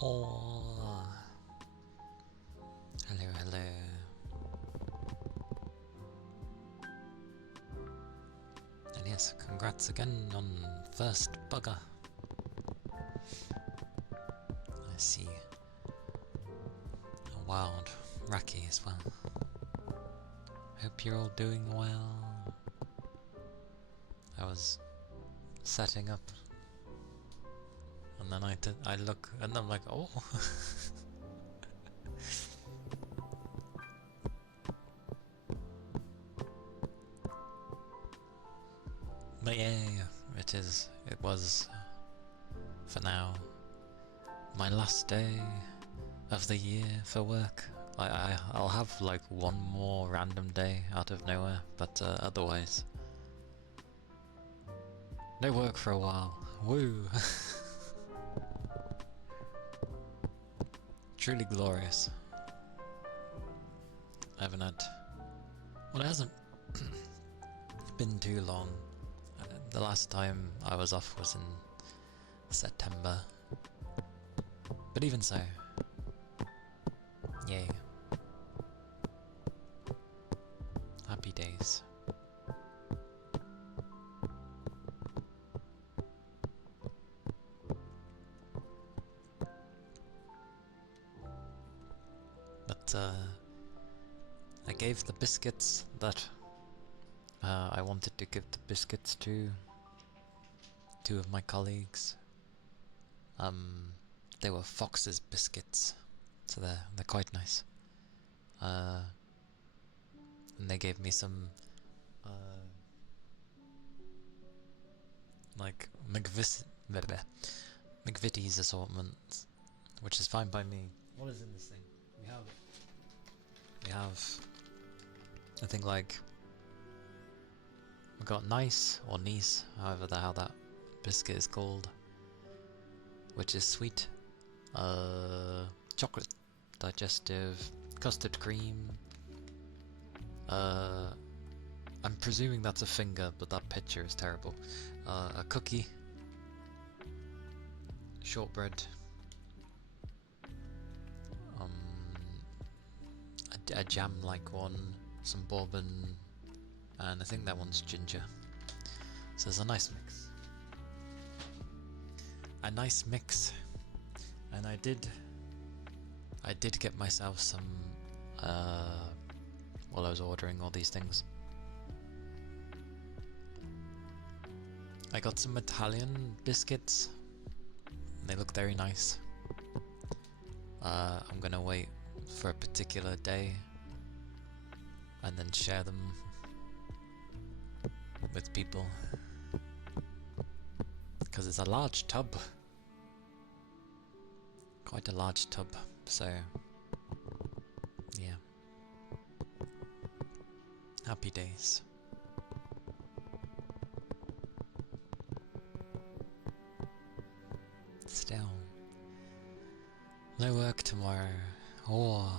Oh, hello, hello. And yes, congrats again on first bugger. I see a wild Raki as well. Hope you're all doing well. I was setting up, and then I look, and I'm like, oh. But yeah, it was, for now, my last day of the year for work. I'll have like one more random day out of nowhere, but otherwise, no work for a while. Woo! Truly glorious. I haven't had... Well, it hasn't been too long. The last time I was off was in September. But even so, yay. Happy days. But I gave the biscuits that I wanted to give the biscuits to two of my colleagues. They were Fox's biscuits, so they're quite nice. And they gave me some like McVitie's assortment, which is fine by me. What is in this thing? we have I think like we got nice or nice, however the hell that biscuit is called, which is sweet. Chocolate, digestive, custard cream. I'm presuming that's a finger, but that picture is terrible. A cookie, shortbread, a jam-like one, some bourbon, and I think that one's ginger. So there's a nice mix. A nice mix. And I did get myself some while I was ordering all these things. I got some Italian biscuits. They look very nice. I'm gonna wait for a particular day and then share them with people, because it's a large tub, quite a large tub, so yeah, happy days. Still, no work tomorrow. Oh,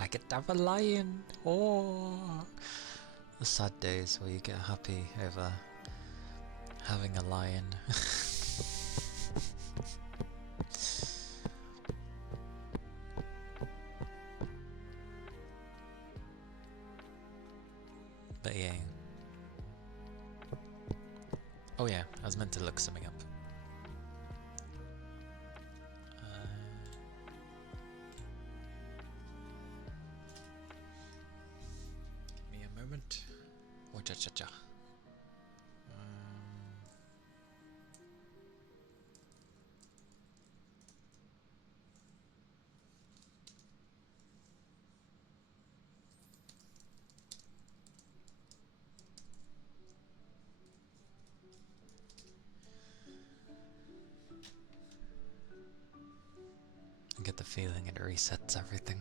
I get to have a lion. Oh, the sad days where you get happy over having a lion. But yeah. Oh yeah, I was meant to look something up. Give me a moment. Oh, cha-cha-cha. I get the feeling it resets everything.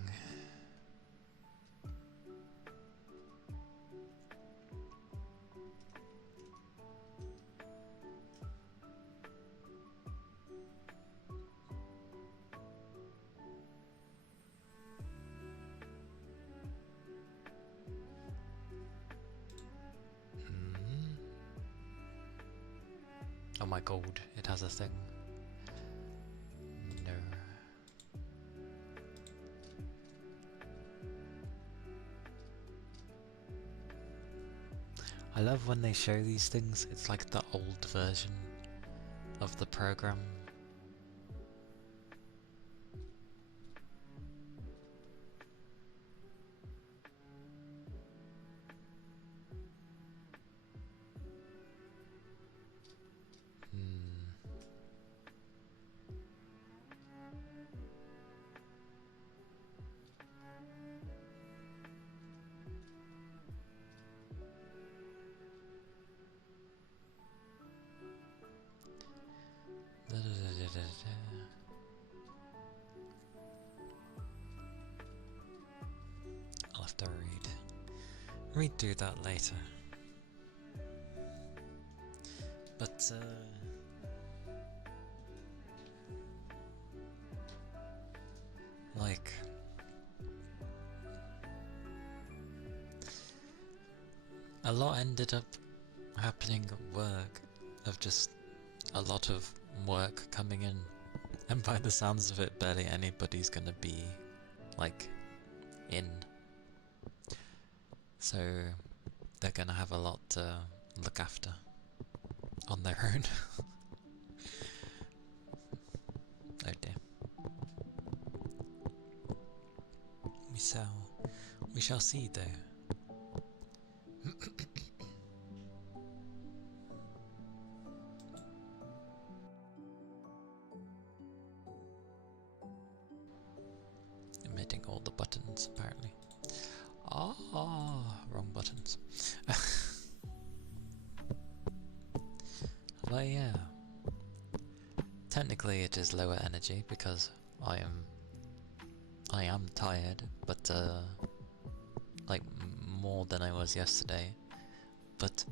Oh my god, it has a thing. No. I love when they show these things, it's like the old version of the program. I'll have to redo that later. But like a lot ended up happening at work, of just a lot of work coming in, and by the sounds of it barely anybody's gonna be like in, so they're gonna have a lot to look after on their own. Oh dear. We shall see though. I'm hitting all the buttons apparently. Ah, wrong buttons. But yeah, technically it is lower energy because I am I am tired, but like more than I was yesterday. But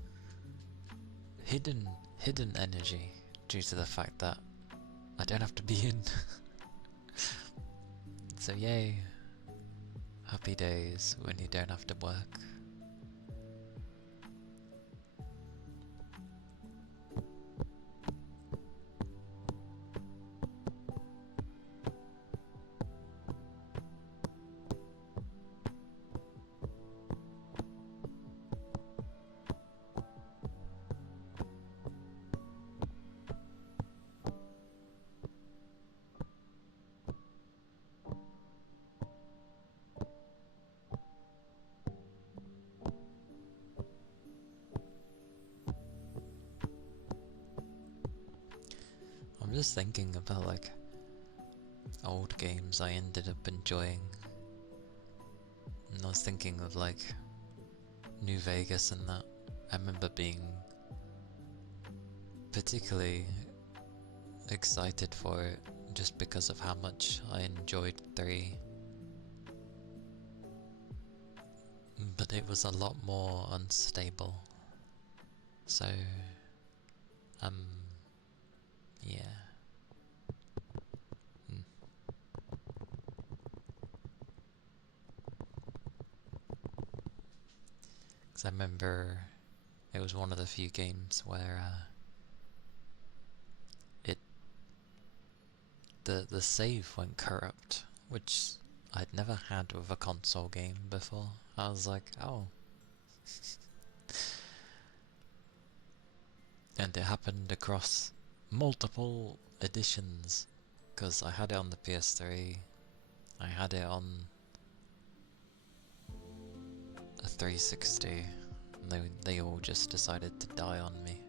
hidden energy due to the fact that I don't have to be in. So yay, happy days when you don't have to work. I'm just thinking about like old games I ended up enjoying. And I was thinking of like New Vegas and that. I remember being particularly excited for it just because of how much I enjoyed 3. But it was a lot more unstable. So, yeah. Because I remember it was one of the few games where the save went corrupt, which I'd never had with a console game before. I was like, oh. And it happened across multiple editions, because I had it on the PS3, I had it on a 360, and they all just decided to die on me.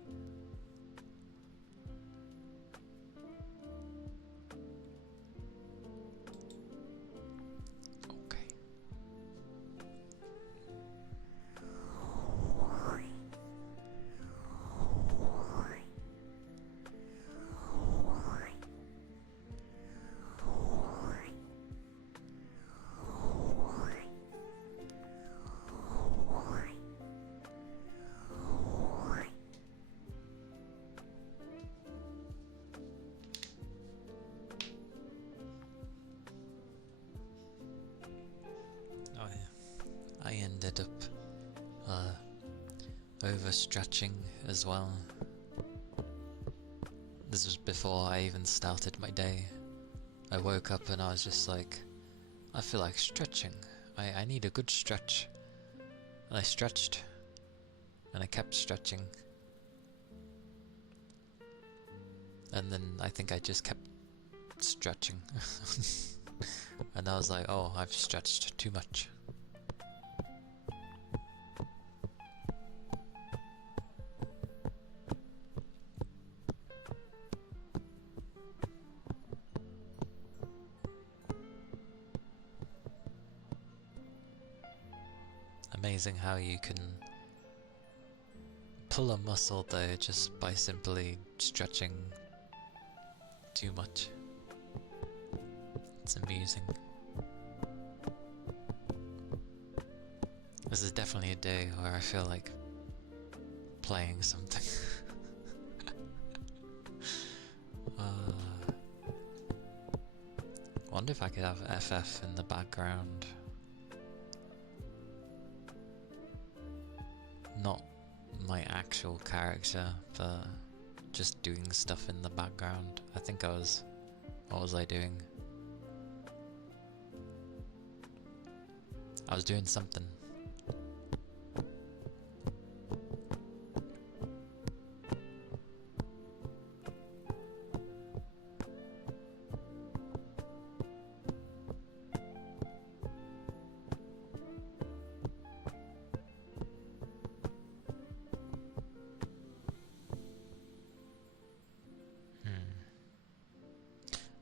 Okay. I ended up overstretching as well. This was before I even started my day. I woke up and I was just like, I feel like stretching. I need a good stretch. And I stretched. And I kept stretching. And then I think I just kept stretching. And I was like, oh, I've stretched too much. Amazing how you can pull a muscle though just by simply stretching too much. It's amusing. This is definitely a day where I feel like playing something. Wonder if I could have FF in the background. Not my actual character, but just doing stuff in the background. I think what was I doing? I was doing something.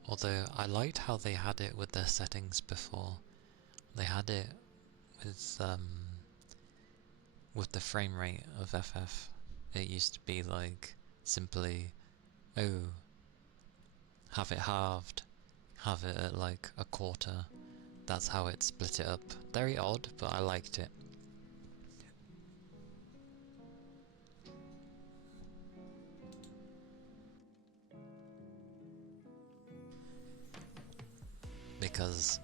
Although I liked how they had it with their settings before. They had it with the frame rate of FF. It used to be like simply, have it halved, have it at like a quarter. that's how it split it up. Very odd, but I liked it. Because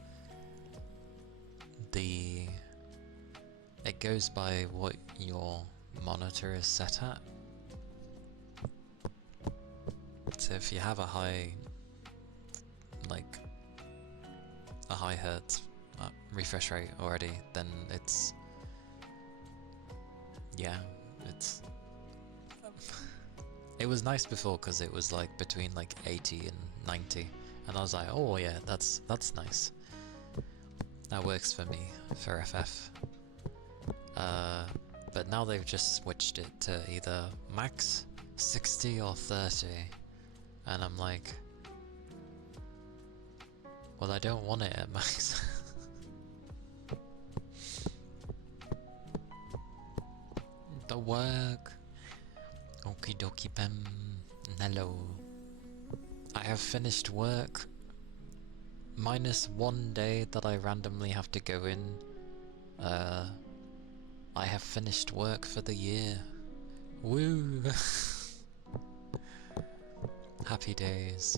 it goes by what your monitor is set at. So if you have a high hertz refresh rate already, then it's it was nice before because it was like between like 80 and 90, and I was like, oh yeah, that's nice. That works for me for FF. But now they've just switched it to either max 60 or 30, and I'm like, well, I don't want it at max. The work. Okie dokie pem. Hello. I have finished work. Minus one day that I randomly have to go in. I have finished work for the year. Woo! Happy days.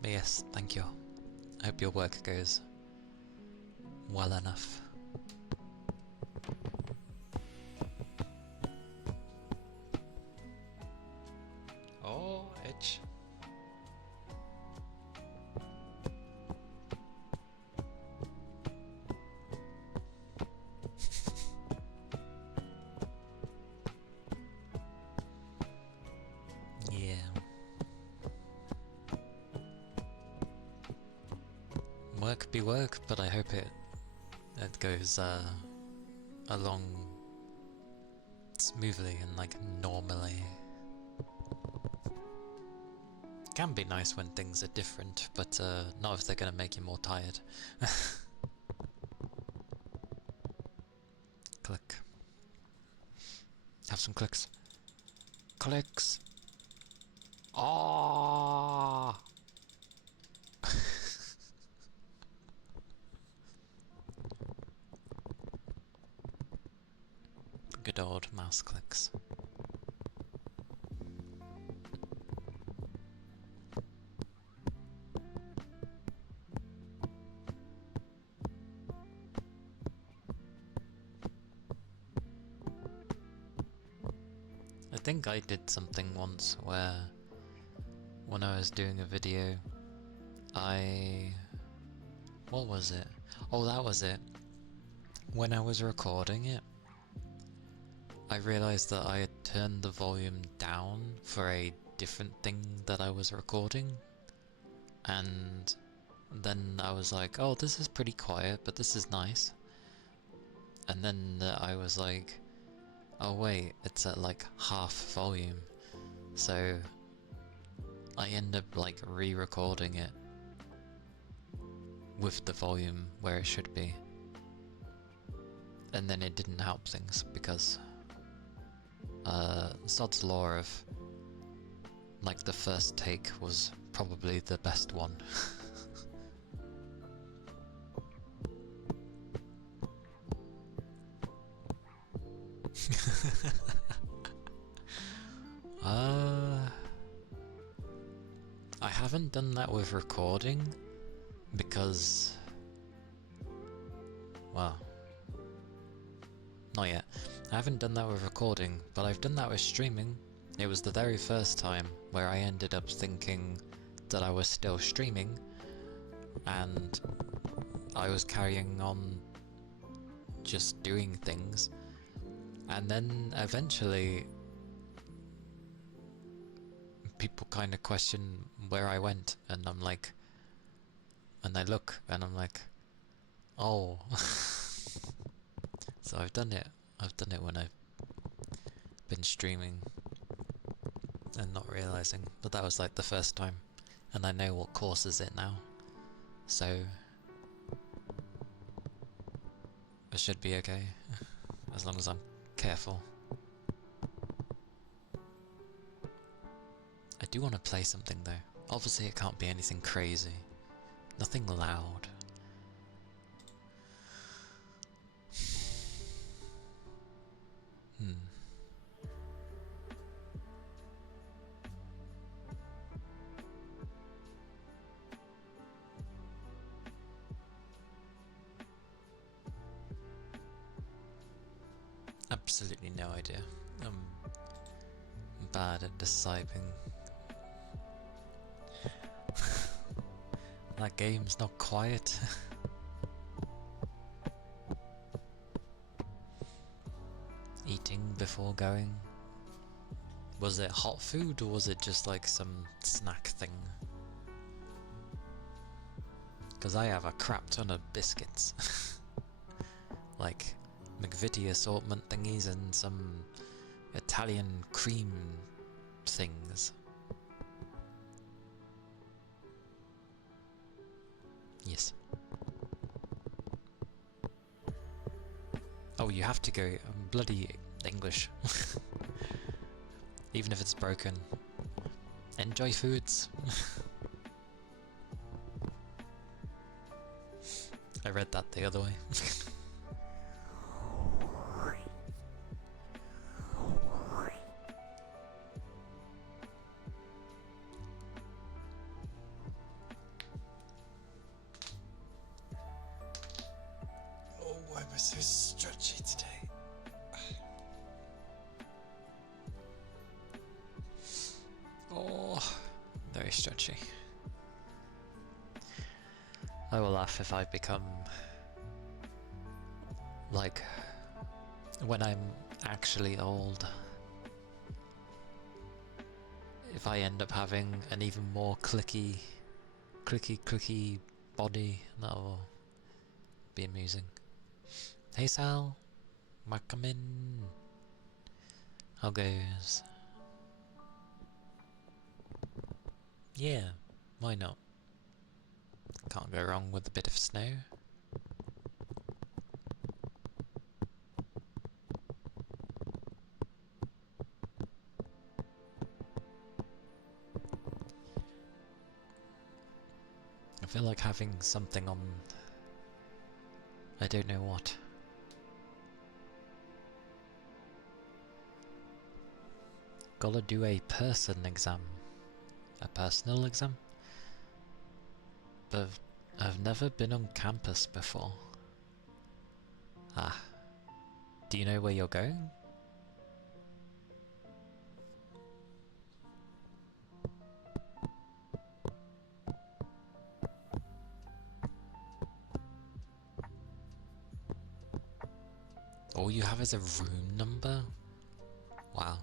But yes, thank you. I hope your work goes well enough. Oh, itch. Yeah. Work be work, but I hope it goes along smoothly and like normally. Can be nice when things are different, but not if they're gonna make you more tired. Click. Have some clicks. Clicks! Ah! Good old mouse clicks. I think I did something once where, when I was doing a video, what was it? Oh, that was it. When I was recording it, I realised that I had turned the volume down for a different thing that I was recording, and then I was like, oh, this is pretty quiet, but this is nice. And then I was like, oh wait, it's at like half volume, so I end up like re-recording it with the volume where it should be, and then it didn't help things because Sod's law of like the first take was probably the best one. I haven't done that with recording because, well, not yet. I haven't done that with recording, but I've done that with streaming. It was the very first time where I ended up thinking that I was still streaming, and I was carrying on just doing things, and then eventually people kind of question where I went, and I'm like, and I look and I'm like, oh. So I've done it when I've been streaming and not realising, but that was like the first time, and I know what causes it now, so it should be okay, as long as I'm careful. I do want to play something though. Obviously it can't be anything crazy. Nothing loud. Hmm. Absolutely no idea. I'm bad at deciding. That game's not quiet. Eating before going. Was it hot food or was it just like some snack thing? Because I have a crap ton of biscuits. Like McVitie assortment thingies and some Italian cream things. Yes. Oh, you have to go bloody English. Even if it's broken. Enjoy foods. I read that the other way. Oh, why am I so stretchy today? Oh, very stretchy. I will laugh if I become like when I'm actually old. If I end up having an even more clicky body, that'll be amusing. Hey Sal, welcome in. How goes? Yeah, why not? Can't go wrong with a bit of snow. I feel like having something on... I don't know what. Gotta do a person exam. A personal exam? But I've never been on campus before. Ah. Do you know where you're going? All you have is a room number? Wow.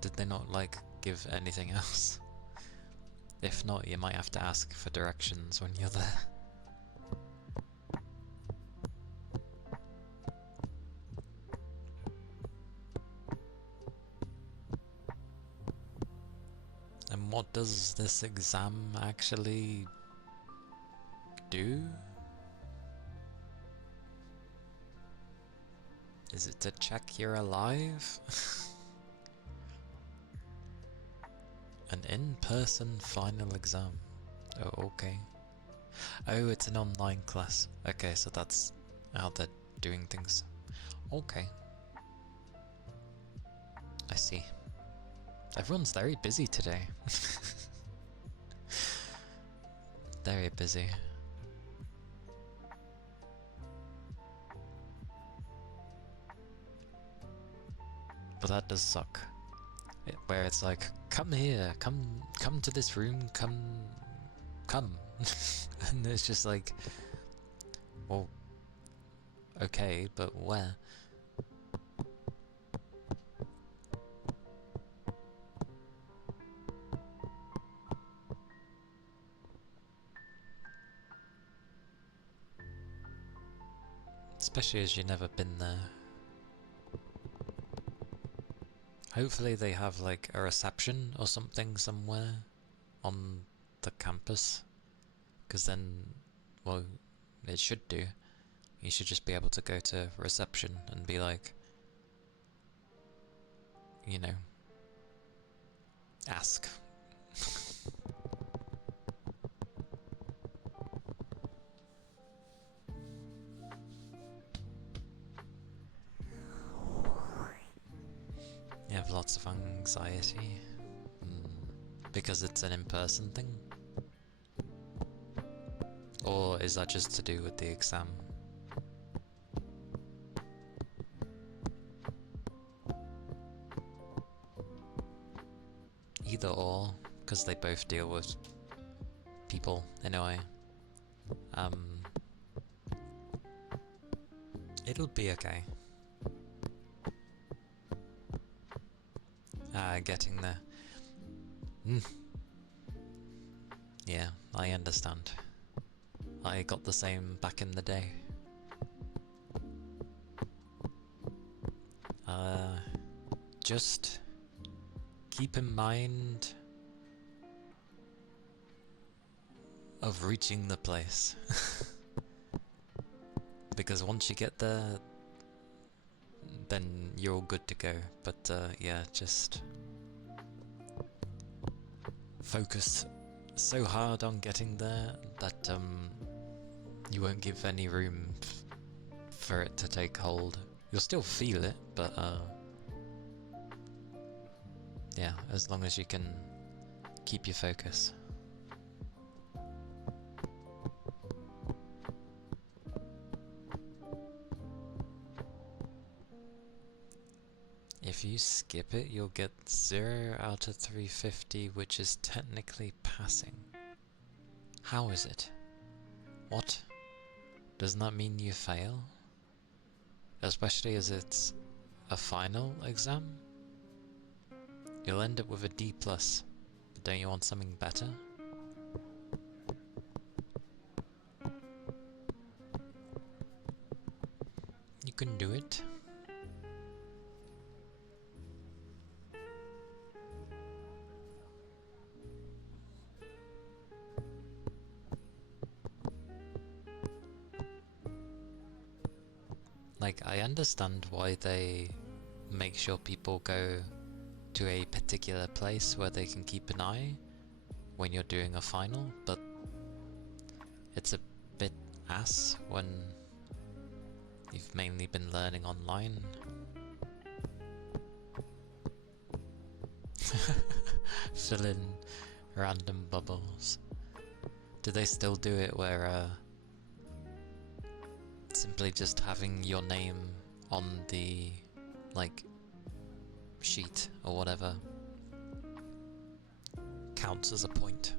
Did they not, like, give anything else? If not, you might have to ask for directions when you're there. And what does this exam actually do? Is it to check you're alive? An in-person final exam. Oh, okay. Oh, it's an online class. Okay, so that's how they're doing things. Okay. I see. Everyone's very busy today. Very busy. But that does suck. Where it's like, come here, come to this room, come. And it's just like, well, okay, but where? Especially as you've never been there. Hopefully they have like a reception or something somewhere on the campus. Because then, well, it should do. You should just be able to go to reception and be like, you know, ask. lots of anxiety? Because it's an in-person thing? Or is that just to do with the exam? Either or, because they both deal with people in a way. It'll be okay. Getting there. Yeah, I understand. I got the same back in the day. Just keep in mind of reaching the place. Because once you get there, then you're all good to go. But yeah, just focus so hard on getting there that you won't give any room for it to take hold. You'll still feel it, but yeah, as long as you can keep your focus. If you skip it, you'll get 0 out of 350, which is technically passing. How is it? What? Doesn't that mean you fail? Especially as it's a final exam? You'll end up with a D+, but don't you want something better? You can do it. Like, I understand why they make sure people go to a particular place where they can keep an eye when you're doing a final, but it's a bit ass when you've mainly been learning online. Fill in random bubbles. Do they still do it where simply just having your name on the, like, sheet or whatever counts as a point?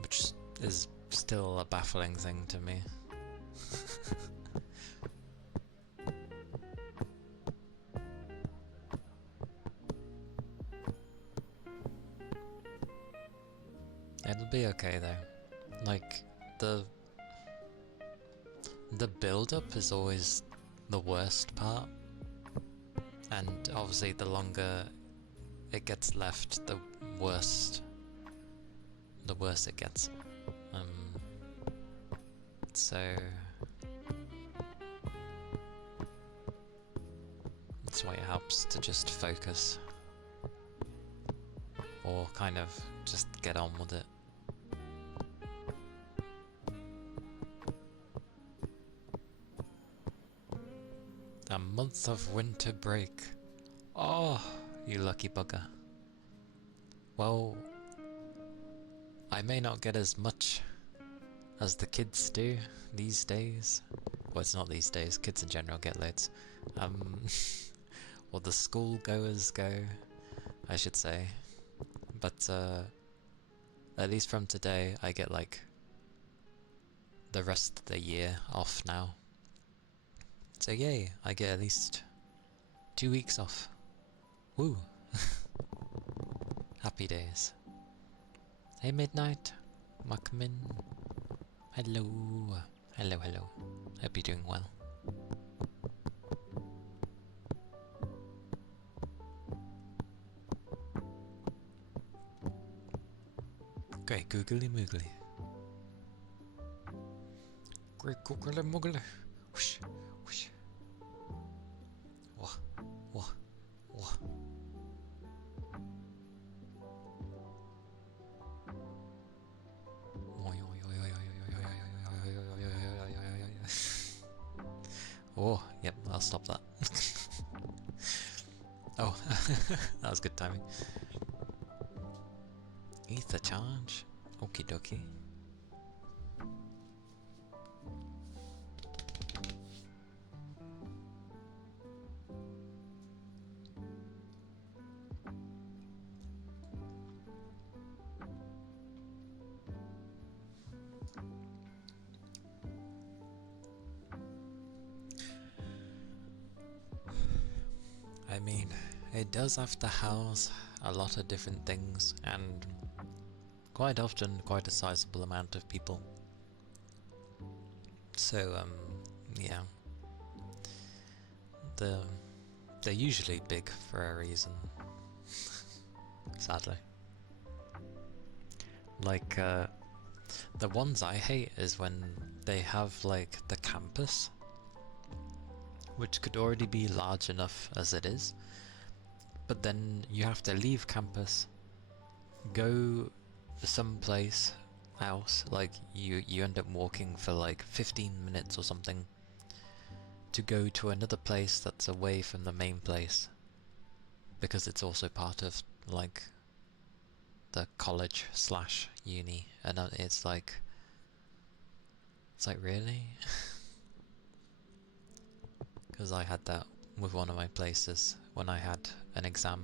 Which is still a baffling thing to me. It'll be okay though. Like, the build-up is always the worst part, and obviously the longer it gets left, the worse it gets. So that's why it helps to just focus, or kind of just get on with it. A month of winter break. Oh, you lucky bugger. Well, I may not get as much as the kids do these days. Well, it's not these days, kids in general get loads. Or the school goers go, I should say. But at least from today, I get like the rest of the year off now. So yay, I get at least 2 weeks off. Woo! Happy days. Hey Midnight, welcome in. Hello. Hello, hello. Hope you're doing well. Great googly moogly. Great googly moogly. Whoosh, whoosh. Wah, wah, wah. Oh, yep, I'll stop that. Oh, that was good timing. Ether charge. Okie dokie. I mean, it does have to house a lot of different things, and quite often quite a sizable amount of people. So, yeah. They're usually big for a reason. Sadly. Like, the ones I hate is when they have, like, the campus, which could already be large enough as it is, but then you have to leave campus, go someplace else, like you end up walking for like 15 minutes or something to go to another place that's away from the main place, because it's also part of like the college slash uni, and it's like really? Because I had that with one of my places when I had an exam.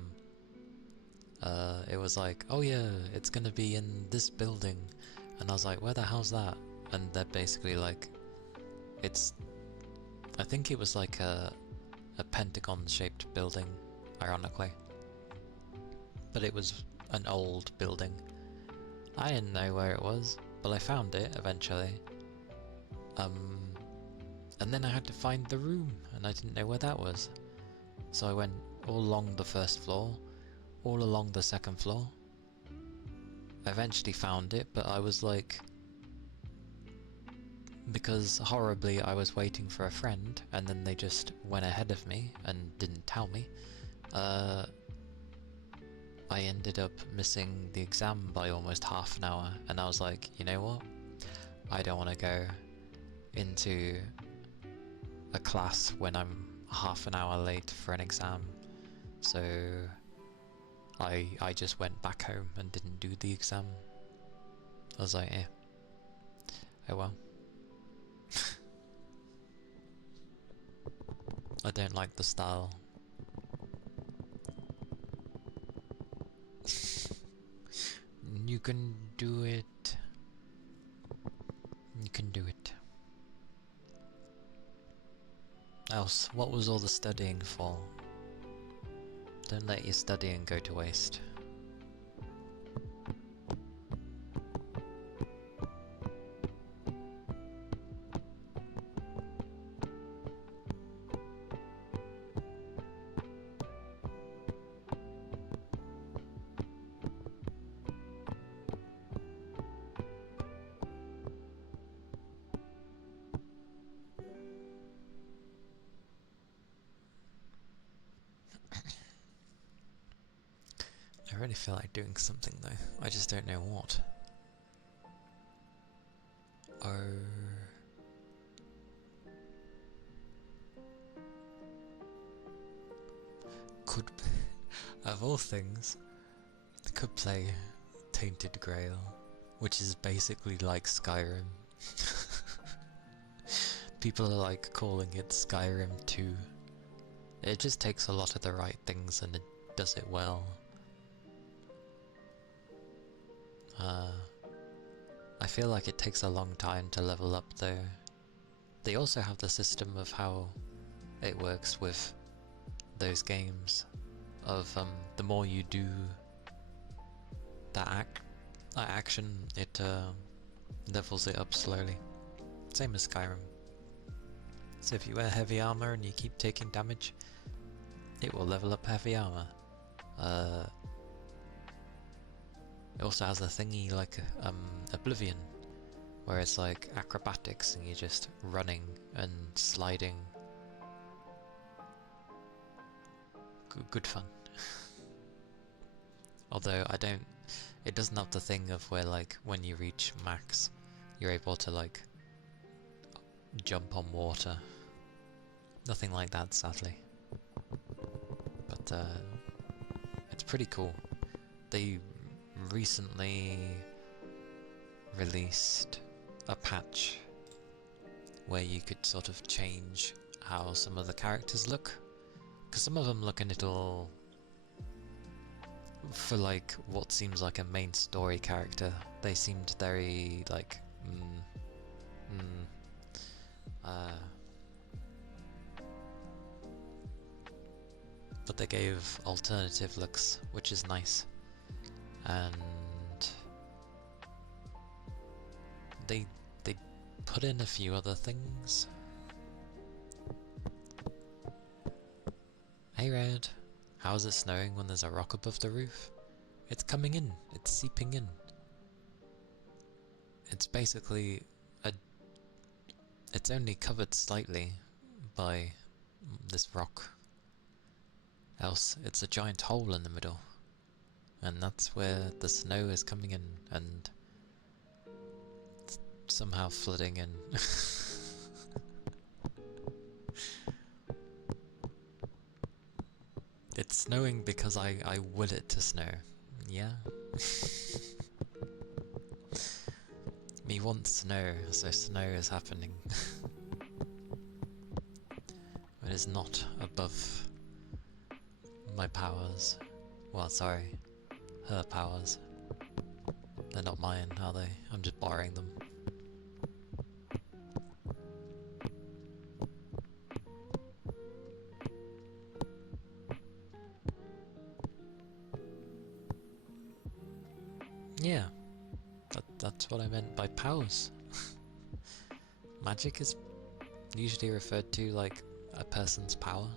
It was like, oh yeah, it's gonna be in this building, and I was like, where the hell's that? And they're basically like, I think it was like a pentagon shaped building, ironically, but it was an old building. I didn't know where it was, but I found it eventually. And then I had to find the room, and I didn't know where that was. So I went all along the first floor, all along the second floor. I eventually found it, but I was like, because horribly I was waiting for a friend, and then they just went ahead of me and didn't tell me, I ended up missing the exam by almost half an hour, and I was like, you know what? I don't want to go into a class when I'm half an hour late for an exam, so I just went back home and didn't do the exam. I was like, eh, oh well. I don't like the style. You can do it. You can do it. Else, what was all the studying for? Don't let your studying go to waste. I really feel like doing something though. I just don't know what. Oh. Could, of all things, could play Tainted Grail, which is basically like Skyrim. People are like calling it Skyrim 2. It just takes a lot of the right things and it does it well. I feel like it takes a long time to level up though. They also have the system of how it works with those games of the more you do that action, it levels it up slowly. Same as Skyrim. So if you wear heavy armor and you keep taking damage, it will level up heavy armor. It also has a thingy like Oblivion, where it's like acrobatics and you're just running and sliding. Good fun. Although it doesn't have the thing of where like when you reach max, you're able to like jump on water. Nothing like that, sadly. But it's pretty cool. They recently released a patch where you could sort of change how some of the characters look. Because some of them look a little... For like what seems like a main story character, they seemed very like... but they gave alternative looks, which is nice. And they put in a few other things. Hey Red, how is it snowing when there's a rock above the roof? It's coming in, it's seeping in. It's basically it's only covered slightly by this rock. Else it's a giant hole in the middle. And that's where the snow is coming in and somehow flooding in. It's snowing because I will it to snow. Yeah? Me wants snow, so snow is happening. It is not above my powers. Well, sorry. Her powers. They're not mine, are they? I'm just borrowing them. Yeah, that's what I meant by powers. Magic is usually referred to like a person's power.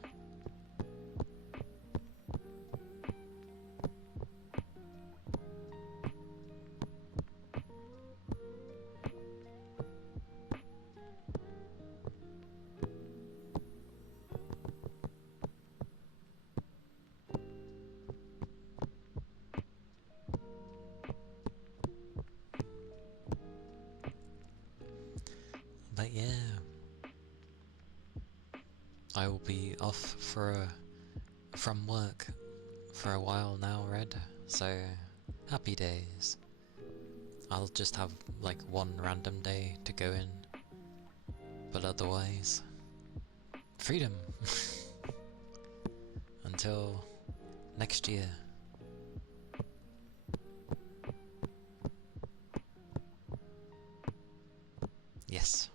But yeah, I will be off from work for a while now, Red, so happy days. I'll just have like one random day to go in, but otherwise, freedom until next year. Yes.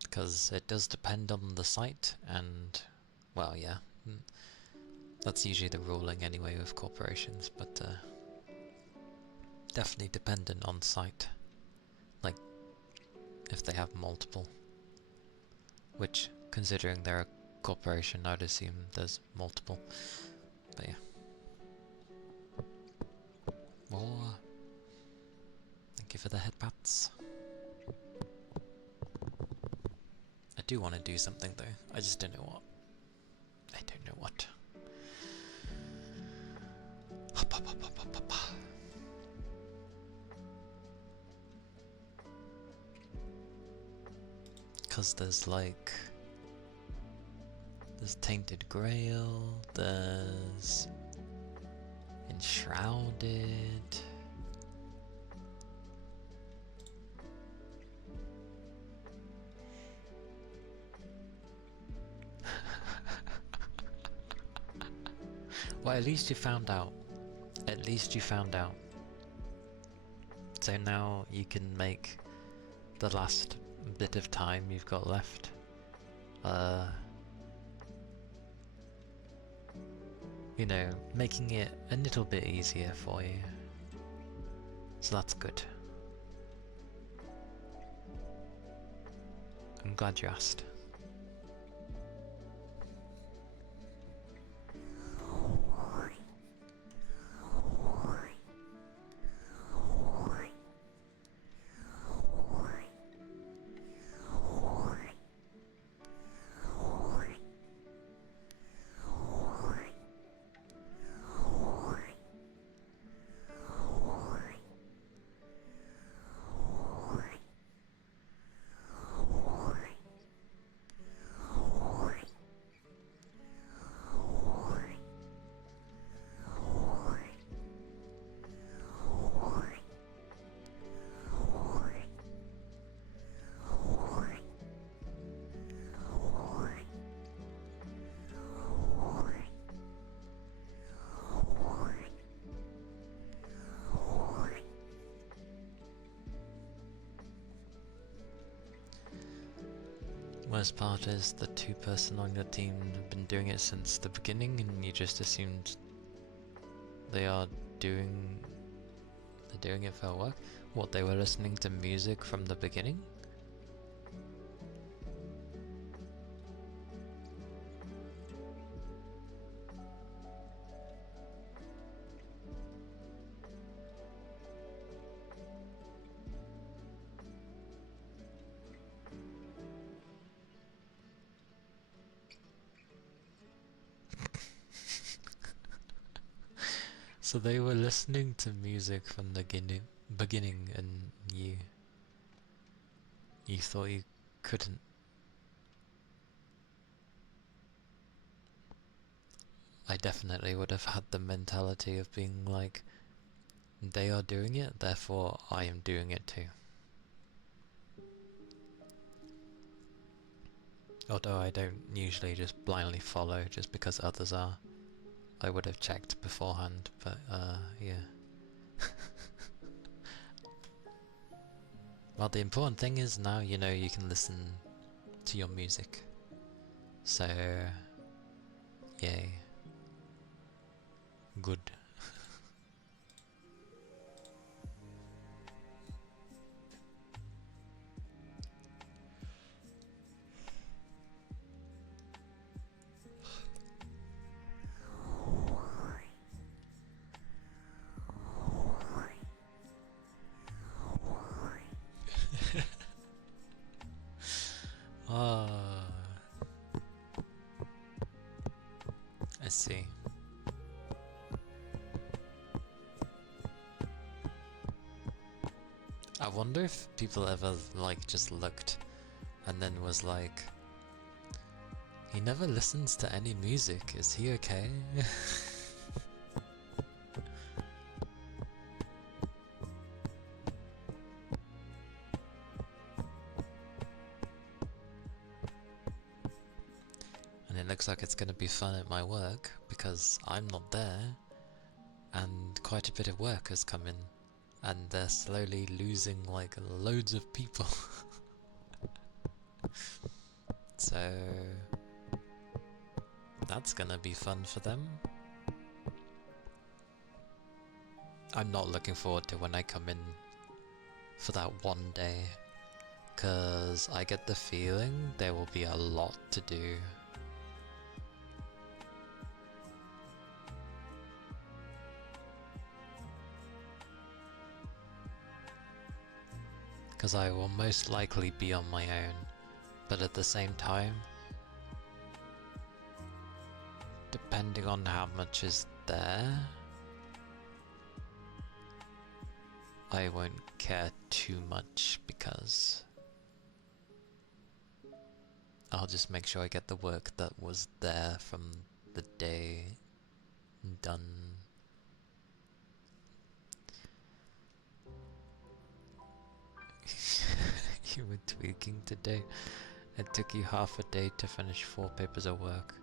Because it does depend on the site, and, well, yeah, that's usually the ruling anyway with corporations, but definitely dependent on site, like, if they have multiple, which, considering they're a corporation, I'd assume there's multiple, but yeah. More. Thank you for the headbats. I do want to do something though, I just don't know what. I don't know what. Because there's like... There's Tainted Grail, there's... Enshrouded... Well, at least you found out. At least you found out. So now you can make the last bit of time you've got left. You know, making it a little bit easier for you. So that's good. I'm glad you asked. most part is the two person on your team have been doing it since the beginning and you just assumed they're doing it for work? What, they were listening to music from the beginning? So they were listening to music from the beginning and you thought you couldn't. I definitely would have had the mentality of being like, they are doing it, therefore I am doing it too. Although I don't usually just blindly follow just because others are. I would have checked beforehand, but yeah. Well, the important thing is now you know you can listen to your music. So, yay. Good. I see. I wonder if people ever like just looked and then was like, he never listens to any music, is he okay? And it looks like it's gonna be fun at my work because I'm not there and quite a bit of work has come in and they're slowly losing like loads of people. So that's gonna be fun for them. I'm not looking forward to when I come in for that one day, cause I get the feeling there will be a lot to do. Cause I will most likely be on my own, but at the same time, depending on how much is there, I won't care too much because I'll just make sure I get the work that was there from the day done. You were tweaking today. It took you half a day to finish 4 papers of work.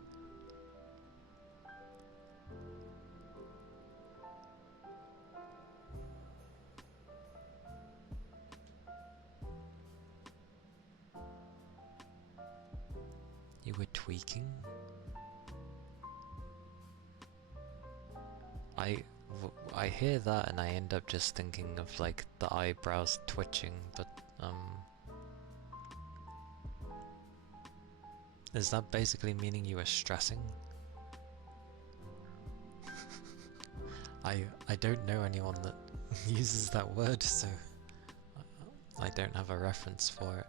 You were tweaking? I hear that and I end up just thinking of like the eyebrows twitching, but is that basically meaning you were stressing? I don't know anyone that uses that word, so I don't have a reference for it.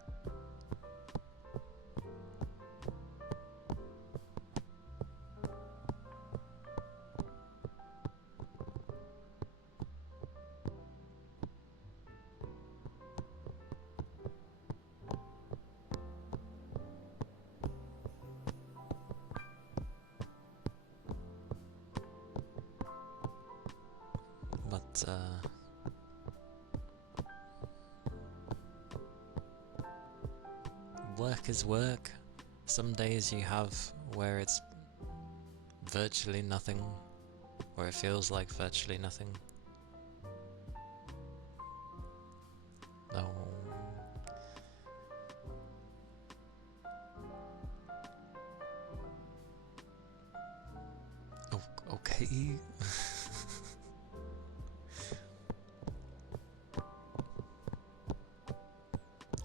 But work is work. Some days you have where it's virtually nothing, or it feels like virtually nothing. No. cookie.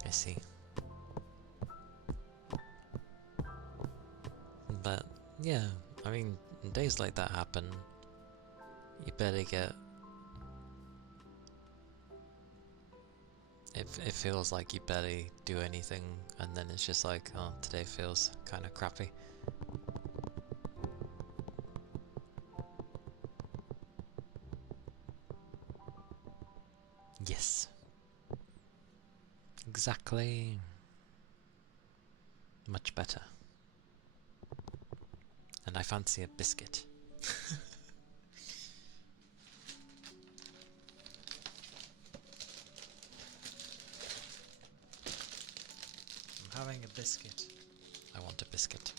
I see. But yeah, I mean, days like that happen. You better get. It feels like you barely do anything, and then it's just like, oh, today feels kind of crappy. Yes. Exactly. Much better. And I fancy a biscuit. I'm having a biscuit. I want a biscuit.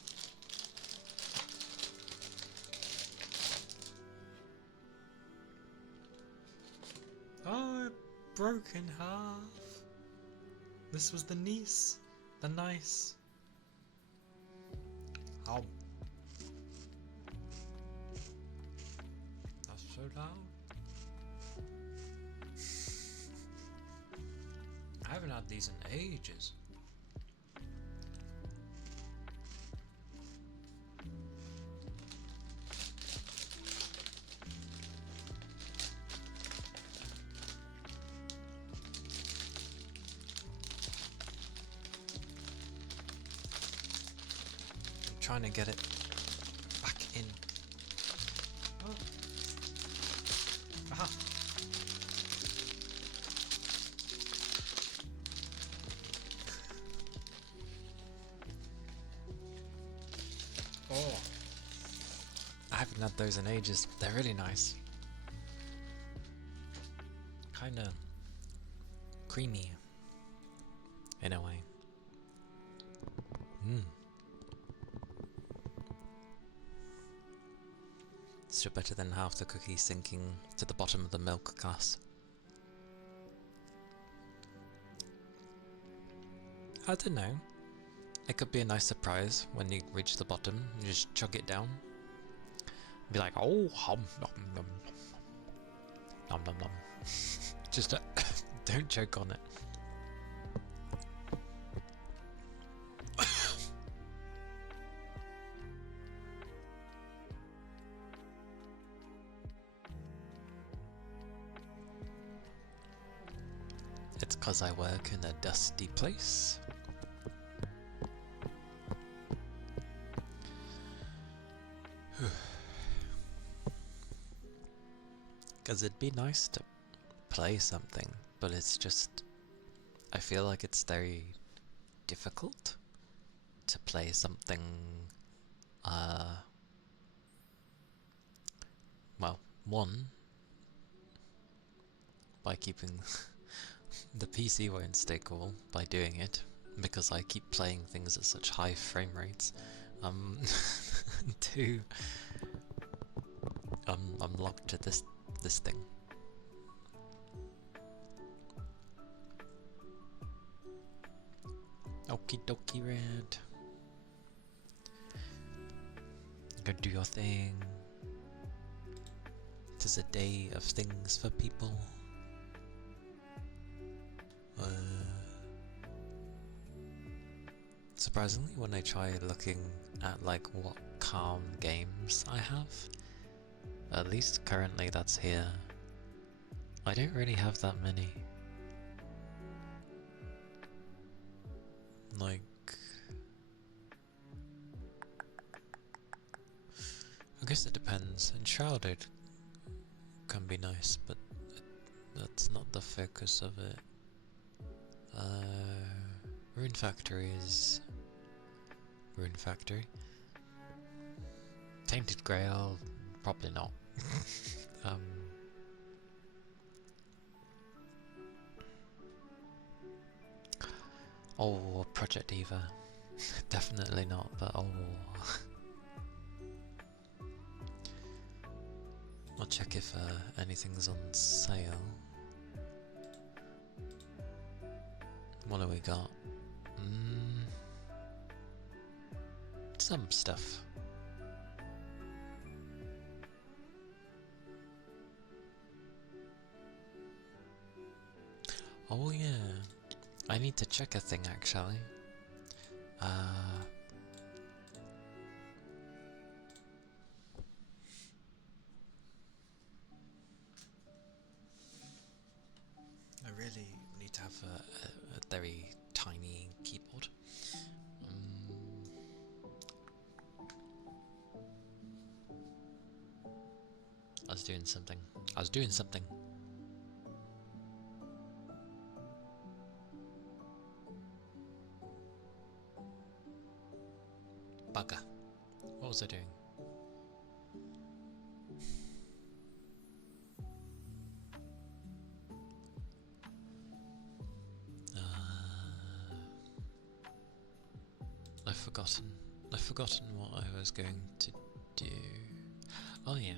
Oh, it broke in half. This was the niece. The nice. Oh. That's so loud. I haven't had these in ages. I'm trying to get it back in. Oh. Aha. Oh. I haven't had those in ages. They're really nice. Kinda creamy in a way. Still better than half the cookie sinking to the bottom of the milk glass. I don't know. It could be a nice surprise when you reach the bottom. You just chug it down. Be like, oh, hum, nom, nom, nom, nom, nom. Just don't choke on it. It's 'cause I work in a dusty place. Because it'd be nice to play something, but it's just, I feel like it's very difficult to play something, well, one, by keeping the PC won't stay cool by doing it, because I keep playing things at such high frame rates. Two, I'm locked to this thing. Okie dokie, Red. Go do your thing. It is a day of things for people. Surprisingly, when I try looking at like what calm games I have, at least currently that's here, I don't really have that many. Like, I guess it depends. Enshrouded can be nice, but that's not the focus of it. Rune Factory is Rune Factory. Tainted Grail, probably not. Oh, Project Eva. Definitely not, but oh. I'll check if anything's on sale. What do we got? Some stuff. Oh yeah, I need to check a thing actually. I really need to have a very tiny keyboard. I was doing something. Bugger. What was I doing? I've forgotten what I was going to do. Oh yeah.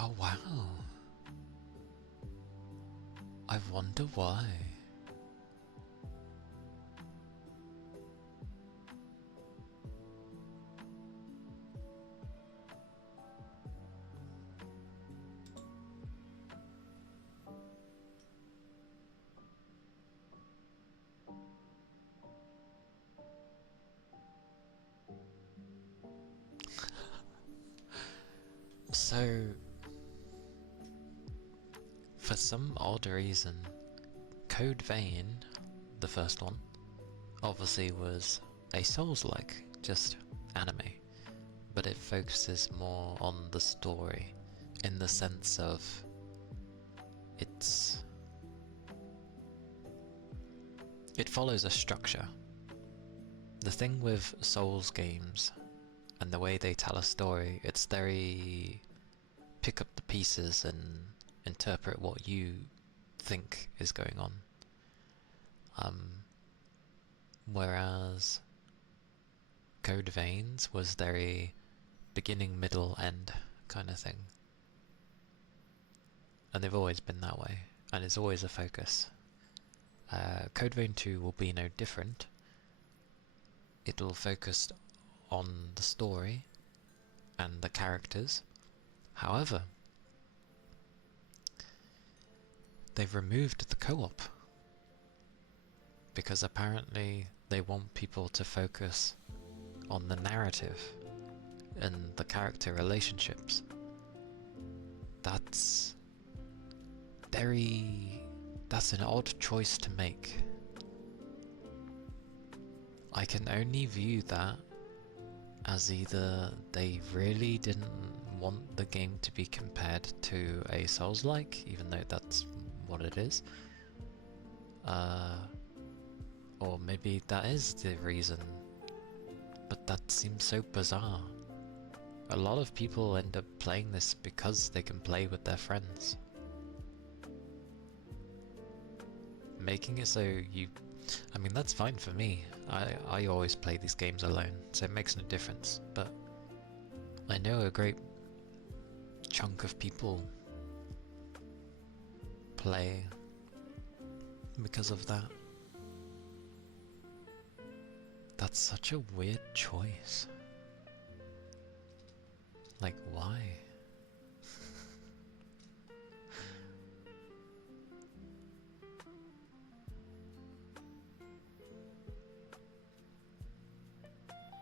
Oh wow. I wonder why. So, for some odd reason, Code Vein, the first one, obviously was a Souls-like, just anime, but it focuses more on the story, in the sense of it follows a structure. The thing with Souls games and the way they tell a story, it's very pick up the pieces and interpret what you think is going on. Whereas Code Veins was very beginning, middle, end kind of thing. And they've always been that way, and it's always a focus. Code Vein 2 will be no different. It'll focus on the story and the characters. However, they've removed the co-op because apparently they want people to focus on the narrative and the character relationships. That's an odd choice to make. I can only view that as either they really didn't want the game to be compared to a Souls-like, even though that's what it is, or maybe that is the reason, but that seems so bizarre. A lot of people end up playing this because they can play with their friends. Making it so I mean, that's fine for me. I always play these games alone, so it makes no difference, but I know a great chunk of people play because of that. That's such a weird choice. Like, why?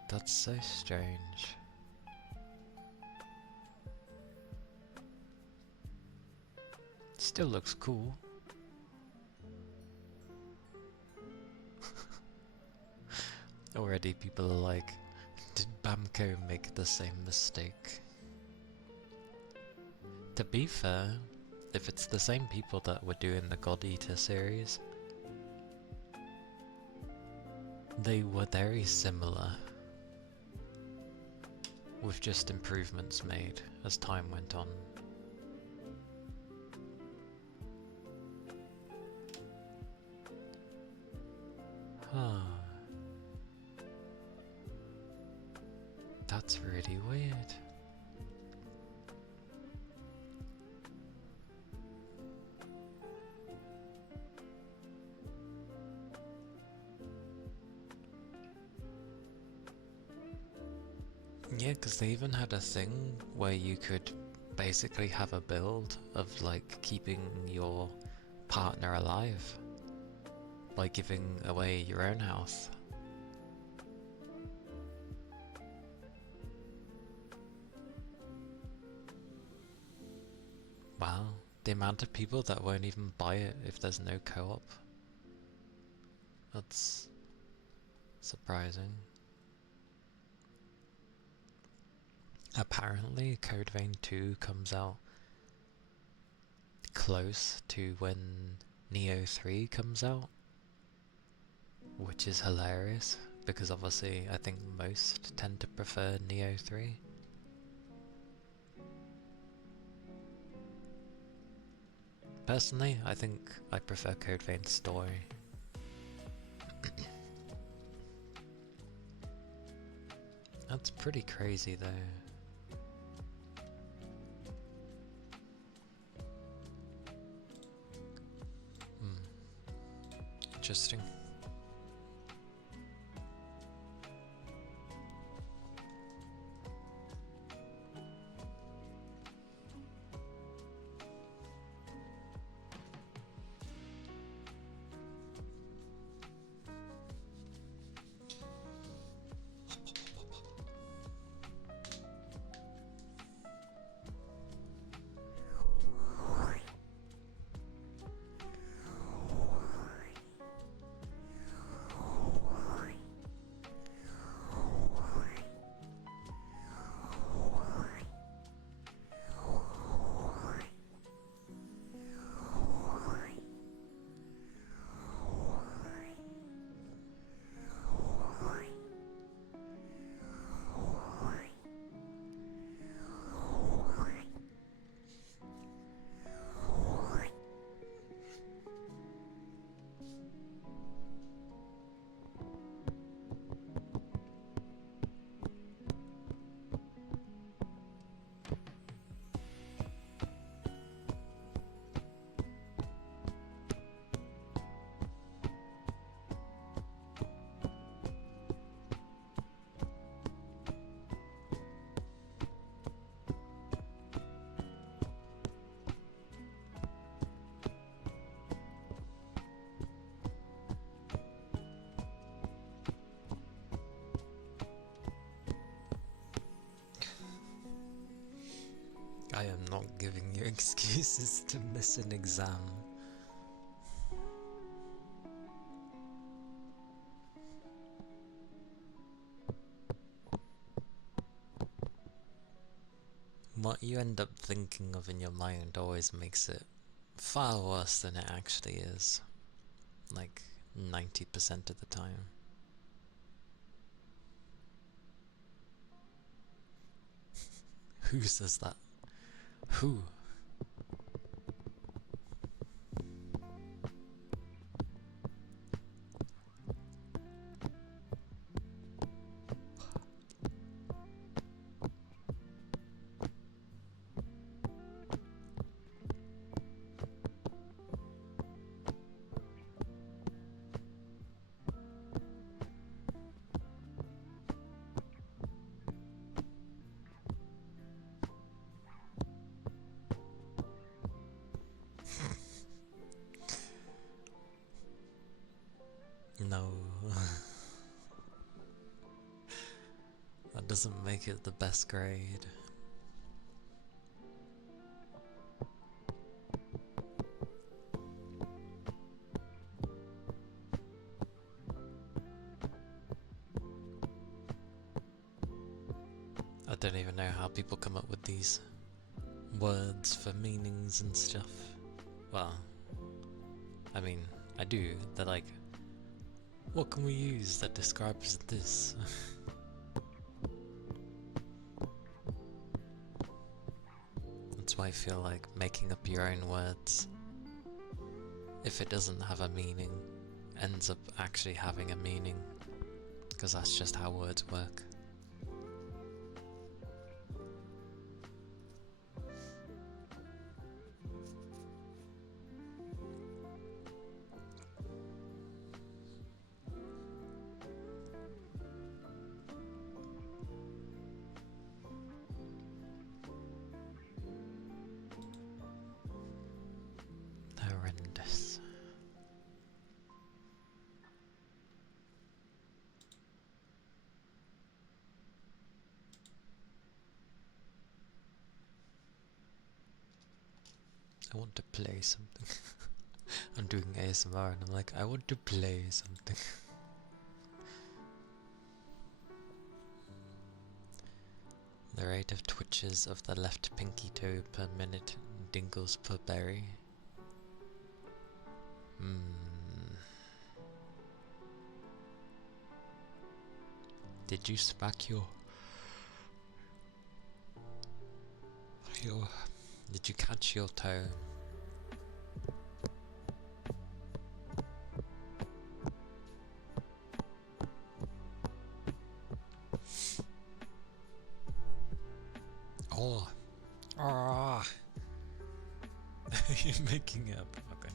That's so strange. Still looks cool. Already people are like, did Bamco make the same mistake? To be fair, if it's the same people that were doing the God Eater series, they were very similar, with just improvements made as time went on. That's really weird. Yeah, because they even had a thing where you could basically have a build of like keeping your partner alive by giving away your own house. Wow, the amount of people that won't even buy it if there's no co-op. That's surprising. Apparently, Code Vein 2 comes out close to when Neo 3 comes out, which is hilarious because obviously I think most tend to prefer Neo 3. Personally, I think I prefer Code Vein's story. That's pretty crazy though. Interesting. I am not giving you excuses to miss an exam. What you end up thinking of in your mind always makes it far worse than it actually is. Like 90% of the time. Who says that? Who? No. That doesn't make it the best grade. I don't even know how people come up with these words for meanings and stuff. Well, I mean, I do. They're like, what can we use that describes this? That's why I feel like making up your own words, if it doesn't have a meaning, ends up actually having a meaning. Because that's just how words work. I want to play something. I'm doing ASMR and I'm like, I want to play something. The rate of twitches of the left pinky toe per minute, dingles per berry. Did you smack your... Did you catch your toe? Oh. Ah. You're making up. Okay.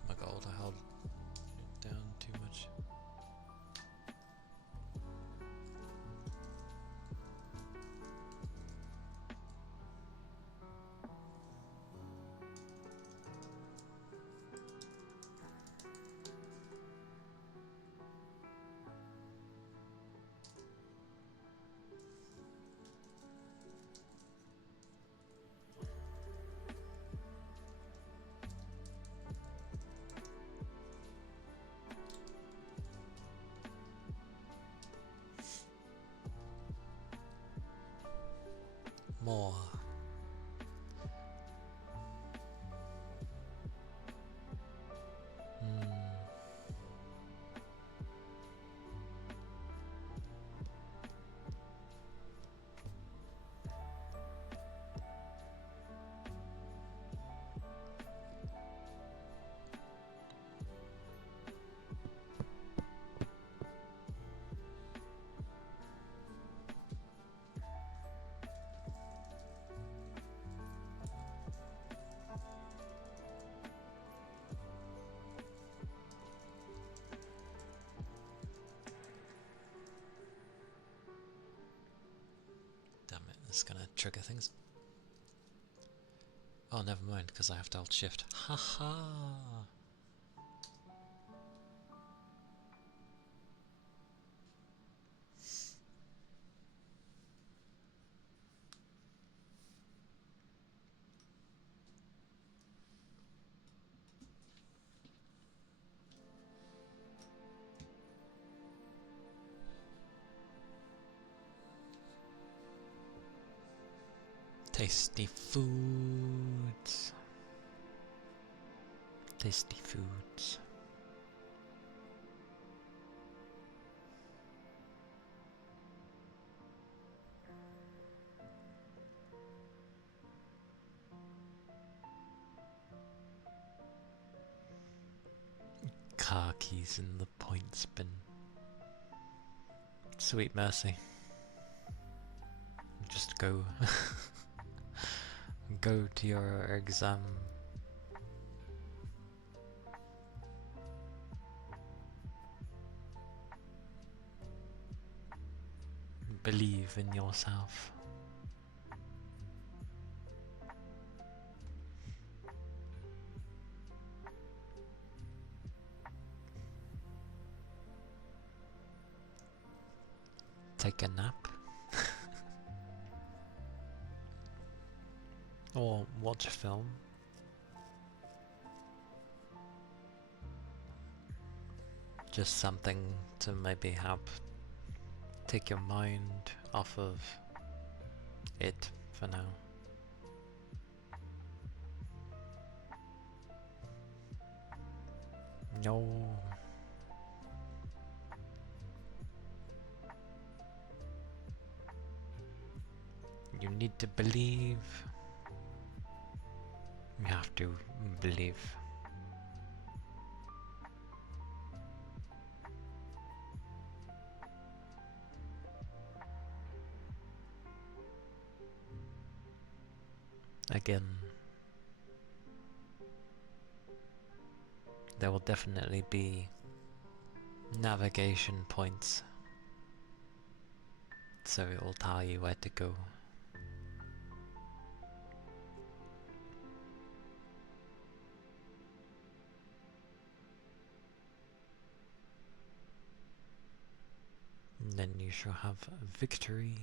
Oh my god, I held it down too much. More. Damn it, it's gonna trigger things. Oh, never mind, because I have to hold shift. Haha! Tasty foods. Tasty foods. Car keys in the point bin. Sweet mercy. Just go. Go to your exam. Believe in yourself. Take a nap. Or watch a film. Just something to maybe help take your mind off of it for now. No. You need to believe. You have to believe. Again, there will definitely be navigation points, so it will tell you where to go. then you shall have victory.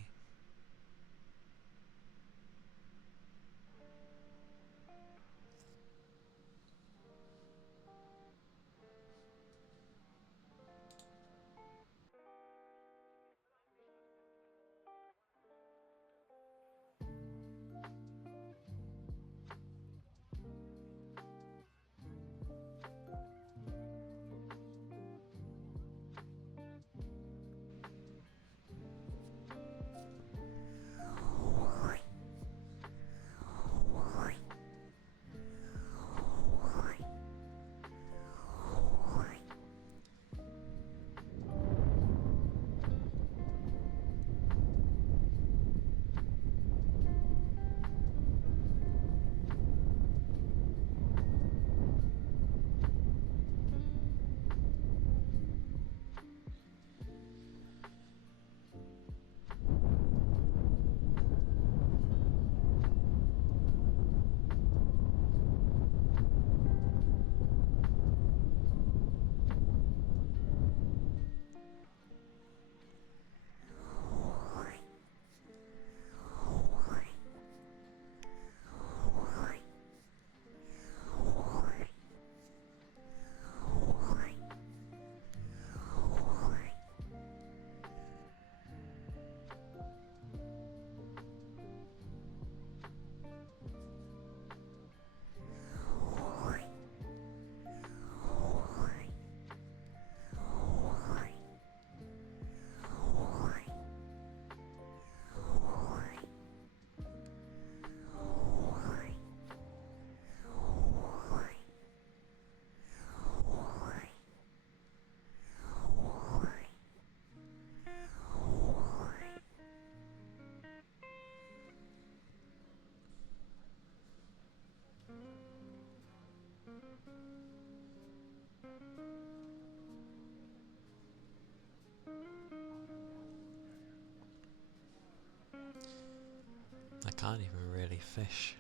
I can't even really fish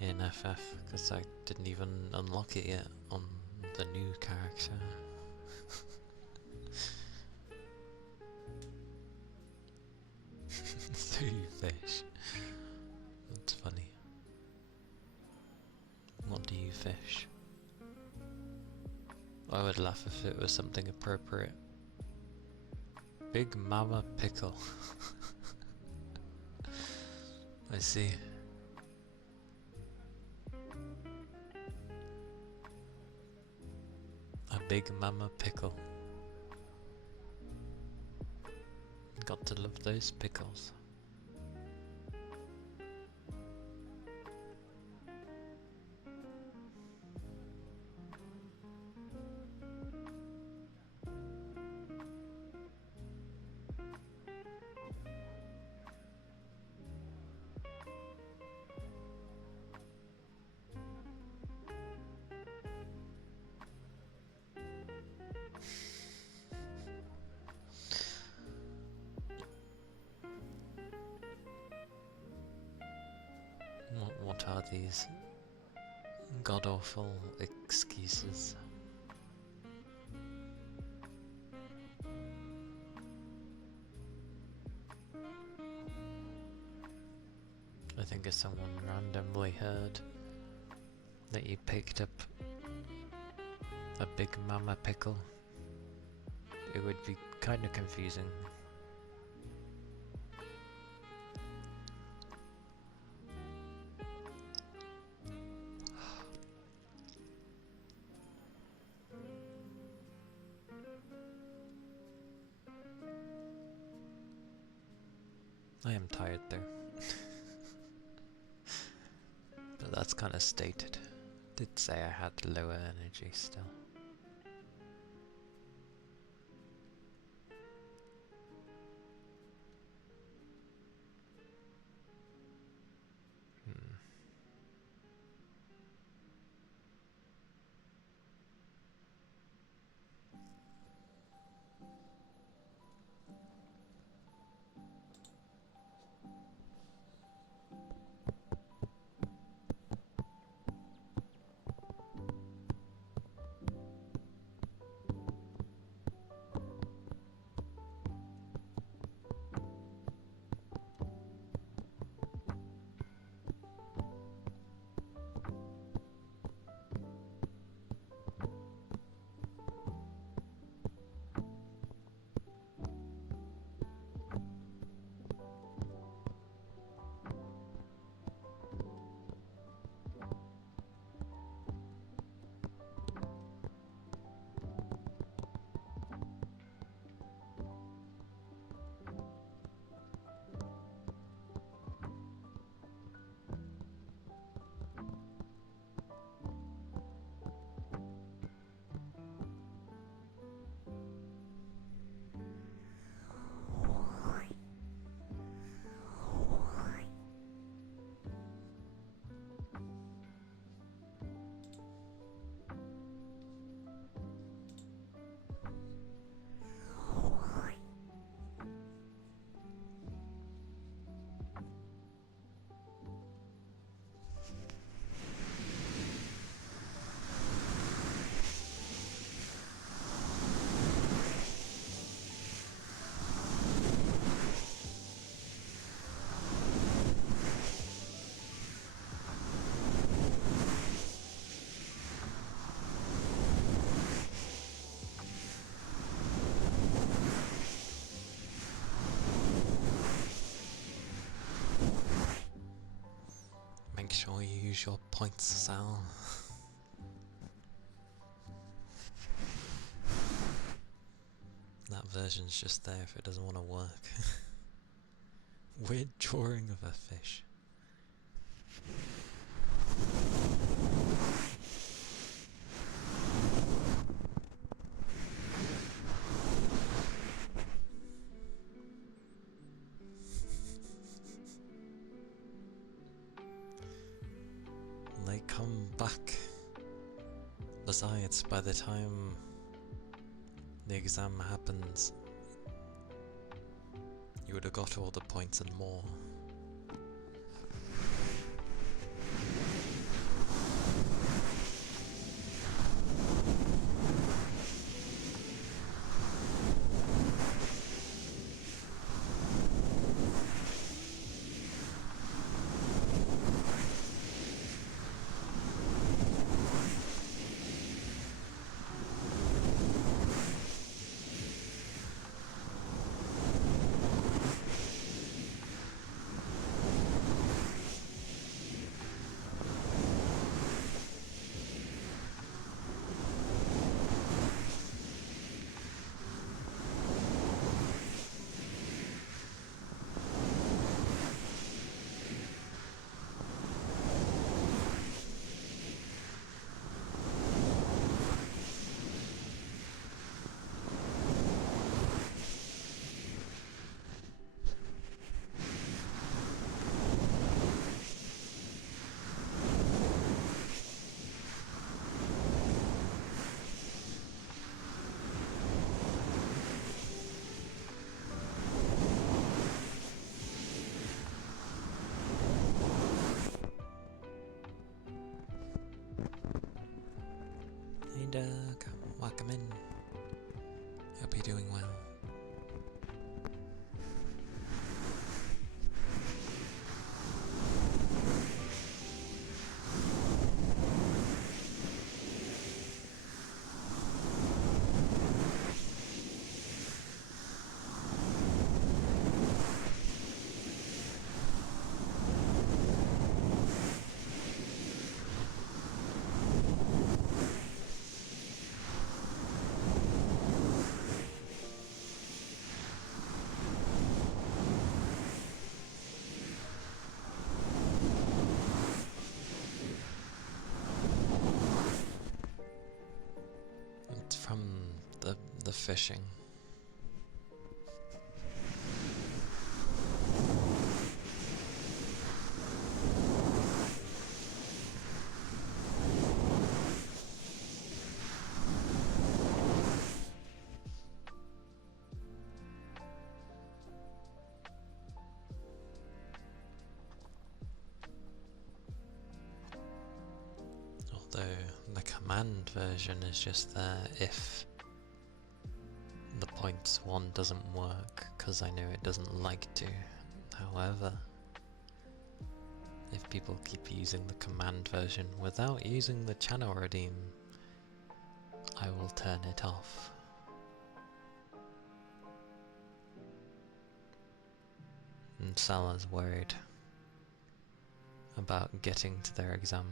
in FF because I didn't even unlock it yet on the new character. So you fish. That's funny. What do you fish? I would laugh if it was something appropriate. Big Mama Pickle. I see. A Big Mama Pickle. Got to love those pickles. What are these god-awful excuses? I think if someone randomly heard that you picked up a Big Mama Pickle, it would be kind of confusing. I am tired though. But that's kind of stated. Did say I had lower energy still. use your points, Sal. That version's just there if it doesn't want to work. Weird drawing of a fish. They come back. Besides, by the time the exam happens, you would have got all the points and more. Hey Doug, welcome in. Hope you're doing well. It's from the fishing. Although the command version is just there if the points one doesn't work, because I know it doesn't like to. However, if people keep using the command version without using the channel redeem, I will turn it off. And Salah's worried about getting to their exam.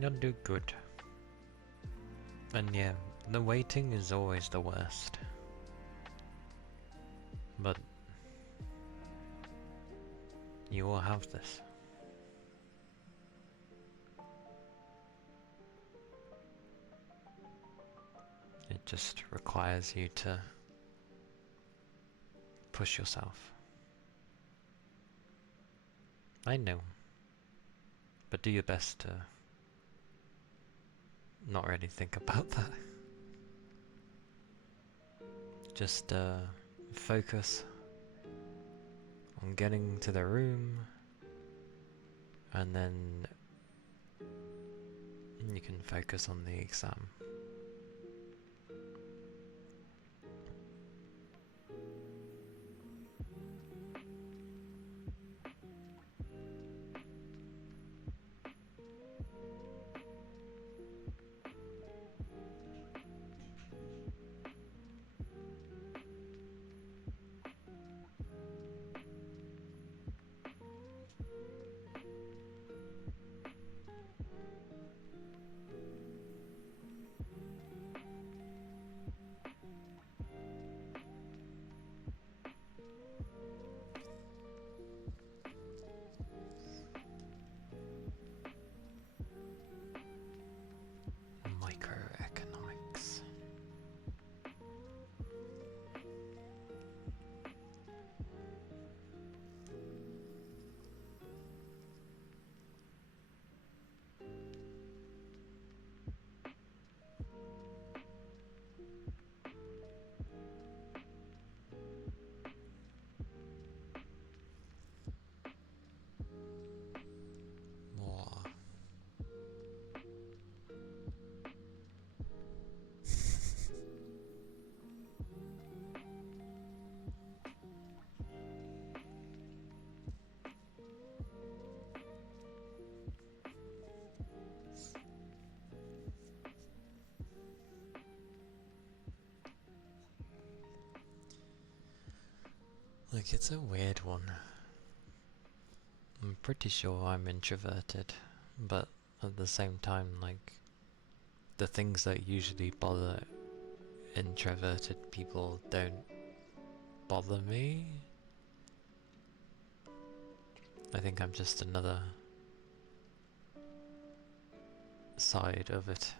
You'll do good. And yeah, the waiting is always the worst. But you will have this. It just requires you to push yourself. I know. But do your best to not really think about that. Just focus on getting to the room, and then you can focus on the exam. Microeconomics. More. Like, it's a weird one. I'm pretty sure I'm introverted, but at the same time, like, the things that usually bother introverted people don't bother me. I think I'm just another side of it.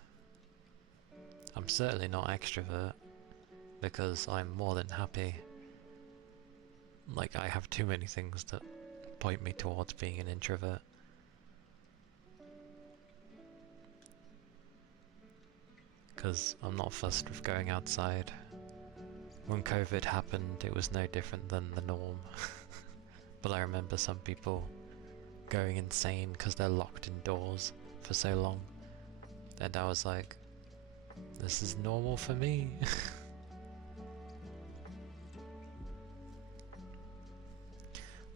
I'm certainly not extrovert, because I'm more than happy. Like, I have too many things that point me towards being an introvert. Because I'm not fussed with going outside. When COVID happened, it was no different than the norm. But I remember some people going insane because they're locked indoors for so long. And I was like, this is normal for me.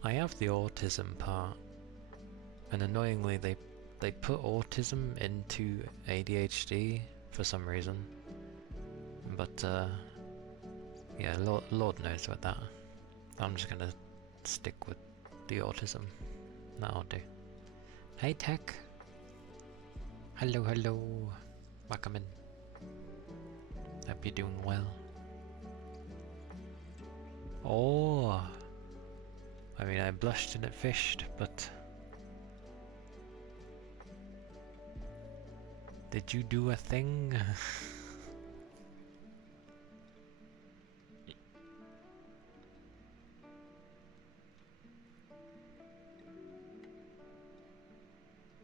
I have the autism part, and annoyingly they put autism into ADHD for some reason. But yeah, Lord knows about that. I'm just gonna stick with the autism. That'll do. Hey Tech! Hello, hello! Welcome in. Hope you're doing well. Oh! I mean, I blushed and it fished, but... Did you do a thing?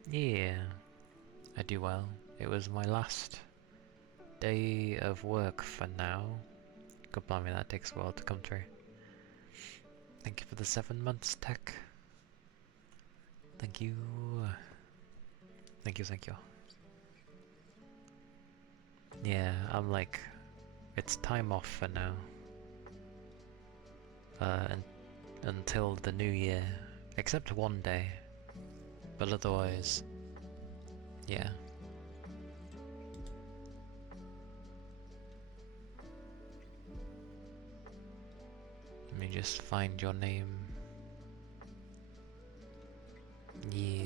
Yeah, I do well. It was my last day of work for now. God blimey, that takes a while to come through. Thank you for the 7 months, Tech. Thank you. Thank you, thank you. Yeah, I'm like, it's time off for now. Until the new year. Except one day. But otherwise, yeah. Let me just find your name. Yeah.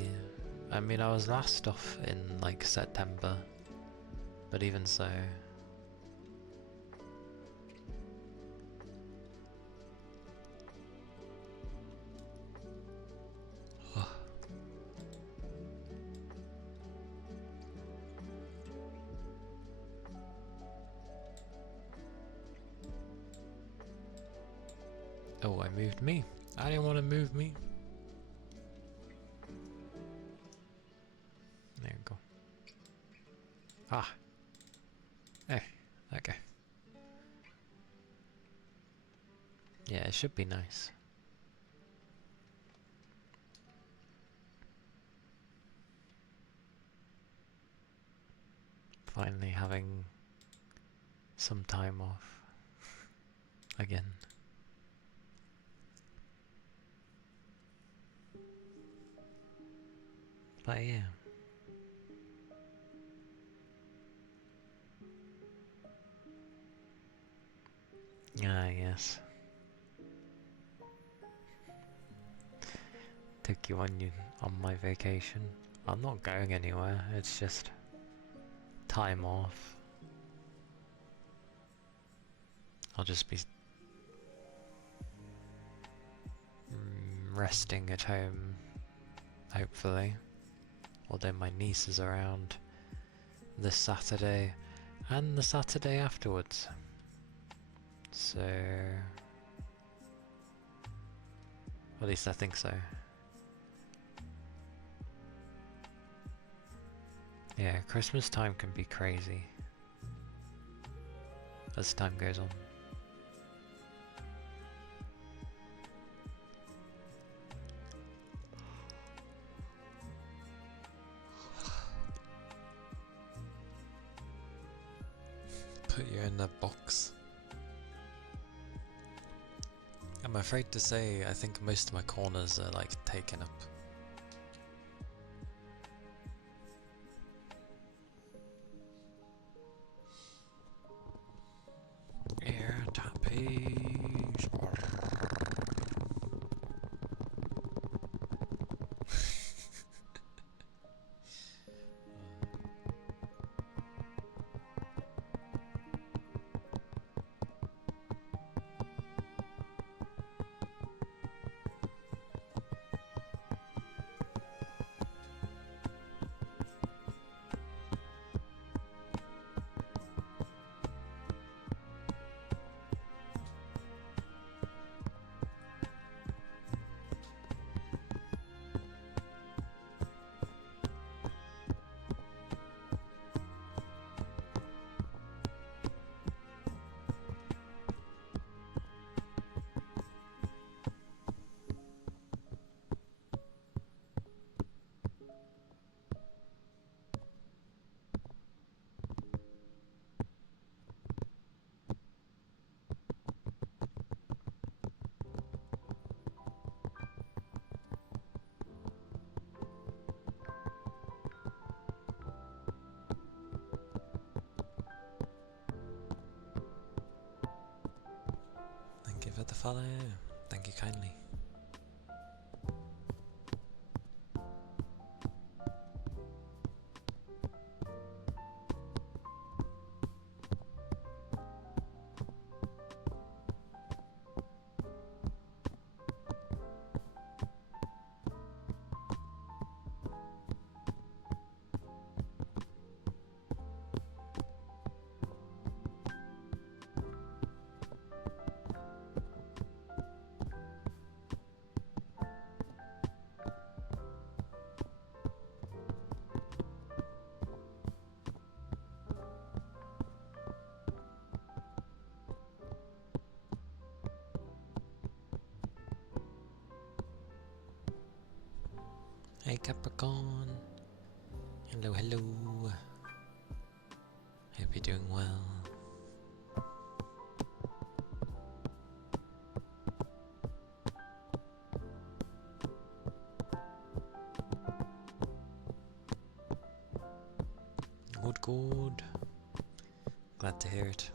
I mean, I was last off in like September. But even so... Oh, I moved me. I didn't want to move me. There we go. Ah. Hey, okay. Yeah, it should be nice. Finally having some time off again. But yeah. Ah, yes. Took you on my vacation. I'm not going anywhere, it's just time off. I'll just be resting at home, hopefully. Although my niece is around this Saturday and the Saturday afterwards. So... at least I think so. Yeah, Christmas time can be crazy as time goes on. Put you in a box. I'm afraid to say, I think most of my corners are like taken up. Air tappies. Thank you for the follow. Thank you kindly. Hey Capricorn. Hello, hello. Hope you're doing well. Good, good. Glad to hear it.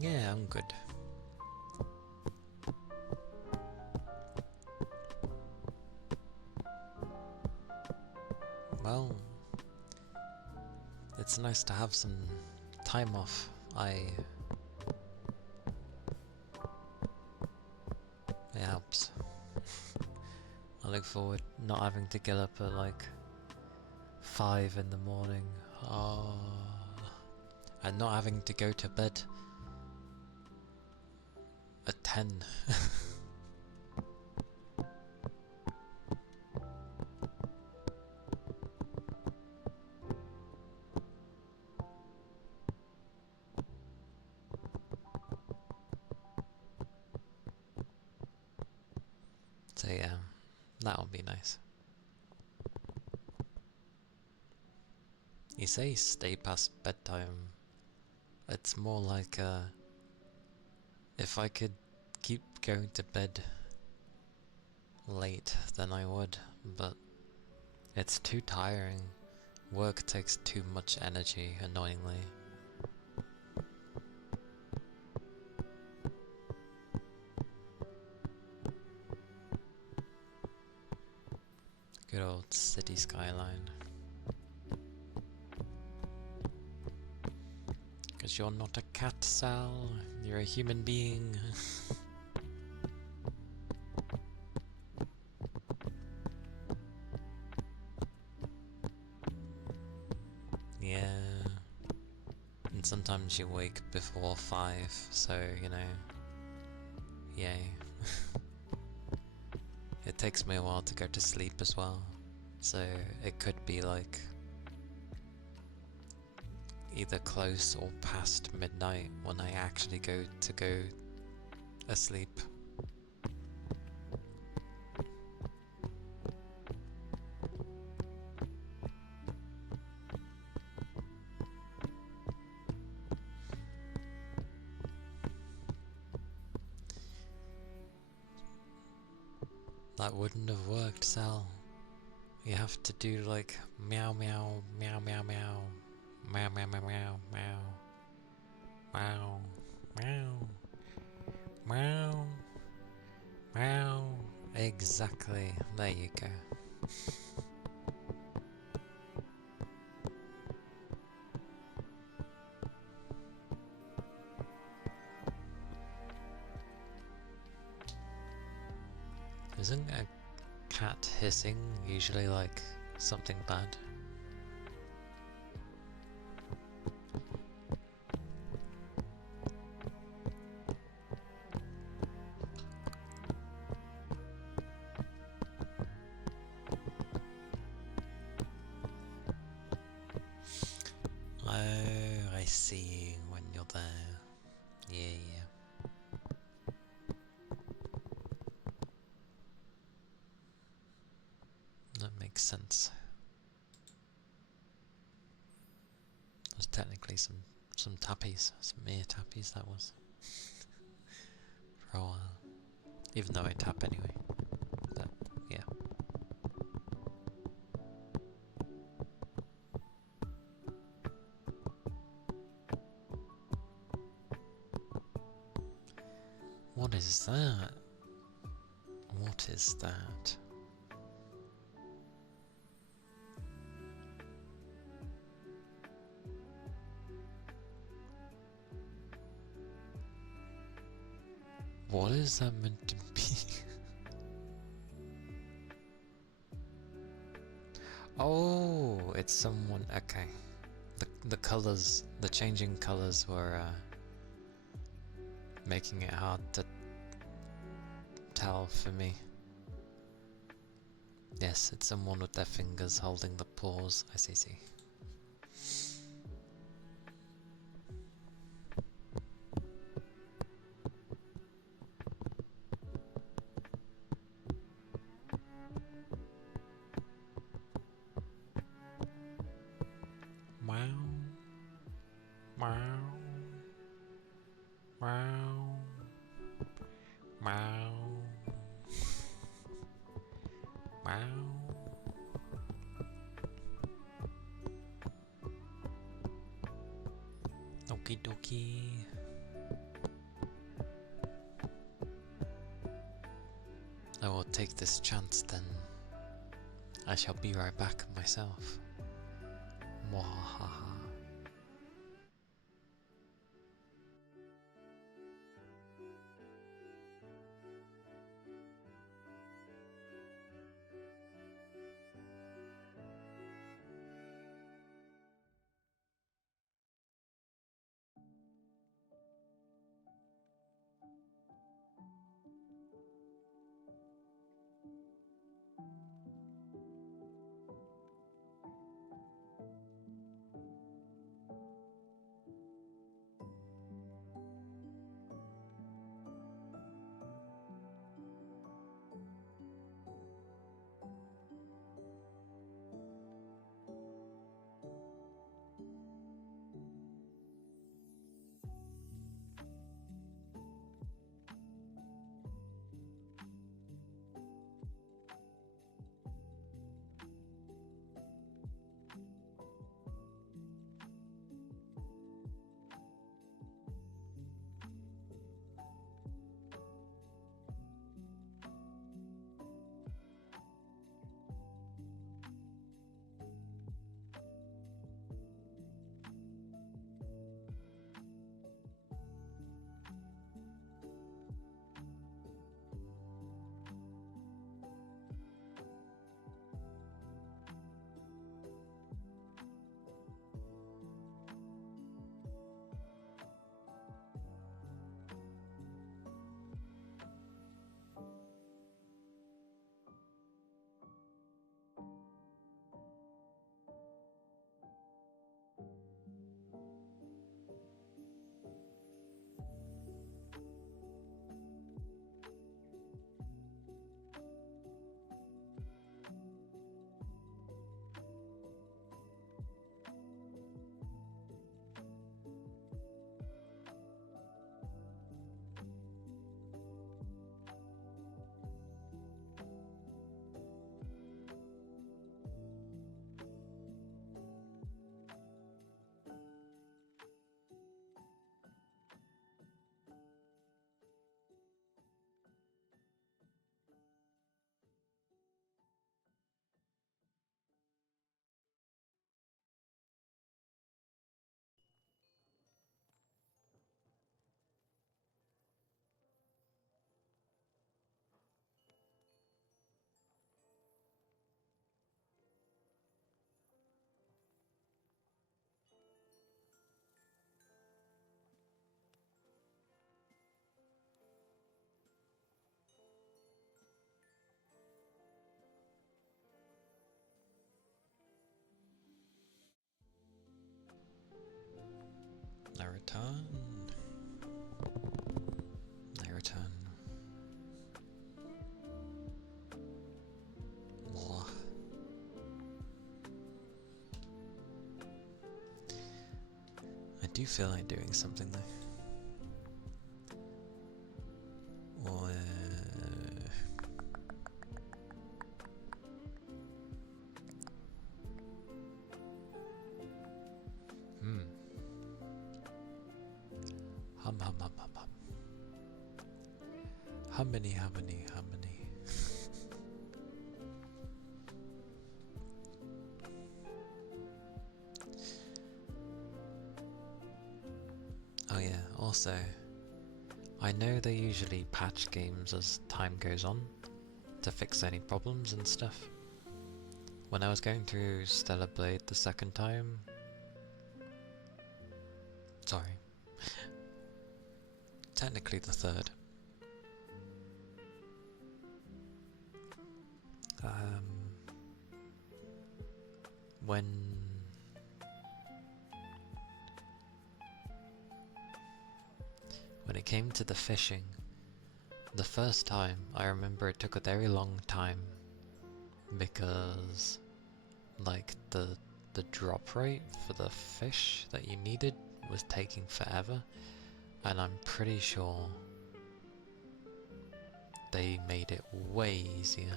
Yeah, I'm good. Well, it's nice to have some time off. It helps. I look forward not having to get up at like 5 in the morning. Oh, and not having to go to bed at 10. So yeah, that would be nice. You say stay past bedtime. It's more like if I could keep going to bed late, then I would, but it's too tiring. Work takes too much energy, annoyingly. Good old city skyline. Because you're not a cat, Sal. You're a human being. Yeah. And sometimes you wake before 5, so, you know, yay. It takes me a while to go to sleep as well, so it could be like either close or past midnight when I actually go asleep. That wouldn't have worked, Sal. You have to do like meow meow meow meow meow meow meow meow meow meow meow meow meow. Exactly. There you go. Isn't a cat hissing usually like something bad? Oh, I see when you're there. Yeah, yeah. That makes sense. There's technically some tappies, some ear tappies that was. For a while. Even though I tap anyway. But, yeah. What is that? What is that? What is that meant to be? Oh, it's someone. Okay. The colors, the changing colors were making it hard to tell for me. Yes, it's someone with their fingers holding the paws. I see. Meow. Meow. Meow. Meow. Meow. Okie dokie. I will take this chance then. I shall be right back myself. Mwahaha. do feel like doing something though. Or hum hum hum hum hum. Hummany hummany hummany. Oh yeah, also, I know they usually patch games as time goes on to fix any problems and stuff. When I was going through Stellar Blade the second time, sorry, technically the third, when it came to the fishing, the first time I remember it took a very long time because like the drop rate for the fish that you needed was taking forever, and I'm pretty sure they made it way easier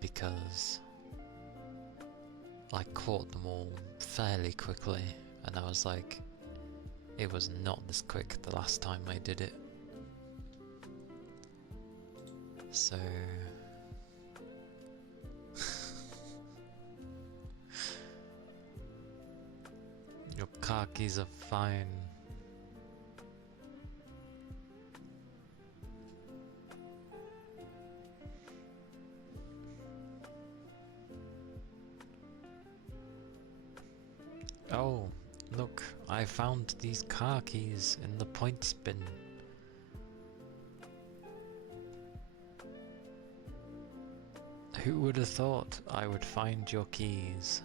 because I caught them all fairly quickly, and I was like, it was not this quick the last time I did it. So your khakis are fine. Oh, look, I found these car keys in the points bin. Who would have thought I would find your keys?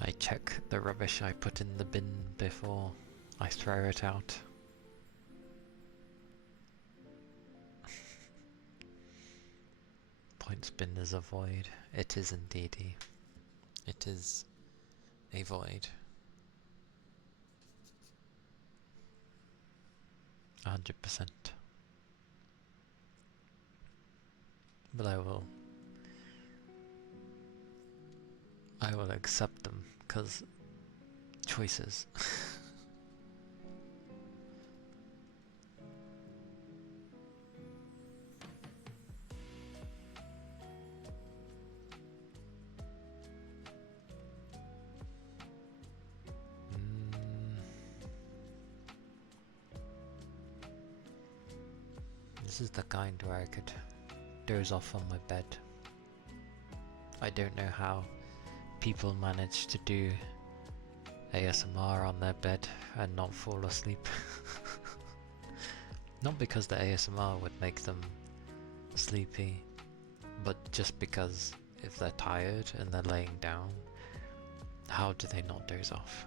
I check the rubbish I put in the bin before I throw it out. Points bin is a void. It is indeedy. It is a void. 100%. But I will accept them, because choices. This is the kind where I could doze off on my bed. I don't know how people manage to do ASMR on their bed and not fall asleep. Not because the ASMR would make them sleepy, but just because if they're tired and they're laying down, how do they not doze off?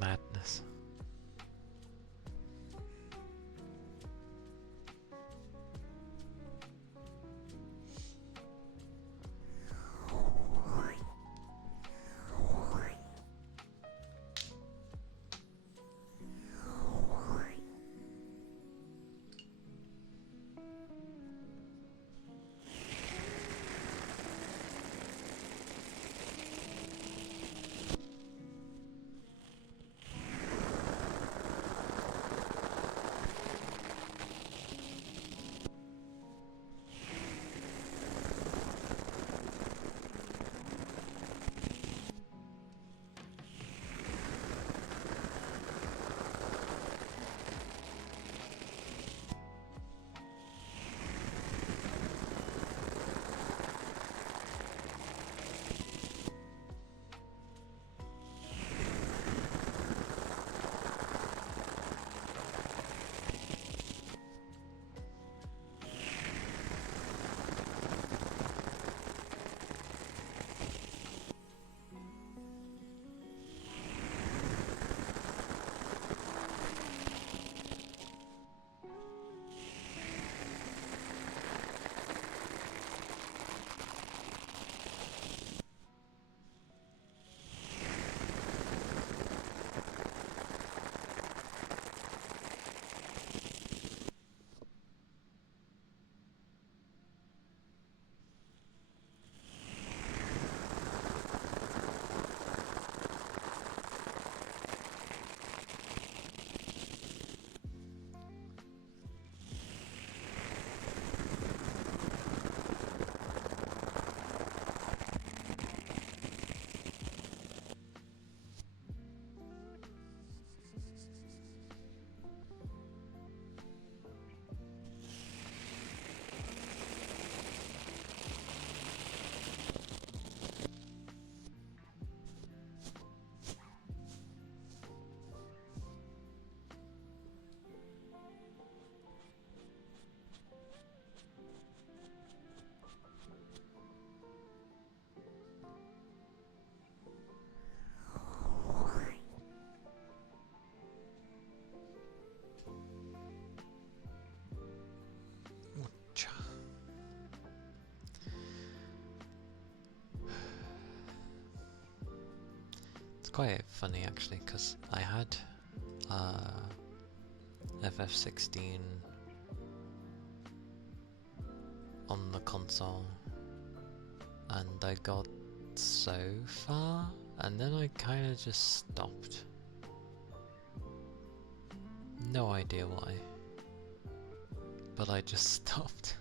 Madness. quite funny actually, because I had FF16 on the console and I got so far and then I kind of just stopped. No idea why, but I just stopped.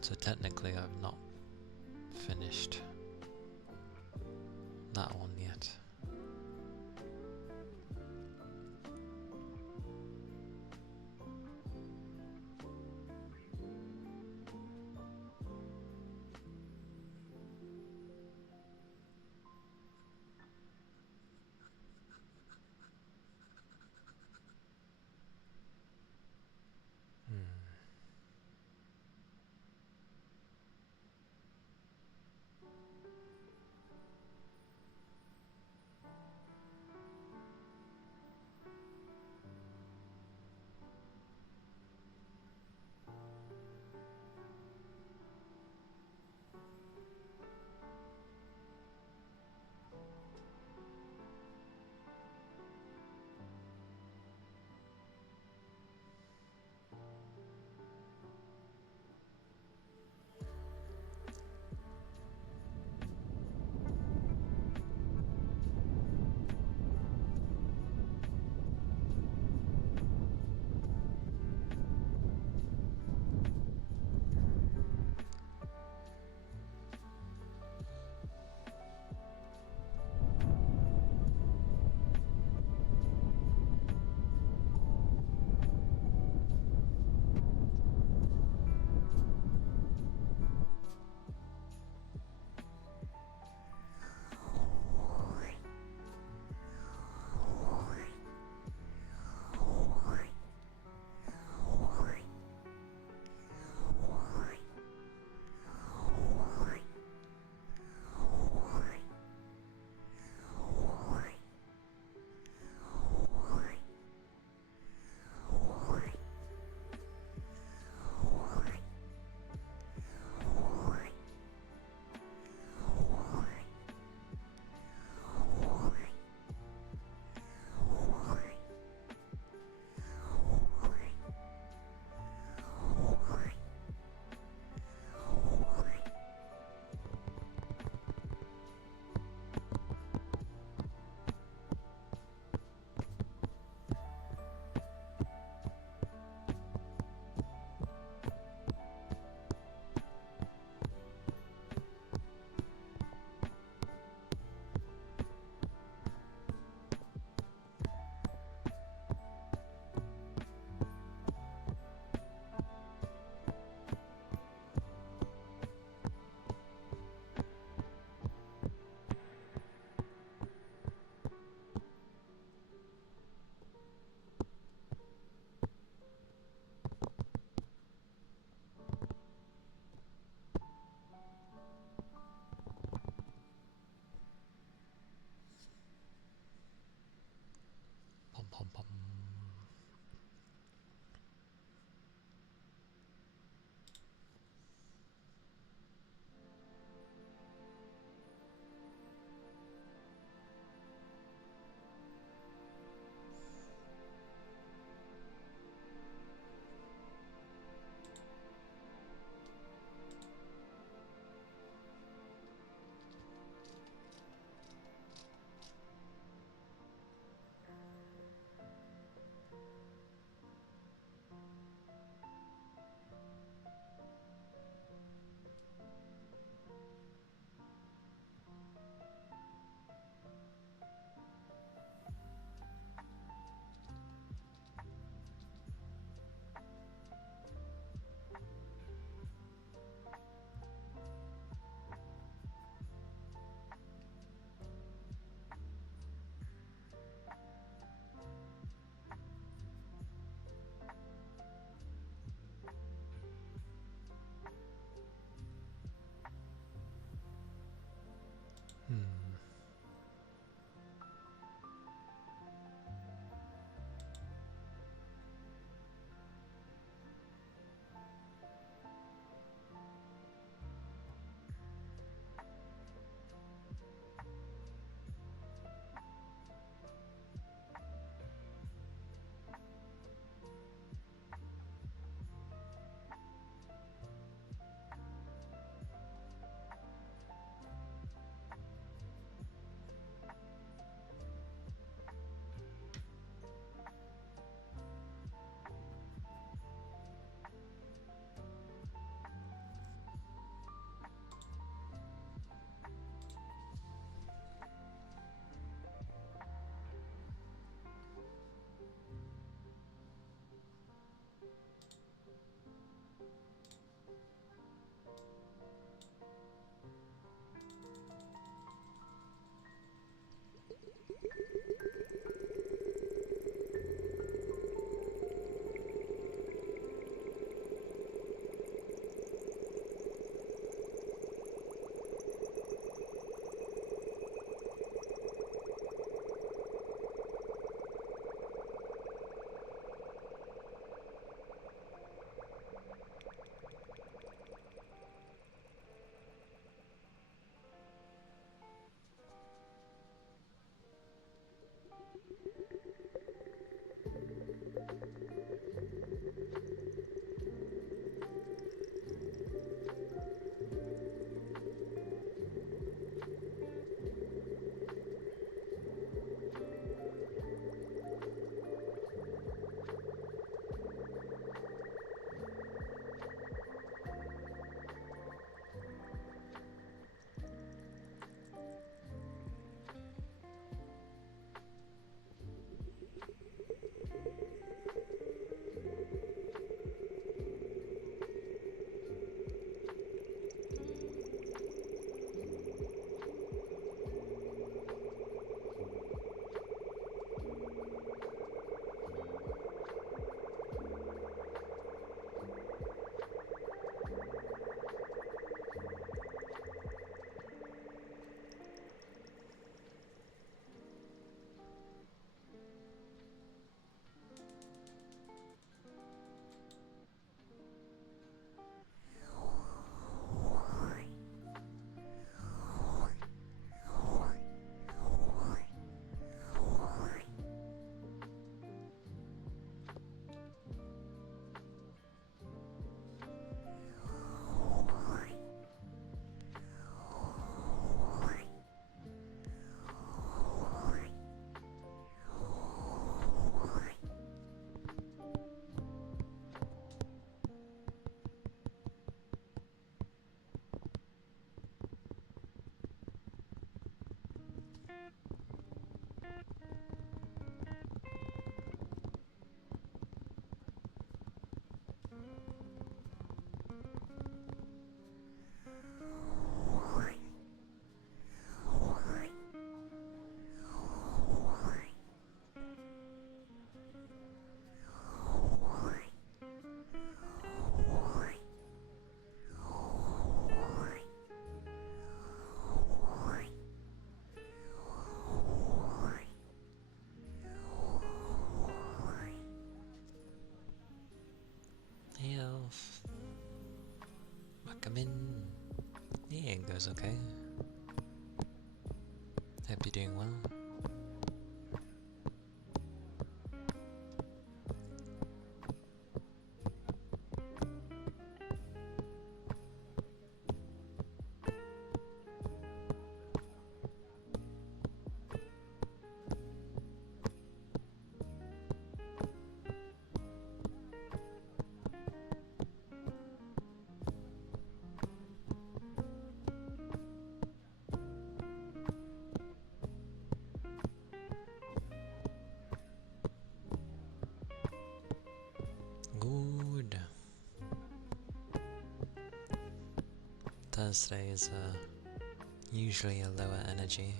So technically I've not finished that one yet. Pom pom pom. Hey Elf. Welcome in. Yeah, it goes okay. Hope you're doing well. Good. Thursday is usually a lower energy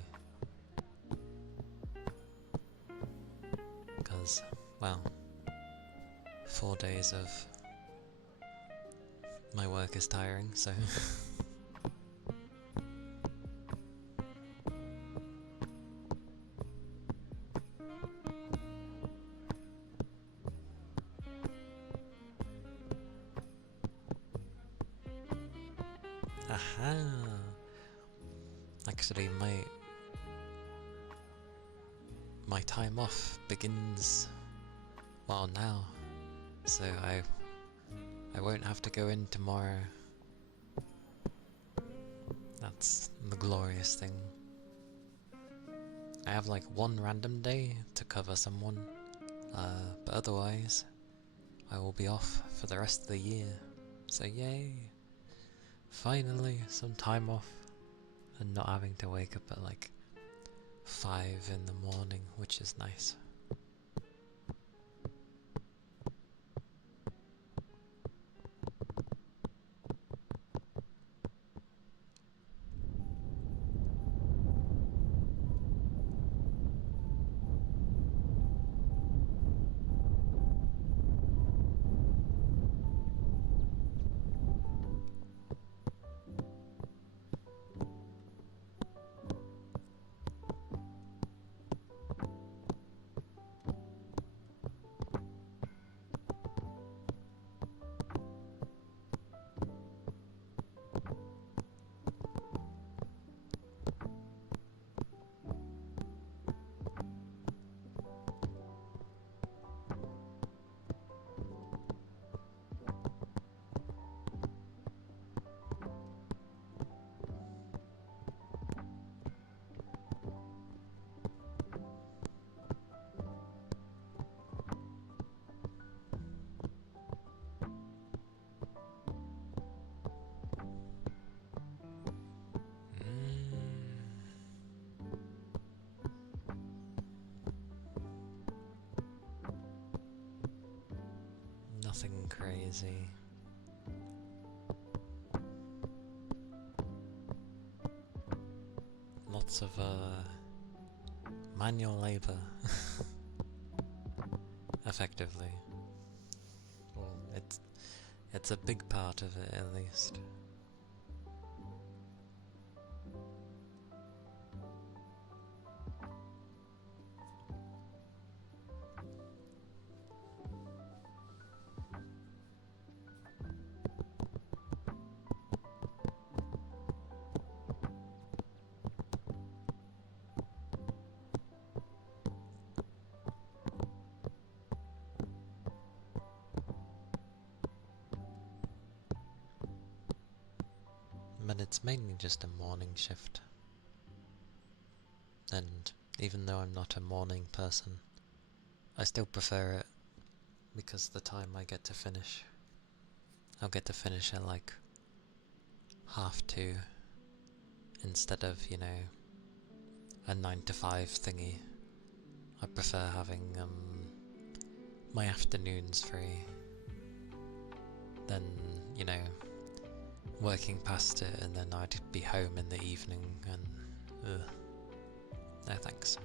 because, well, 4 days of my work is tiring, so aha! Actually, my time off begins, well, now, so I won't have to go in tomorrow. That's the glorious thing. I have like one random day to cover someone, but otherwise I will be off for the rest of the year. So yay! Finally some time off and not having to wake up at like 5 in the morning, which is nice. Nothing crazy. Lots of manual labor, effectively. Well, it's a big part of it, at least. But it's mainly just a morning shift. And even though I'm not a morning person, I still prefer it because the time I get to finish, I'll get to finish at like 2:30 instead of, you know, a 9 to 5 thingy. I prefer having my afternoons free than, you know, working past it and then I'd be home in the evening and ugh. No thanks.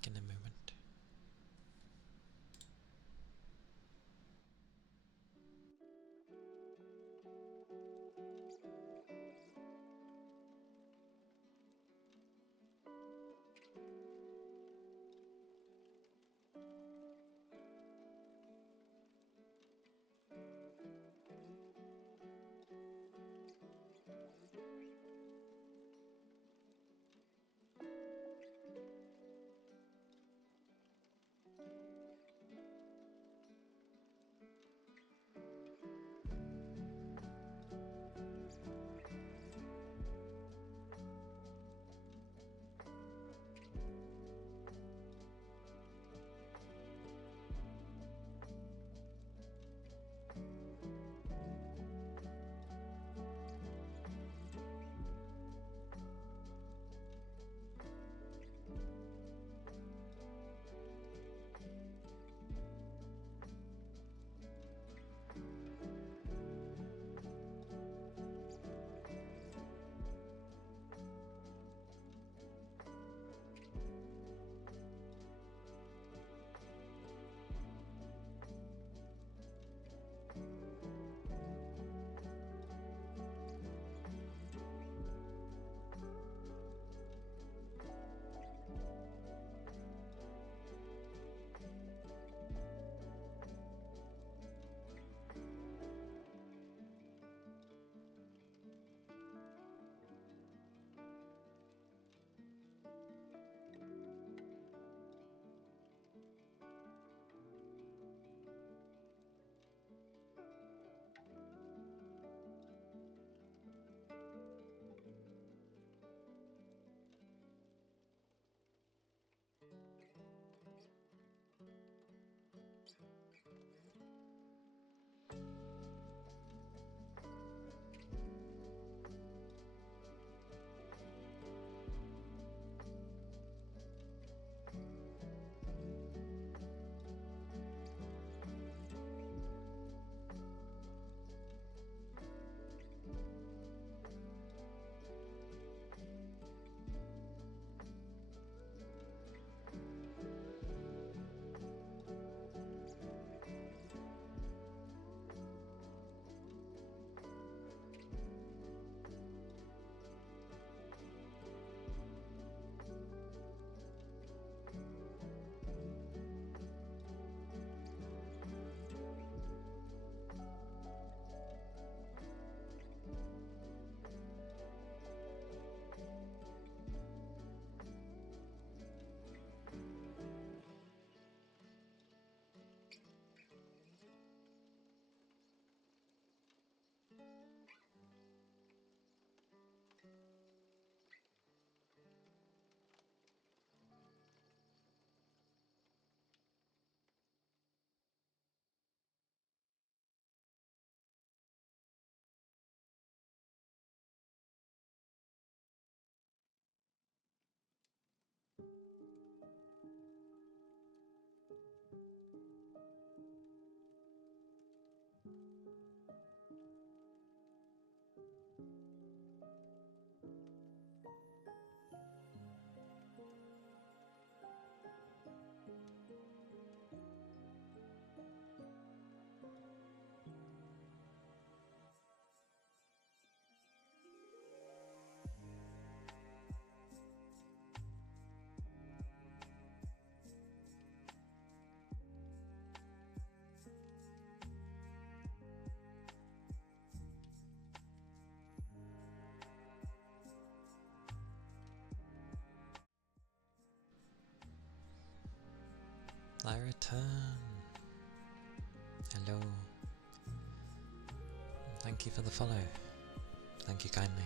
back in a moment. I return. Hello. Thank you for the follow. Thank you kindly.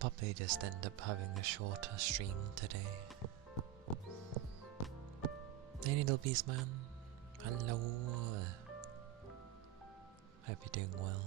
probably just end up having a shorter stream today. Hey Needle Beast Man, hello. Hope you're doing well.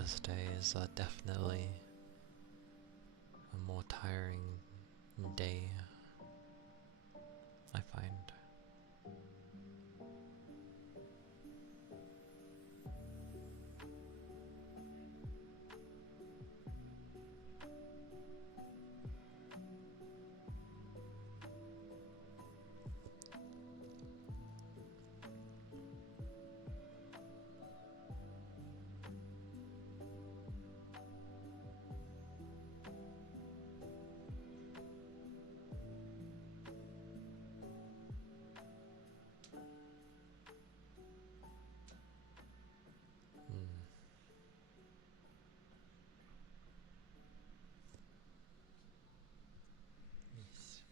Thursdays are definitely a more tiring day, I find. Yes.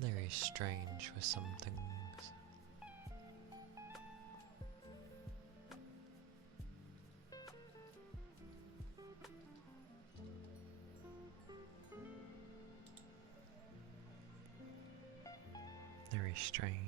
Very strange with some things. Very strange.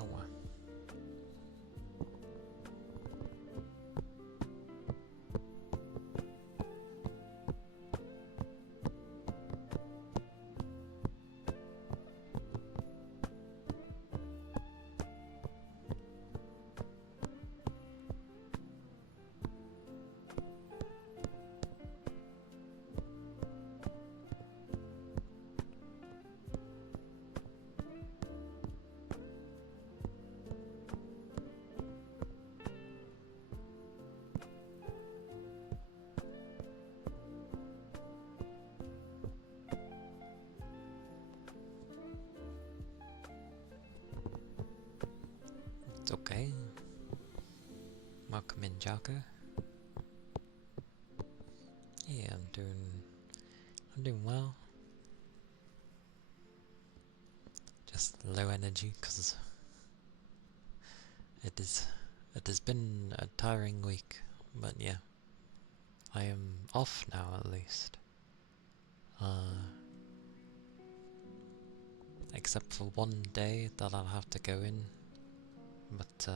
Oh wow. It's okay. Welcome in, Jaka. Yeah, I'm doing well. Just low energy because it has been a tiring week, but yeah, I am off now at least. Except for one day that I'll have to go in, but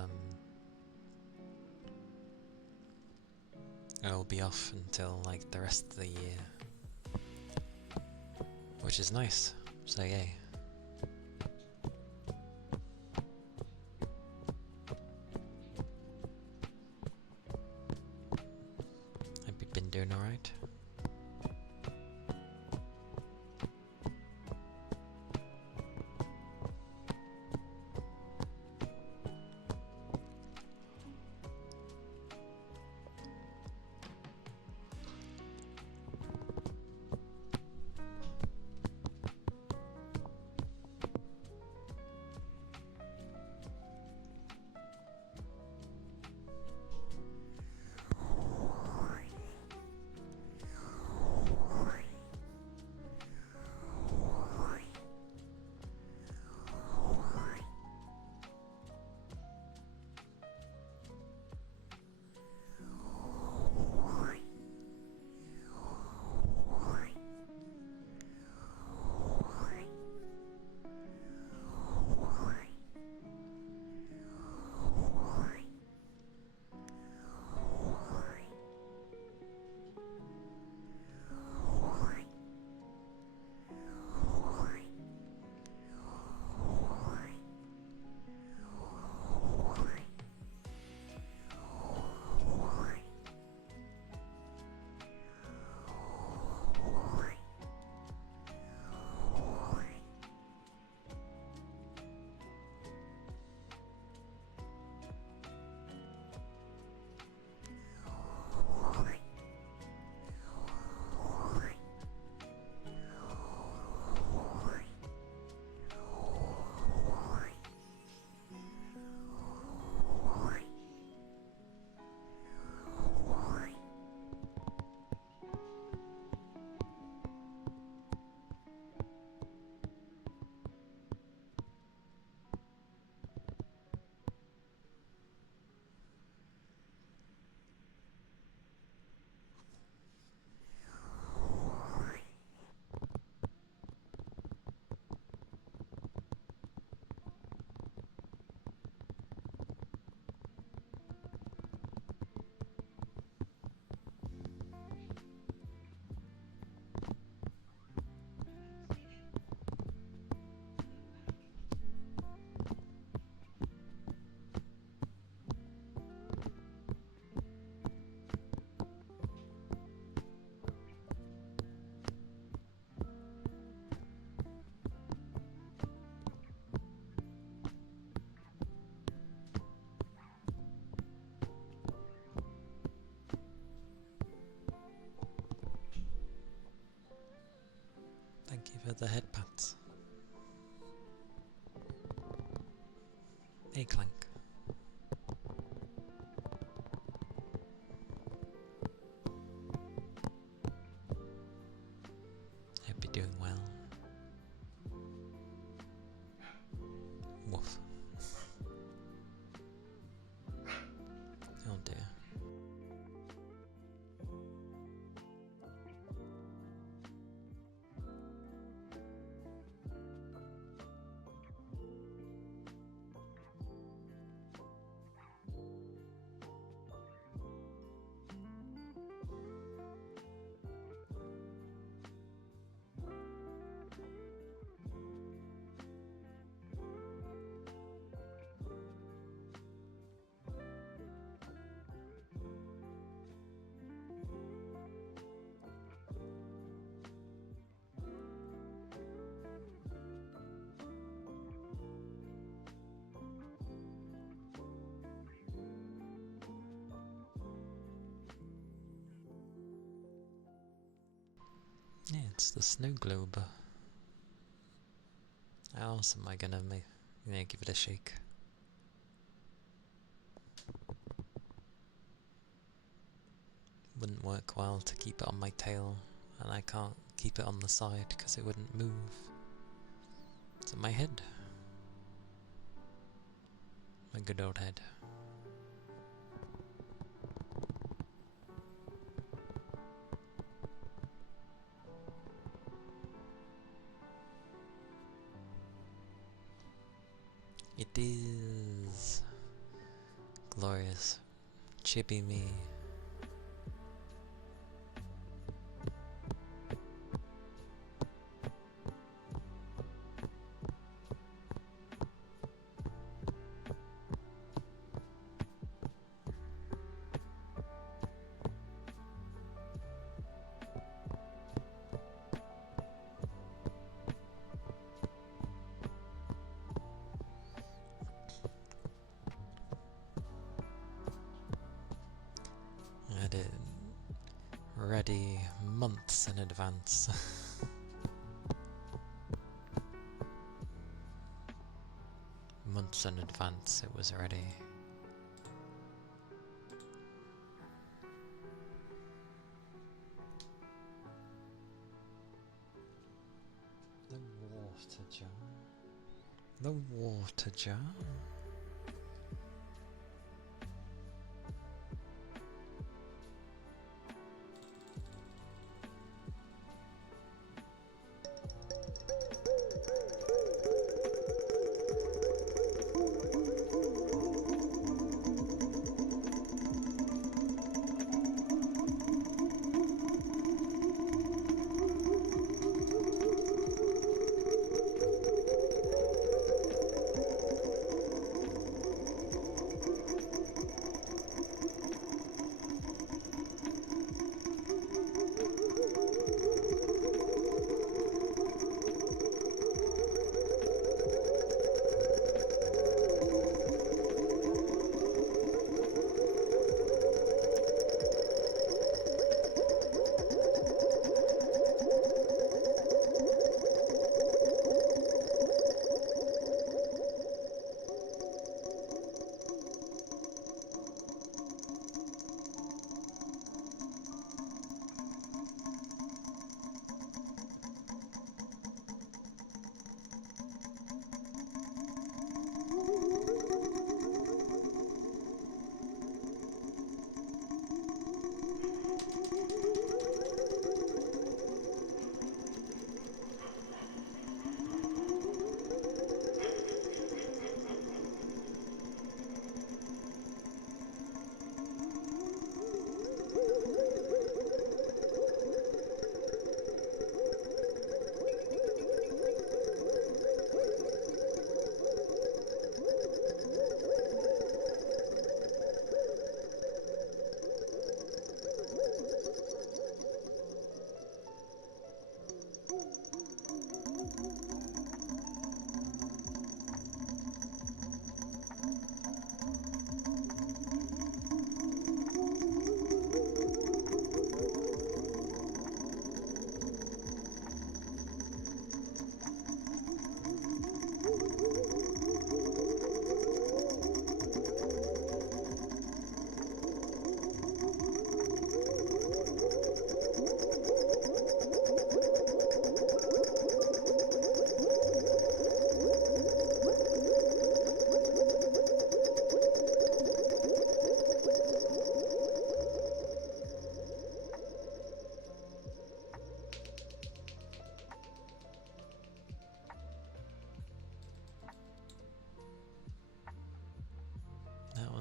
I'll be off until like the rest of the year, which is nice, so yay. Have you been doing alright? Thank you for the head pats. Hey Clank. Hope you're doing well. Woof. Oh dear. Yeah, it's the snow globe. How else am I gonna give it a shake? Wouldn't work well to keep it on my tail, and I can't keep it on the side because it wouldn't move. It's in my head. My good old head. It is glorious. Chippy me. I had it ready months in advance. Months in advance it was ready. The water jar. The water jar.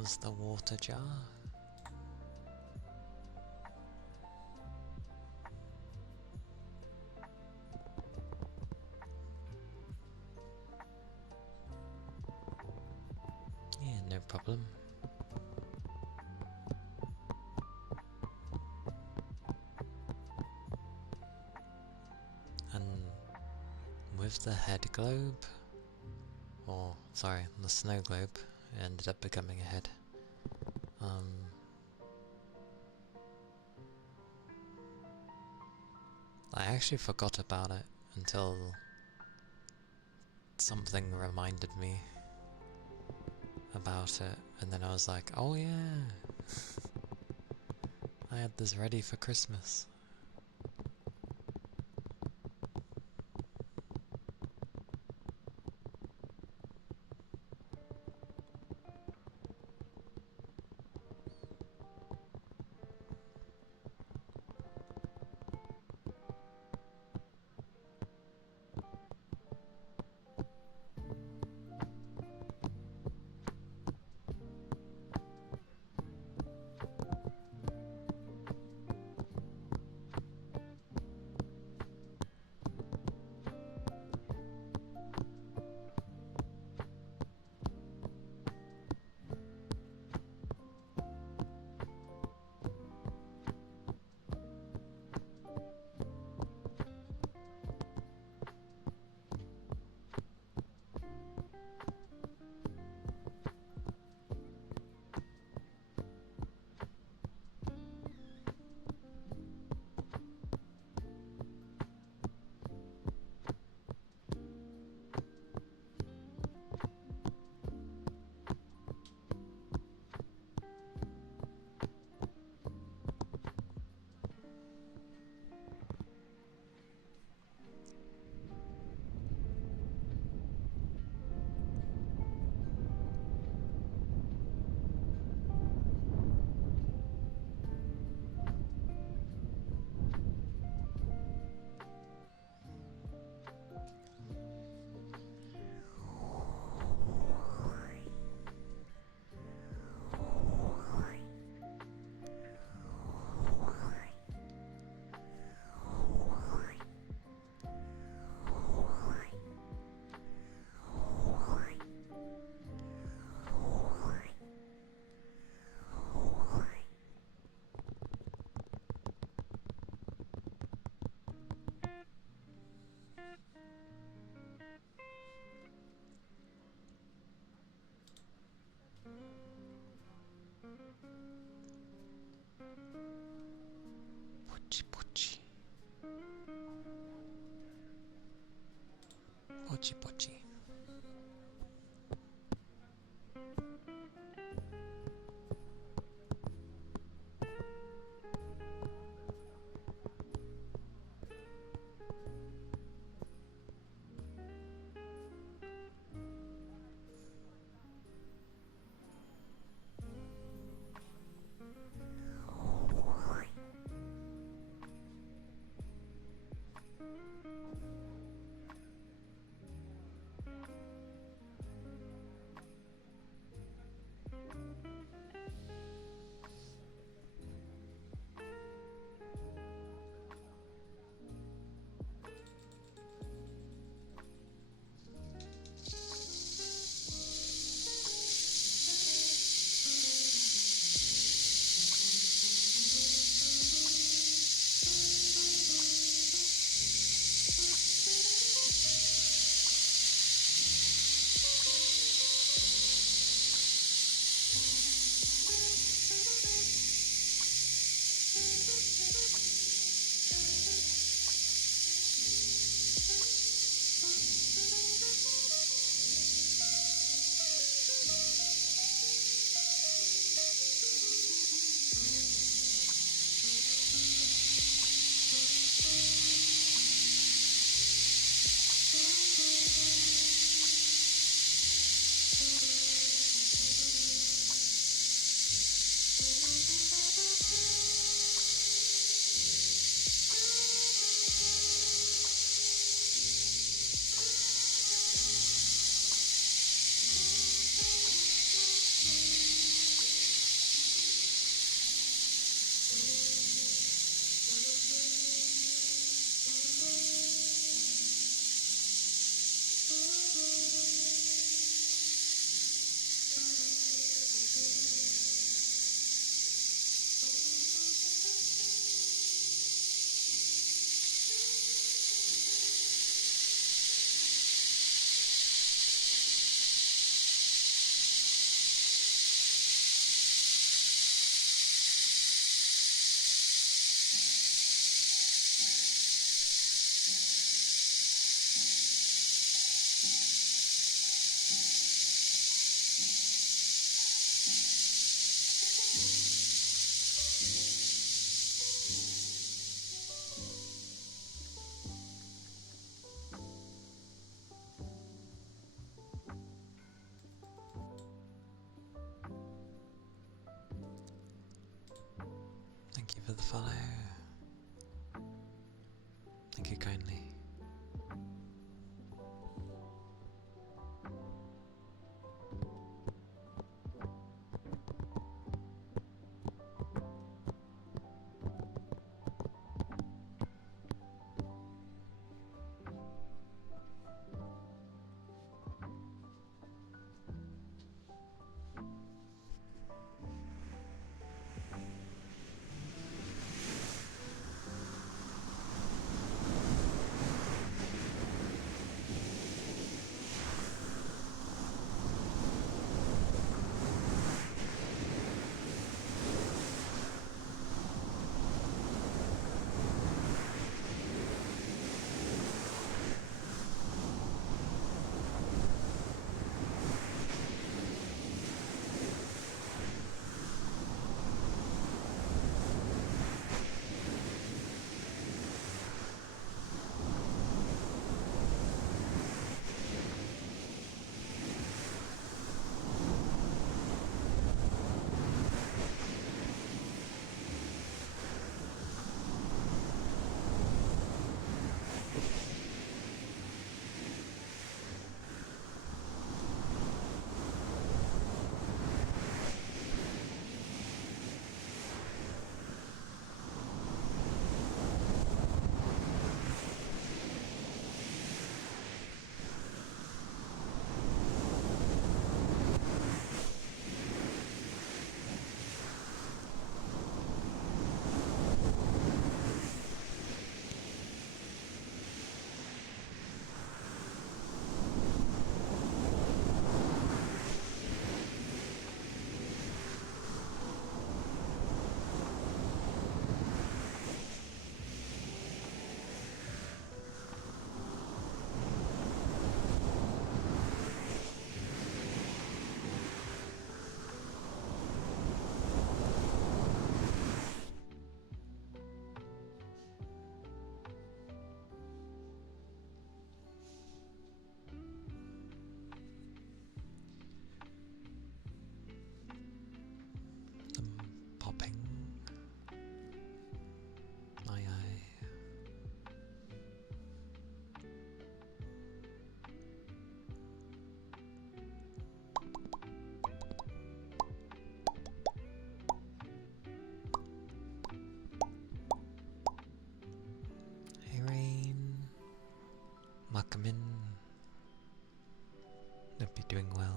was the water jar. Yeah, no problem. And with the head globe, or sorry, the snow globe, it ended up becoming a head. I actually forgot about it until something reminded me about it, and then I was like, oh yeah, I had this ready for Christmas. Pochi pochi. Pochi pochi. follow. Thank you kindly. Popping my eye. Hey Rain, welcome in. Hope you're doing well.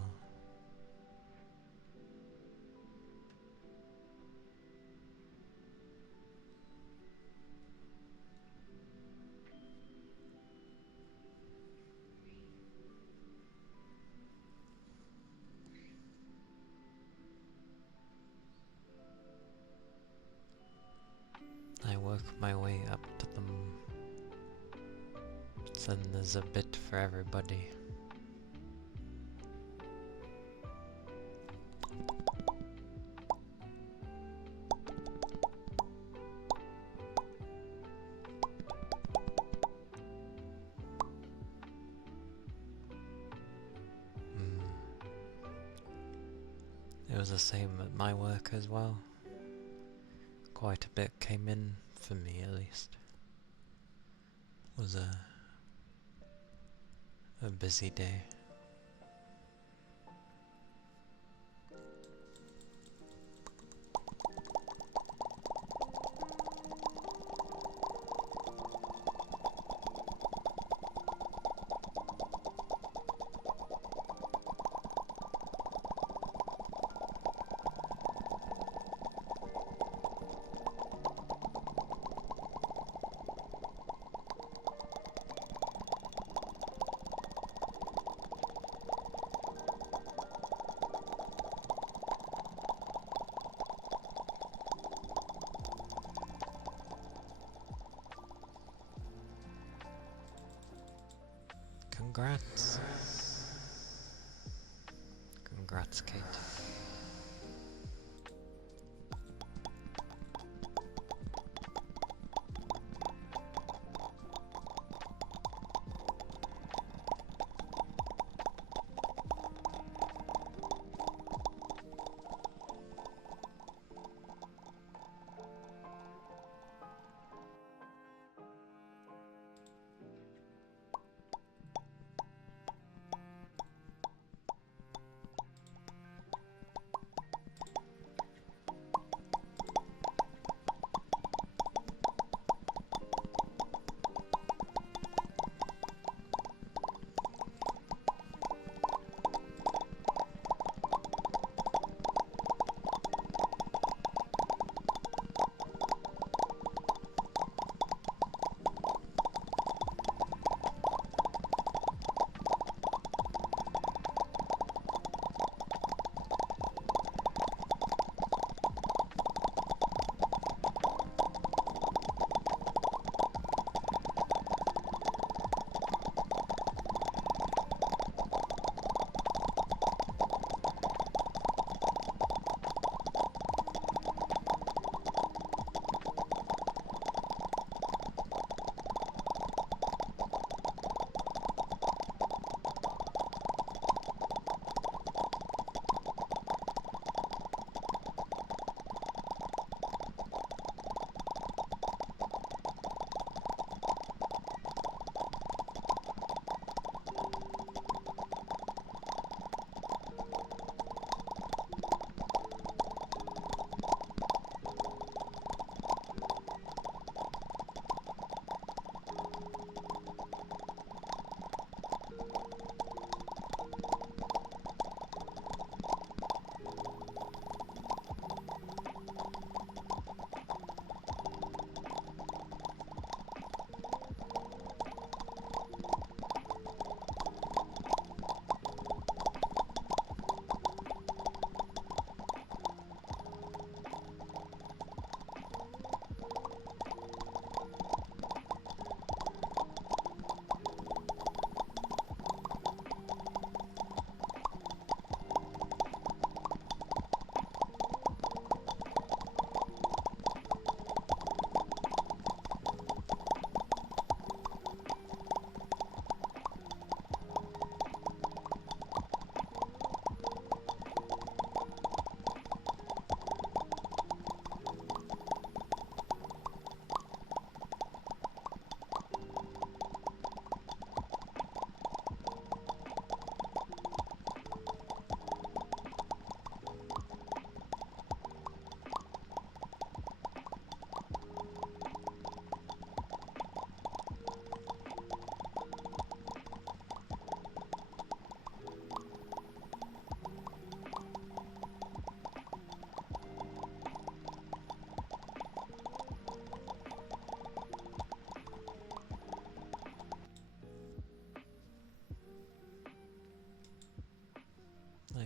I work my way up to them, so there's a bit for everybody. It was the same at my work as well. Quite a bit came in, for me at least. It was a busy day. Congrats. Congrats, Kate.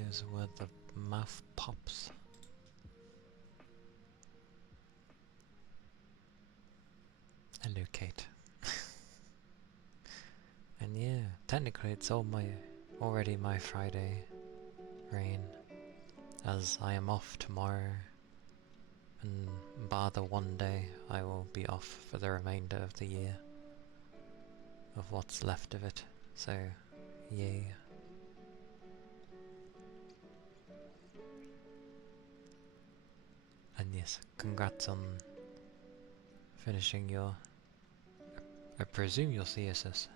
is where the mouth pops. Hello, Kate. And yeah, technically it's already my Friday rain, as I am off tomorrow, and bar the one day I will be off for the remainder of the year, of what's left of it, so yay. And yes, congrats on finishing your, I presume your CSS.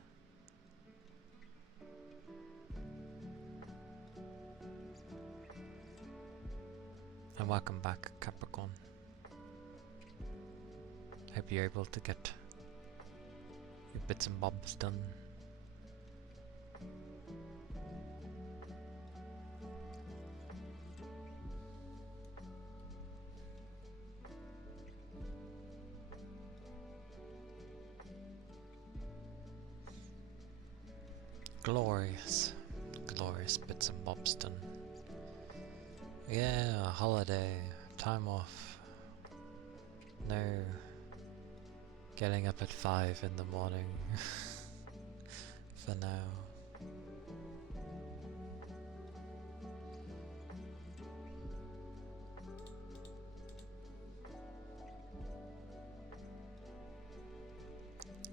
And welcome back, Capricorn. Hope you're able to get your bits and bobs done. Glorious, glorious bits and bobs done. Yeah, a holiday, time off. No getting up at 5 in the morning for now.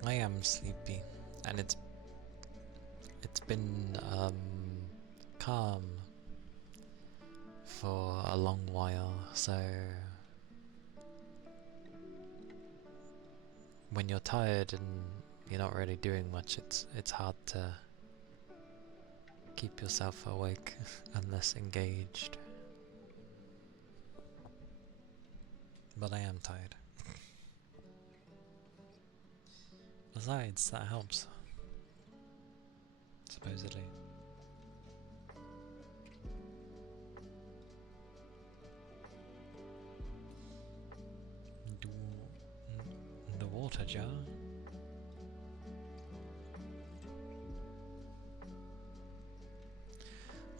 I am sleepy, and it's been calm for a long while, so when you're tired and you're not really doing much, it's hard to keep yourself awake unless engaged. But I am tired. Besides, that helps, supposedly. The water jar?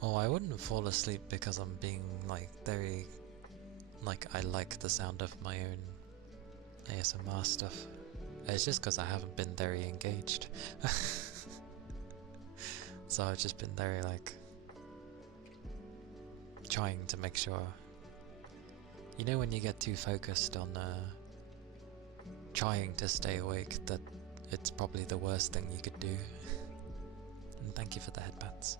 Oh, I wouldn't fall asleep because I'm being very, I like the sound of my own ASMR stuff. It's just because I haven't been very engaged. So I've just been very trying to make sure. You know when you get too focused on trying to stay awake, that it's probably the worst thing you could do. And thank you for the headpats.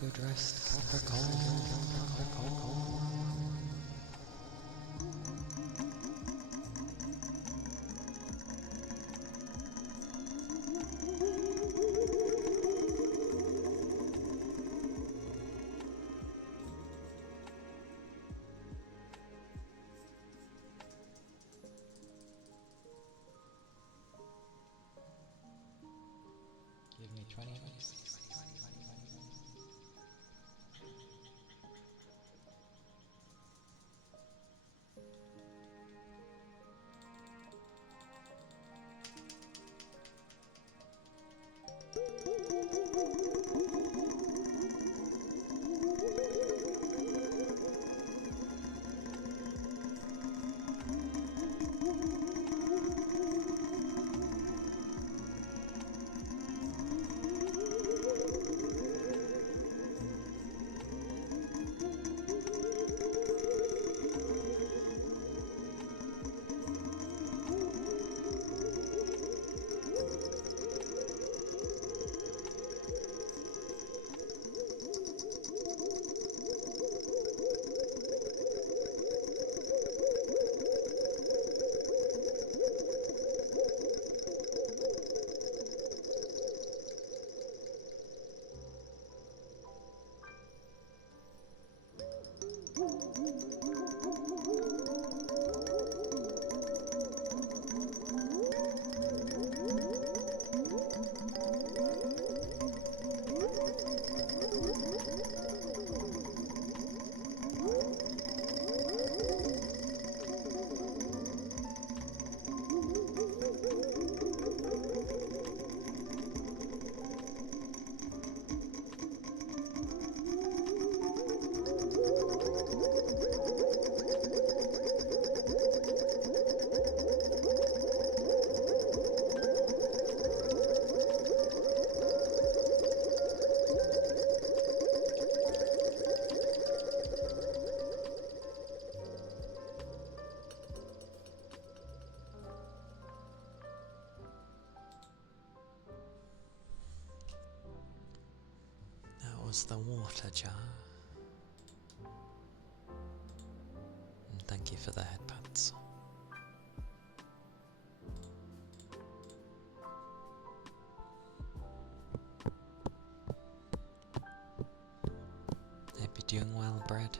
Good rest, Capricorn. That was the water jar. And thank you for the headpads. Hope you're doing well, Bread.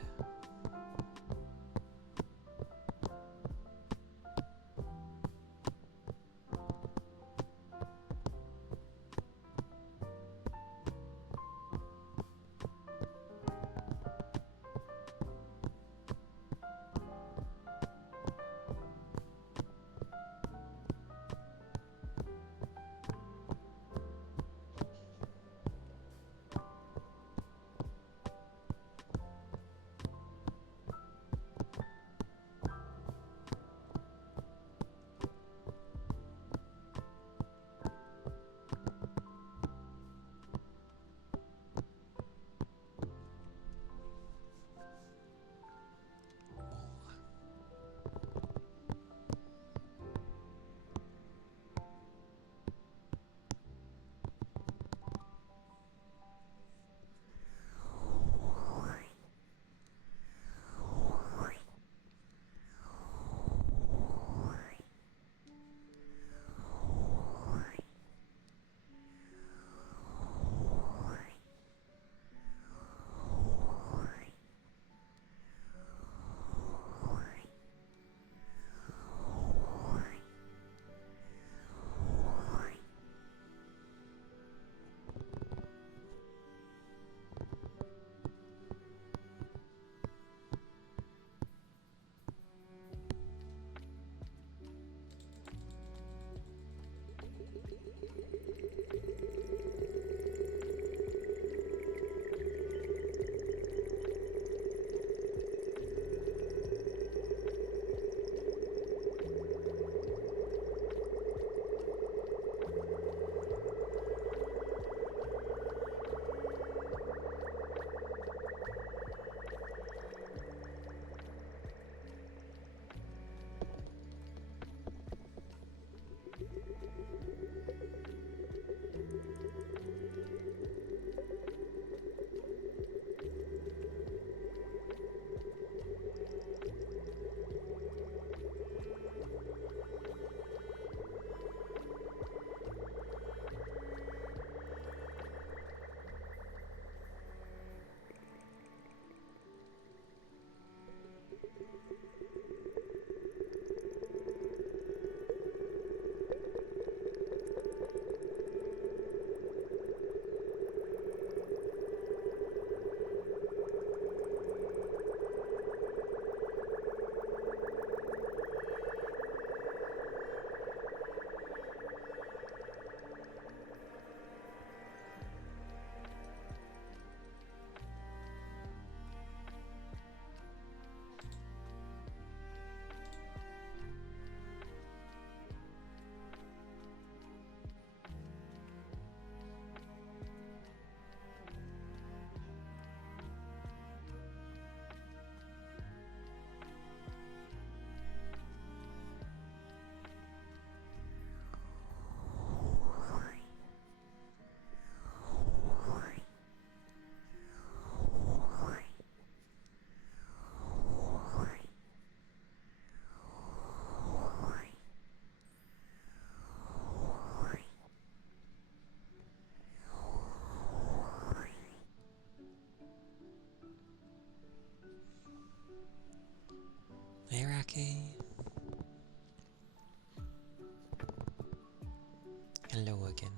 Hello again.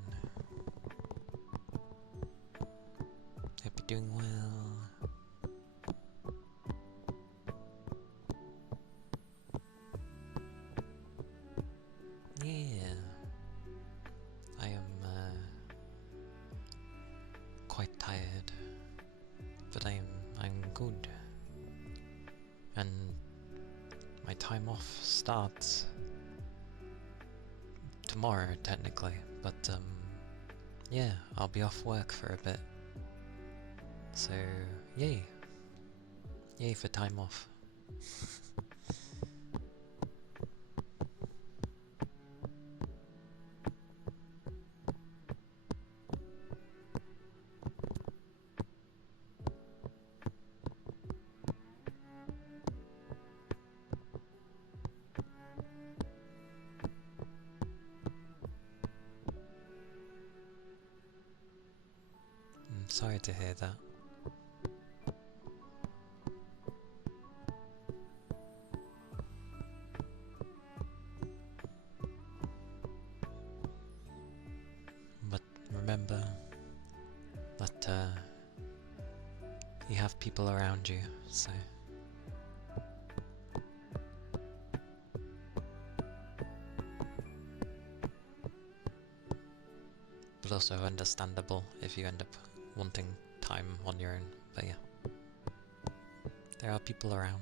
Hope you're doing well. Yeah, I am quite tired, but I'm good, and my time off starts tomorrow technically, but yeah, I'll be off work for a bit, so yay for time off. I'm sorry to hear that. But remember that you have people around you, so but also understandable if you end up wanting time on your own, but yeah, there are people around.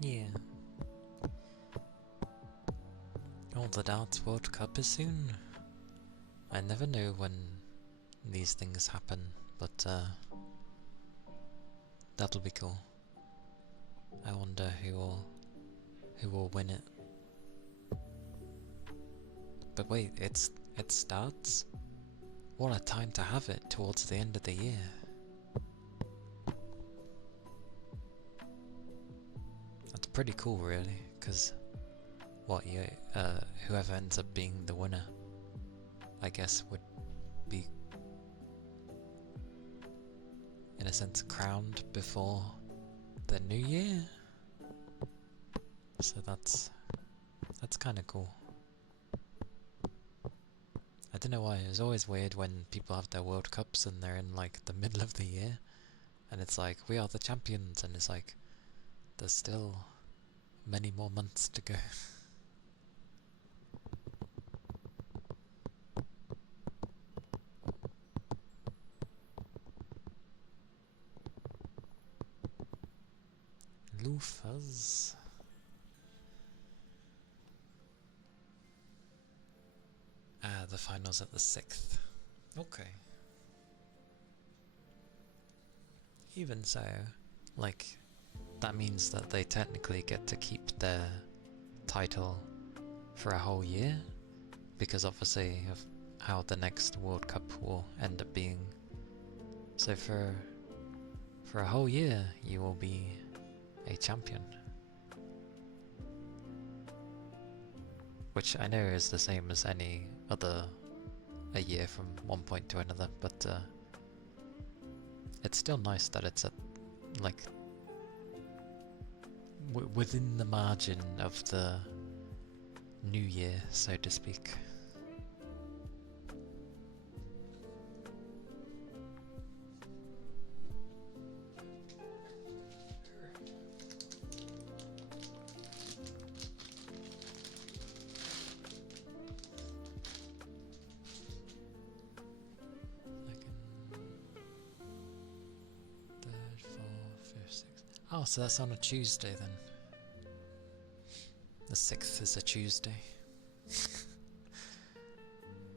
Yeah. Oh, the Darts World Cup is soon. I never know when these things happen, but that'll be cool. I wonder who will win it. But wait, it starts? What a time to have it towards the end of the year. That's pretty cool, really, because whoever ends up being the winner, I guess, would be, in a sense, crowned before the new year. So that's kind of cool. I don't know why, it's always weird when people have their World Cups and they're in like the middle of the year, and it's like, we are the champions, and it's like, there's still many more months to go. Loofers. Ah, the finals at the 6th. Okay. Even so, like, that means that they technically get to keep their title for a whole year, because obviously of how the next World Cup will end up being. So for a whole year, you will be a champion. Which I know is the same as any other a year from one point to another, but it's still nice that it's at, like, within the margin of the new year, so to speak. Oh, so that's on a Tuesday then. The 6th is a Tuesday.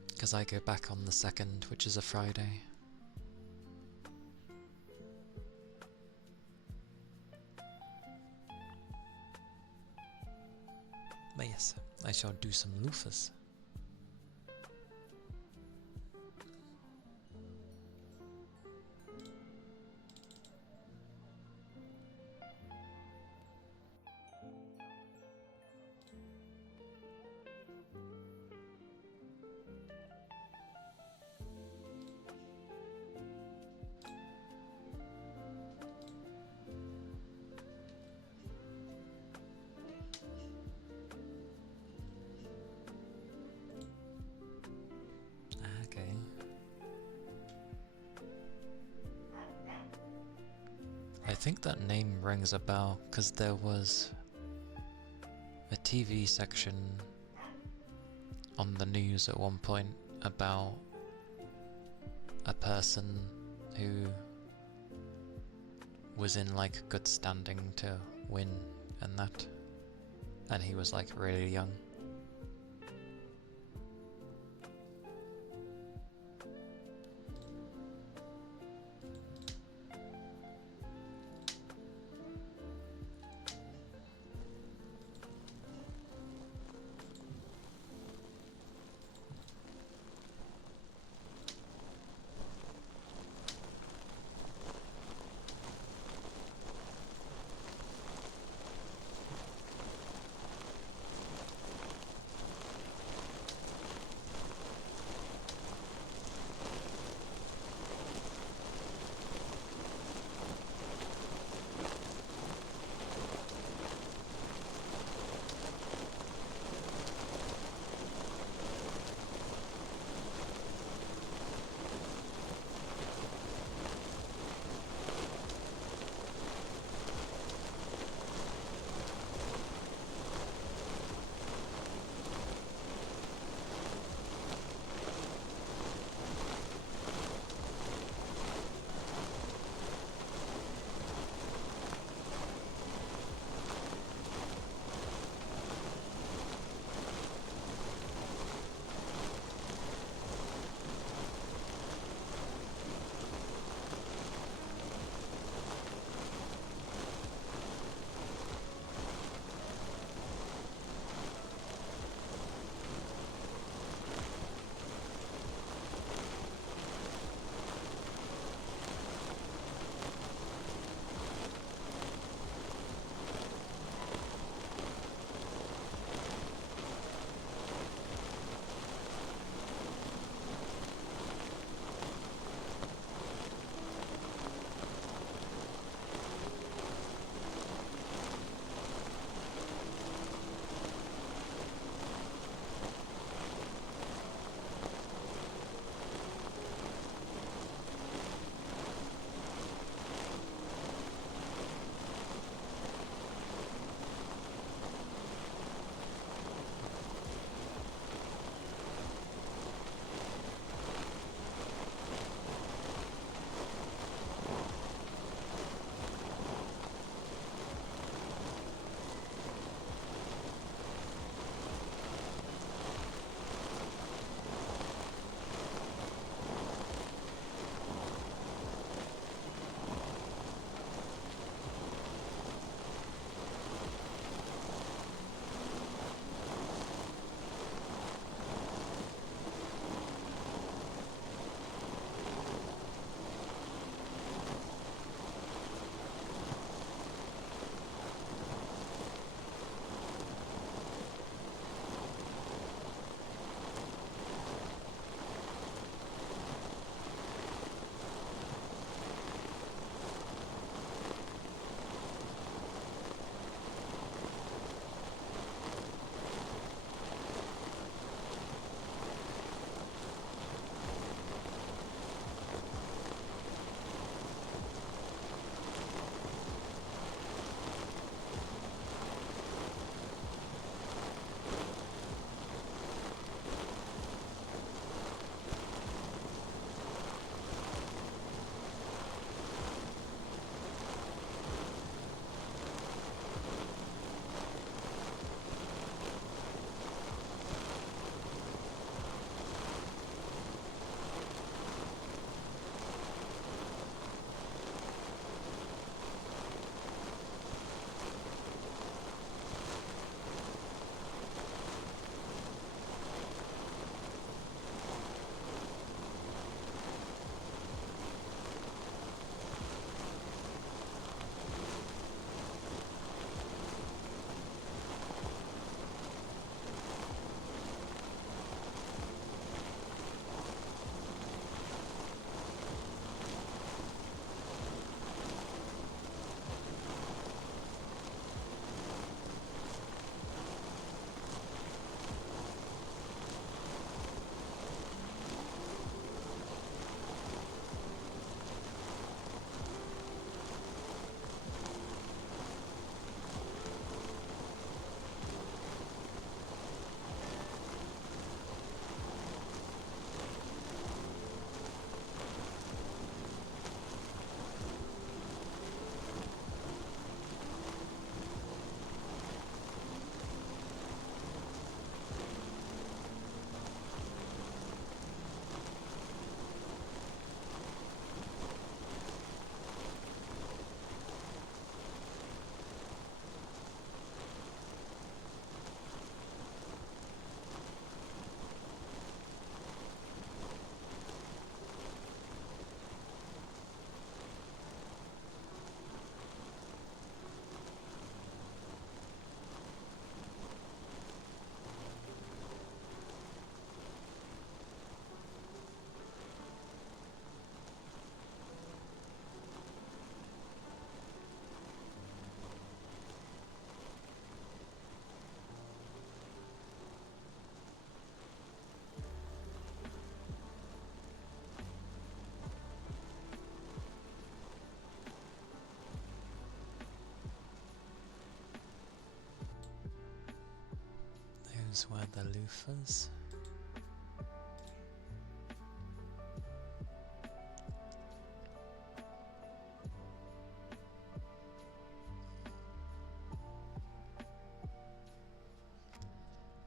Because I go back on the 2nd, which is a Friday. But yes, I shall do some loofahs. Okay. I think that name rings a bell, because there was a TV section on the news at one point about a person who was in like good standing to win and that, and he was like really young. Those were the loofahs.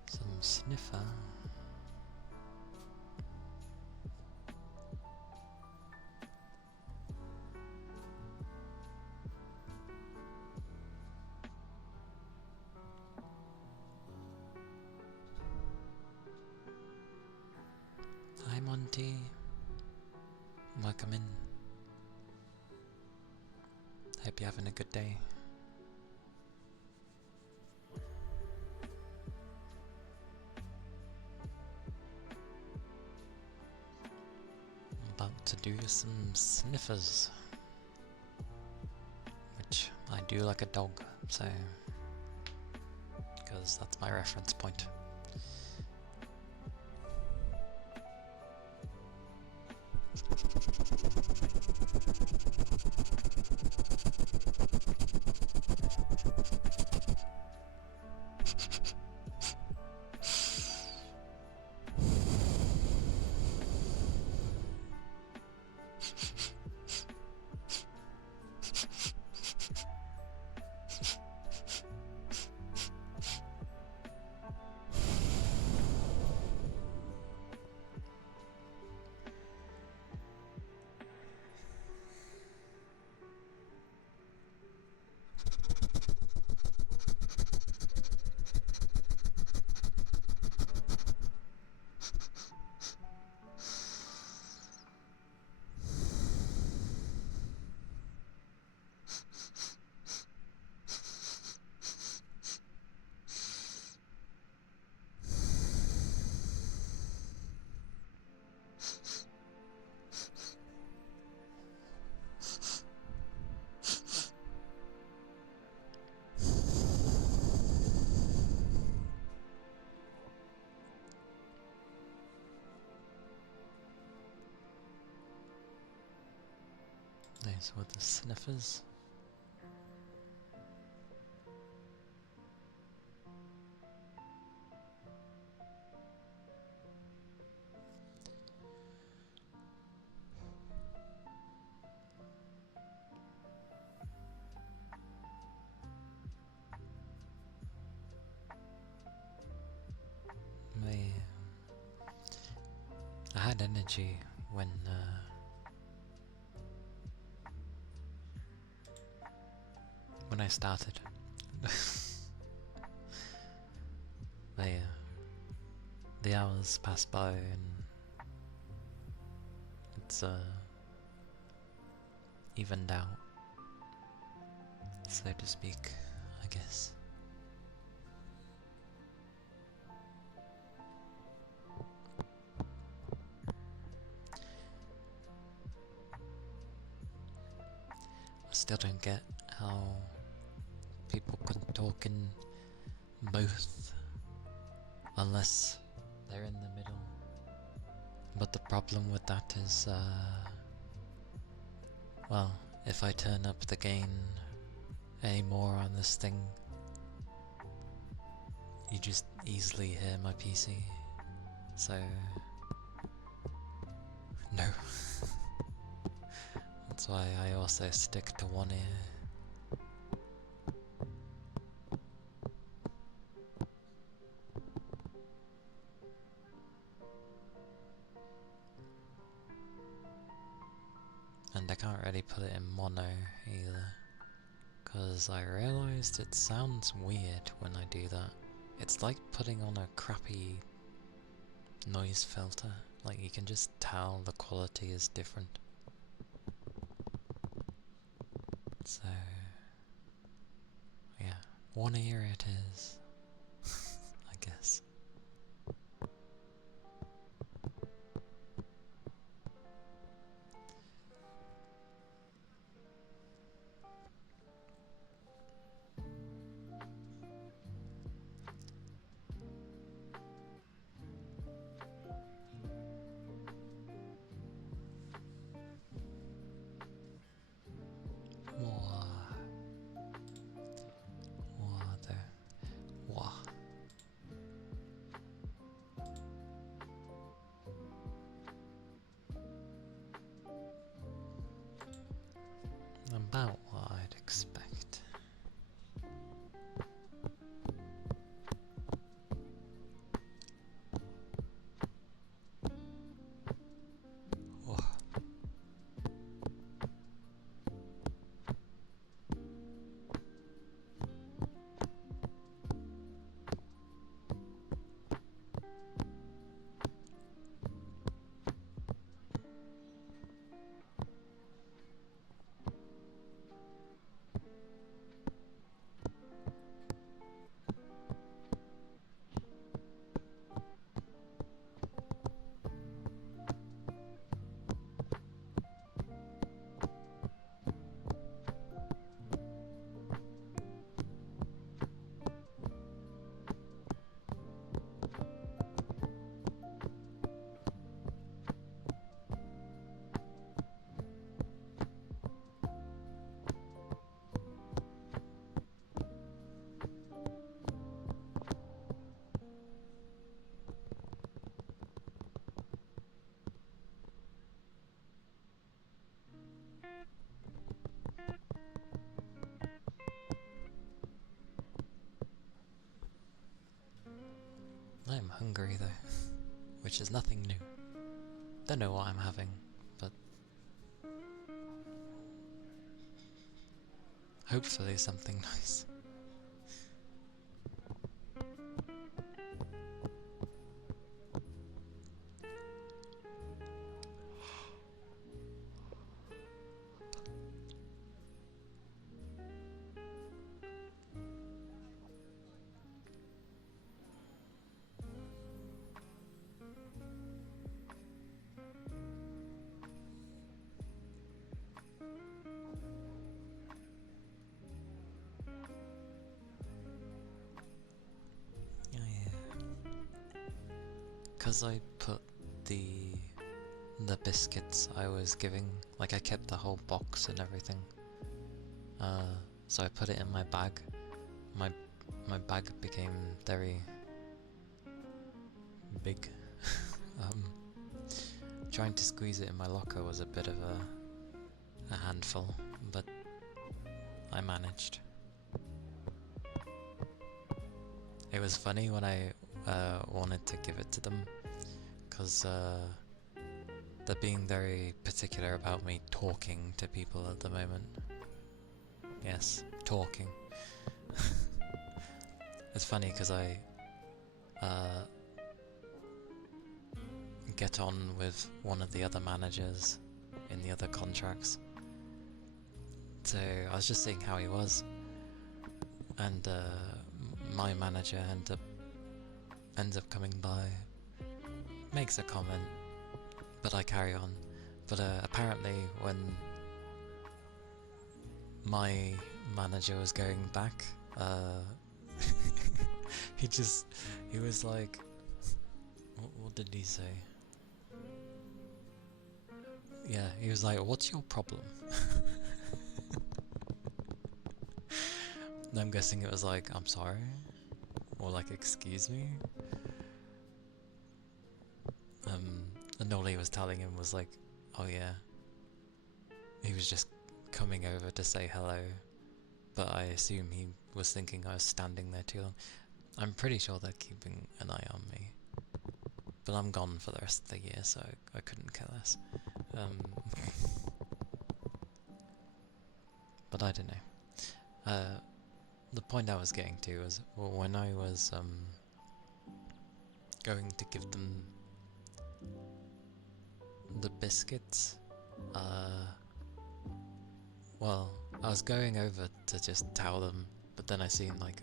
Some sniffer. Hi Monty, welcome in. Hope you're having a good day. I'm about to do some sniffers, which I do like a dog, so because that's my reference point. Those were the sniffers. I had energy when I started. The hours pass by and it's evened out, so to speak, I guess. I still don't get how people can talk in both unless they're in the middle. But the problem with that is, well, if I turn up the gain any more on this thing, you just easily hear my PC. So, no. That's why I also stick to one ear. And I can't really put it in mono either, because I realised it sounds weird when I do that. It's like putting on a crappy noise filter, like you can just tell the quality is different. So, yeah, one ear it is, I guess. Water. Wah. hungry though, which is nothing new. Don't know what I'm having, but hopefully something nice. Because I put the biscuits I was giving, like I kept the whole box and everything. So I put it in my bag. My bag became very big. Trying to squeeze it in my locker was a bit of a handful, but I managed. It was funny when I wanted to give it to them, because they're being very particular about me talking to people at the moment. Yes, talking. It's funny because I get on with one of the other managers in the other contracts. So I was just seeing how he was, and my manager ends up coming by, makes a comment, but I carry on. But apparently when my manager was going back, he was like, what did he say? Yeah, he was like, what's your problem? And I'm guessing it was like, I'm sorry? Or like, excuse me? And all he was telling him was like, oh yeah, he was just coming over to say hello, but I assume he was thinking I was standing there too long. I'm pretty sure they're keeping an eye on me, but I'm gone for the rest of the year, so I couldn't care less. But I don't know. The point I was getting to was, well, when I was going to give them the biscuits, well, I was going over to just tell them, but then I seen like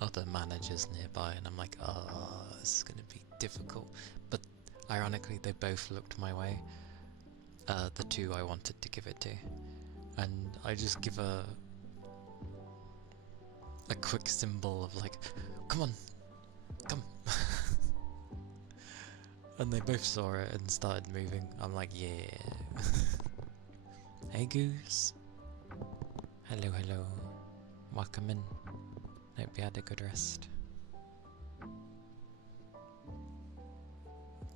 other managers nearby, and I'm like, oh, this is gonna be difficult. But ironically, they both looked my way, the two I wanted to give it to, and I just give a quick symbol of like, come on, come. And they both saw it and started moving. I'm like, yeah. Hey Goose. Hello, hello. Welcome in. Hope you had a good rest.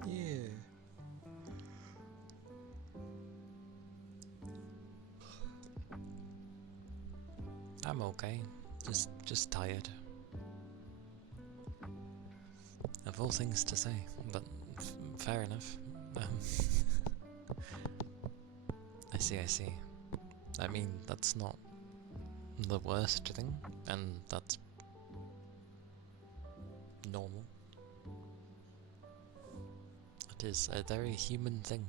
Yeah. I'm okay. Just tired. Of all things to say, but fair enough. I see. I mean, that's not the worst thing, and that's normal. It is a very human thing.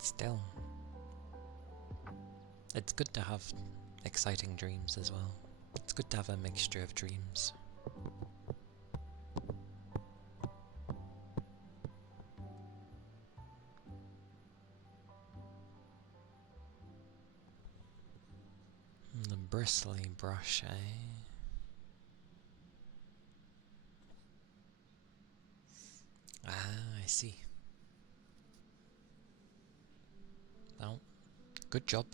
Still, it's good to have exciting dreams as well. It's good to have a mixture of dreams. The bristly brush, eh? Ah, I see. Well, good job.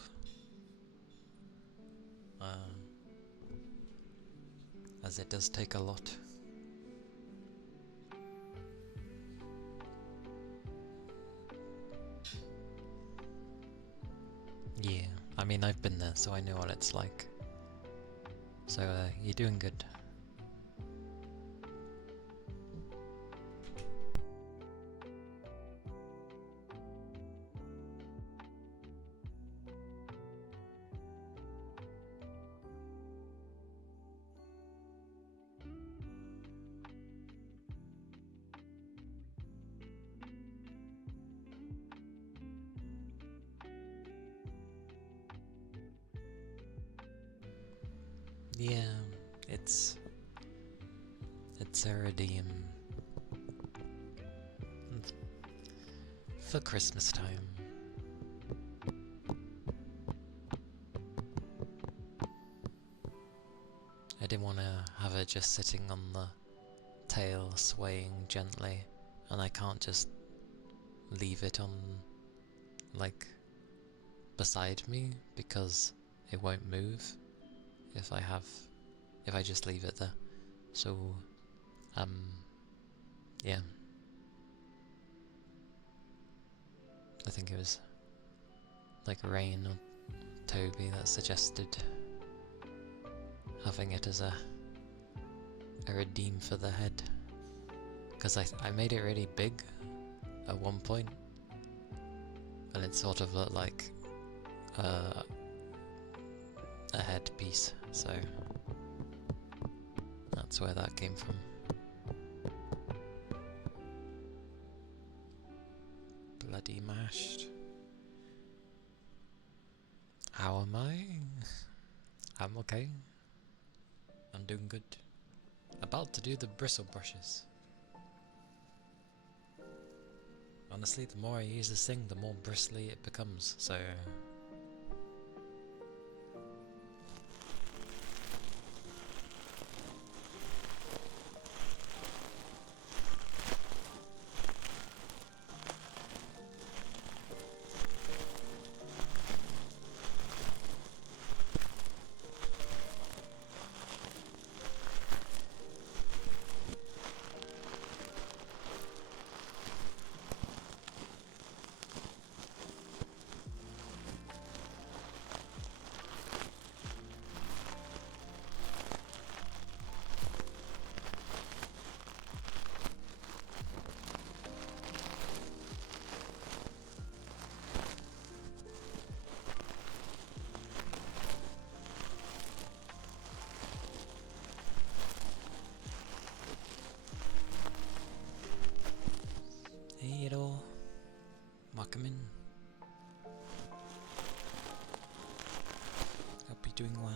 As it does take a lot. I mean, I've been there, so I know what it's like. So, you're doing good. Yeah, it's a redeem for Christmas time. I didn't want to have it just sitting on the tail swaying gently, and I can't just leave it on, like, beside me because it won't move if I just leave it there. So, yeah. I think it was like Rain or Toby that suggested having it as a redeem for the head, because I made it really big at one point, and it sort of looked like a headpiece, so that's where that came from. Bloody mashed. How am I? I'm okay. I'm doing good. About to do the bristle brushes. Honestly, the more I use this thing, the more bristly it becomes, so... Hey it all. Welcome in. Hope you're doing well.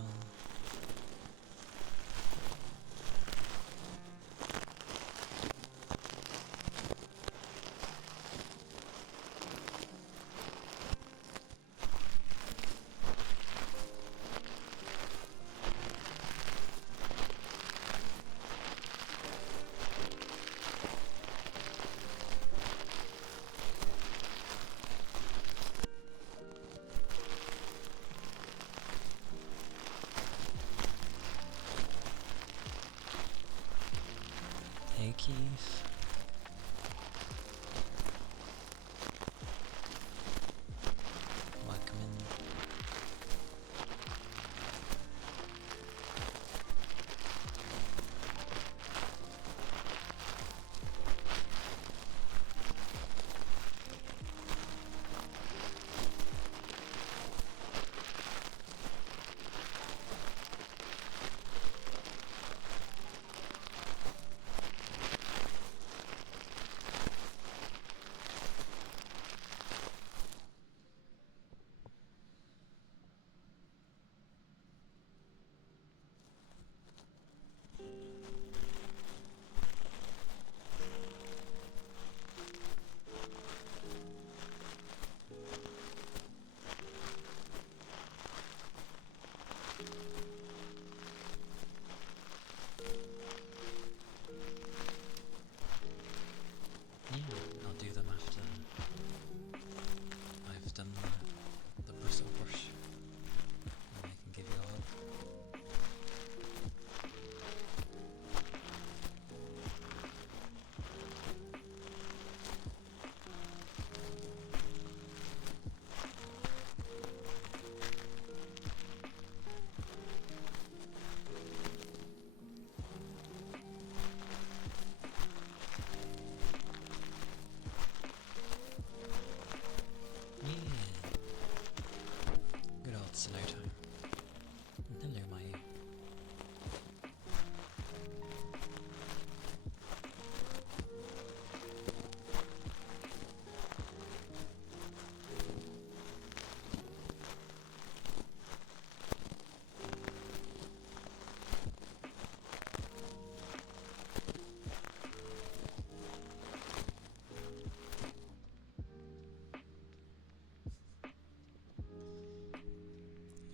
Hey Keith. Welcome in.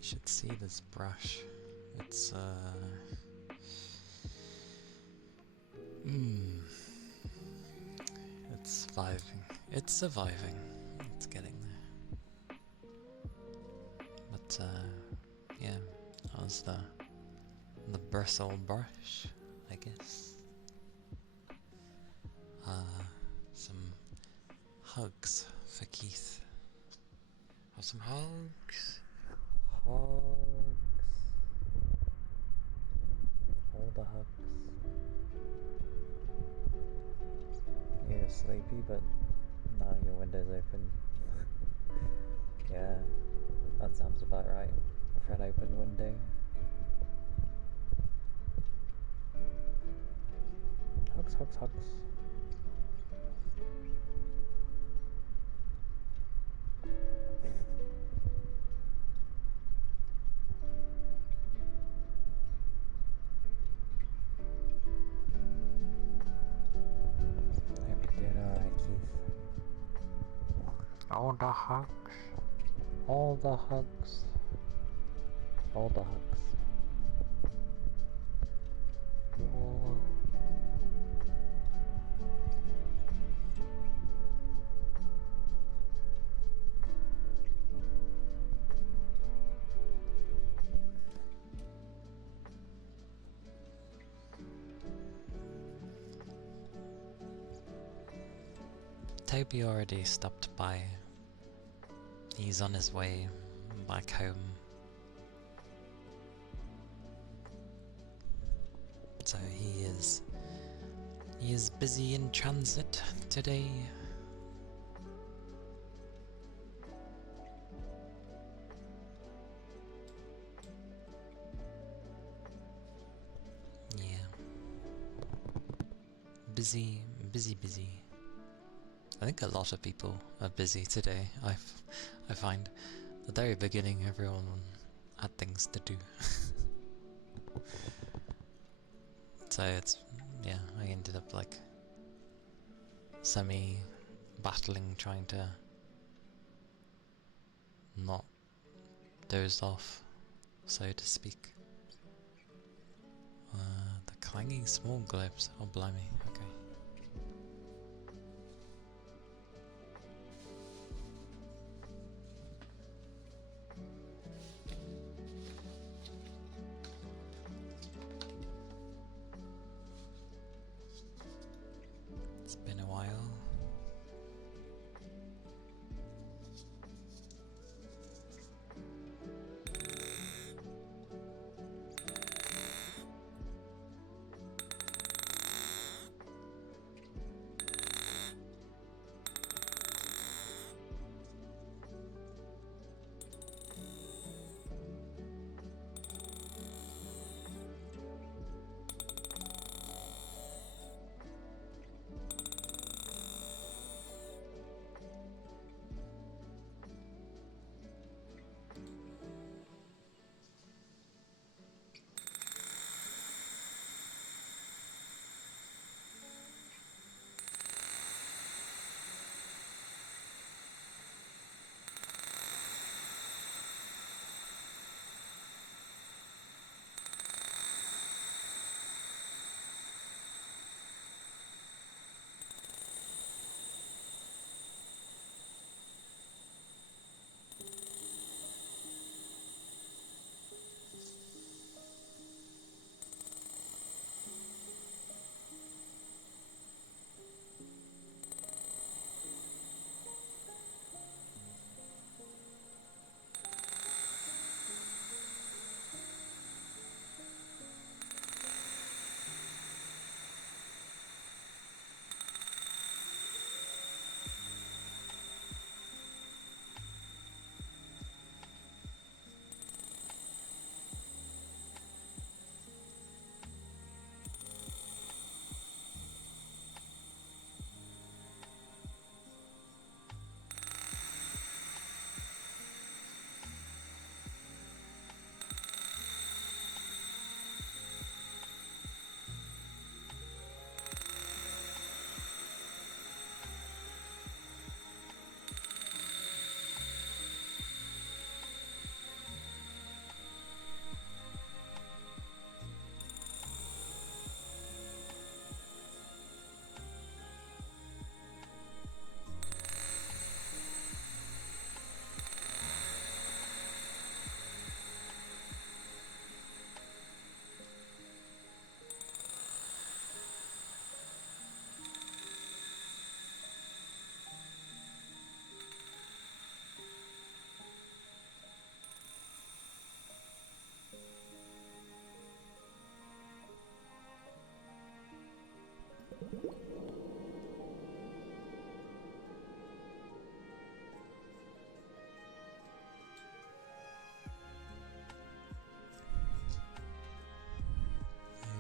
should see this brush. It's it's surviving. It's surviving. It's getting there. But yeah, that was the bristle brush, I guess. Some hugs for Keith. Have some hugs. Hugs. All the hugs. You're sleepy, but now your window's open. Yeah, that sounds about right for an open window. Hugs, hugs, hugs. Hope you're doing alright, Keith. All the hugs. All the hugs. All the hugs. More. Toby already stopped by. He's on his way back home. So he is busy in transit today. Yeah. Busy. I think a lot of people are busy today. I find at the very beginning everyone had things to do. So it's, yeah, I ended up like semi-battling, trying to not doze off, so to speak. The clanging small globes, oh blimey, okay. It's been a while.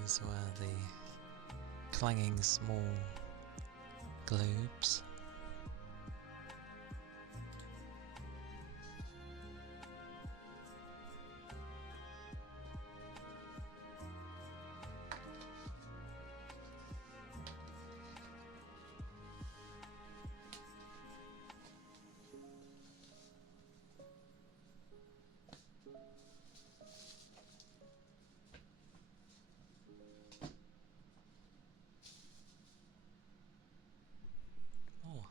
These were the clanging small globes. Oh,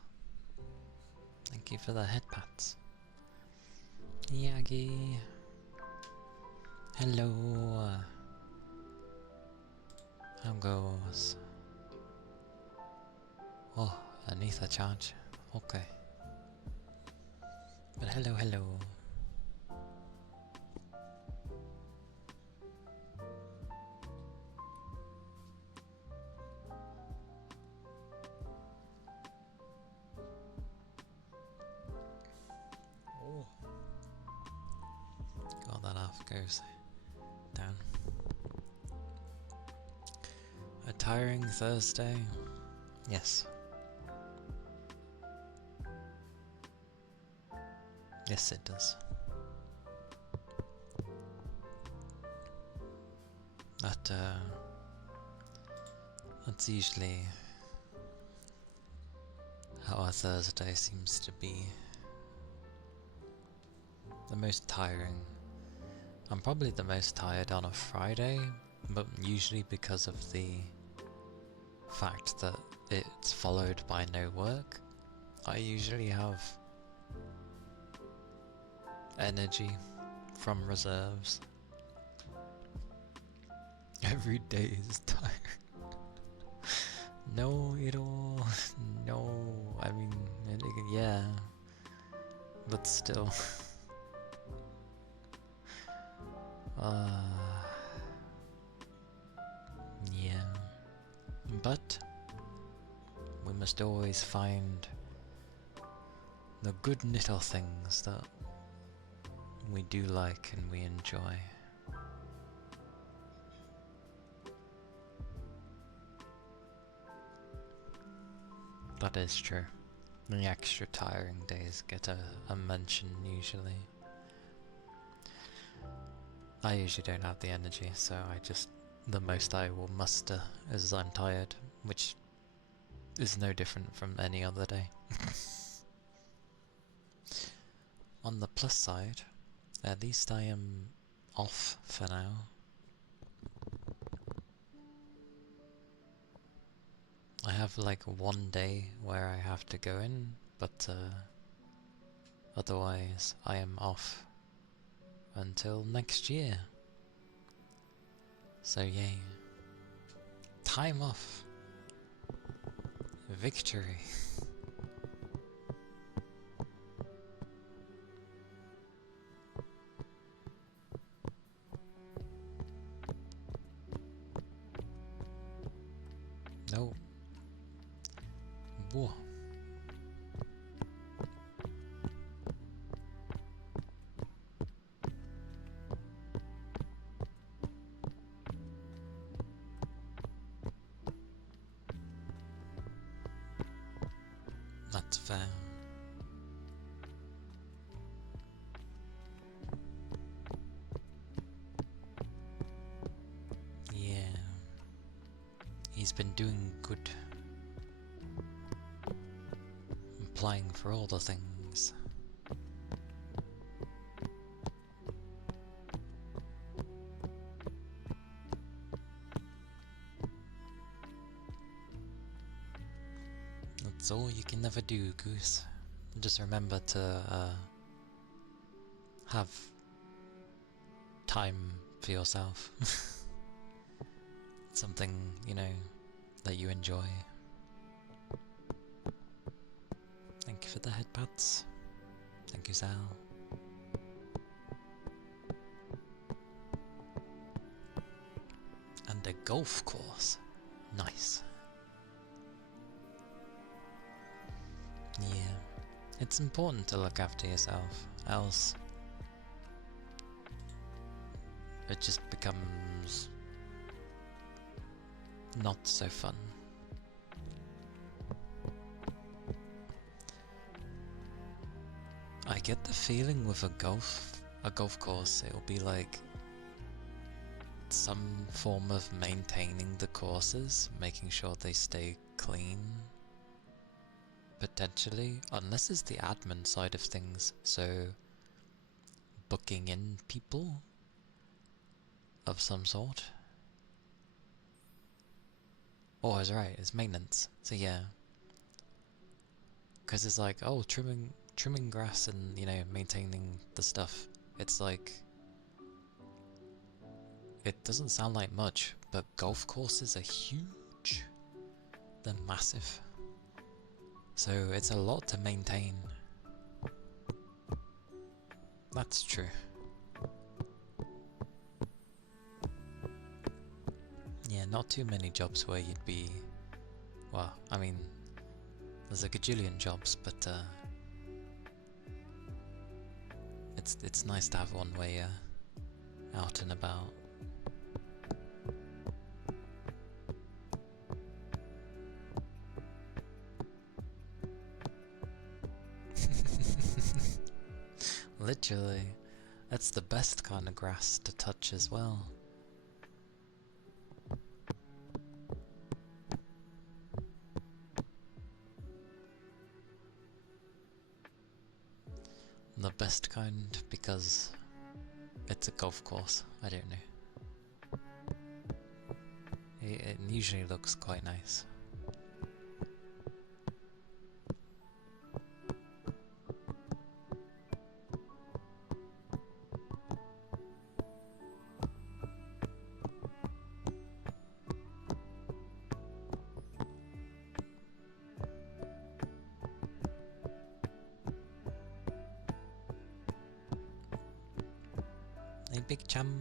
thank you for the head pats. Yagi. Hello. How goes? Oh, an ether charge. Okay. But hello, hello. Oh. Got that off, goes down. A tiring Thursday? Yes. Yes, it does. That's usually how our Thursday seems to be. The most tiring. I'm probably the most tired on a Friday, but usually because of the fact that it's followed by no work. I usually have energy from reserves. Every day is tiring. No, no, I mean, yeah, but still. Yeah, but we must always find the good little things that we do like and we enjoy. That is true. The extra tiring days get a mention usually. I usually don't have the energy, so the most I will muster is I'm tired, which is no different from any other day. On the plus side, at least I am off for now. I have like one day where I have to go in, but otherwise I am off until next year. So yay. Time off. Victory. No. Whoa. That's fair. Yeah. He's been doing good. Applying for all the things. That's all you can never do, Goose. Just remember to have time for yourself. Something, that you enjoy. Thank you for the headpads. Thank you, Sal. And a golf course. Nice. It's important to look after yourself, else it just becomes not so fun. I get the feeling with a golf course, it'll be like some form of maintaining the courses, making sure they stay clean. Potentially, unless it's the admin side of things, so booking in people of some sort. Oh, I was right, it's maintenance. So yeah. Because it's like, oh, trimming grass and, you know, maintaining the stuff. It's like, it doesn't sound like much, but golf courses are huge. They're massive. So it's a lot to maintain. That's true. Yeah, not too many jobs where you'd be... Well, I mean, there's a gajillion jobs, but it's nice to have one where you're out and about. Literally, that's the best kind of grass to touch as well. The best kind because it's a golf course, I don't know. It usually looks quite nice. Hey Big Chum,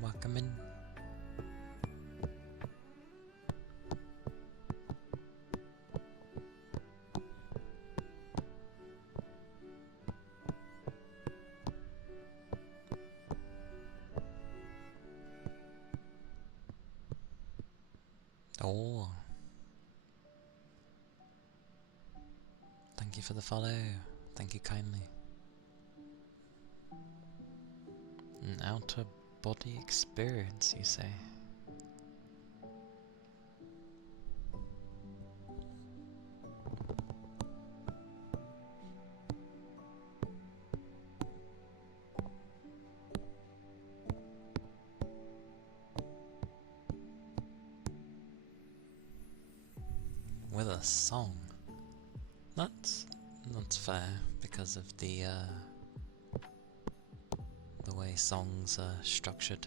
welcome in. Oh, thank you for the follow, thank you kindly. An outer body experience, you say? With a song? That's fair because of the way songs are structured.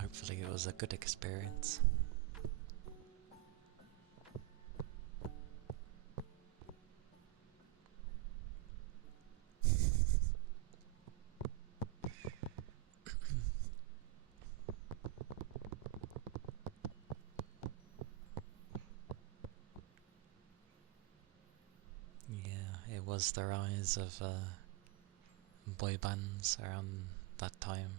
Hopefully it was a good experience. was the rise of boy bands around that time.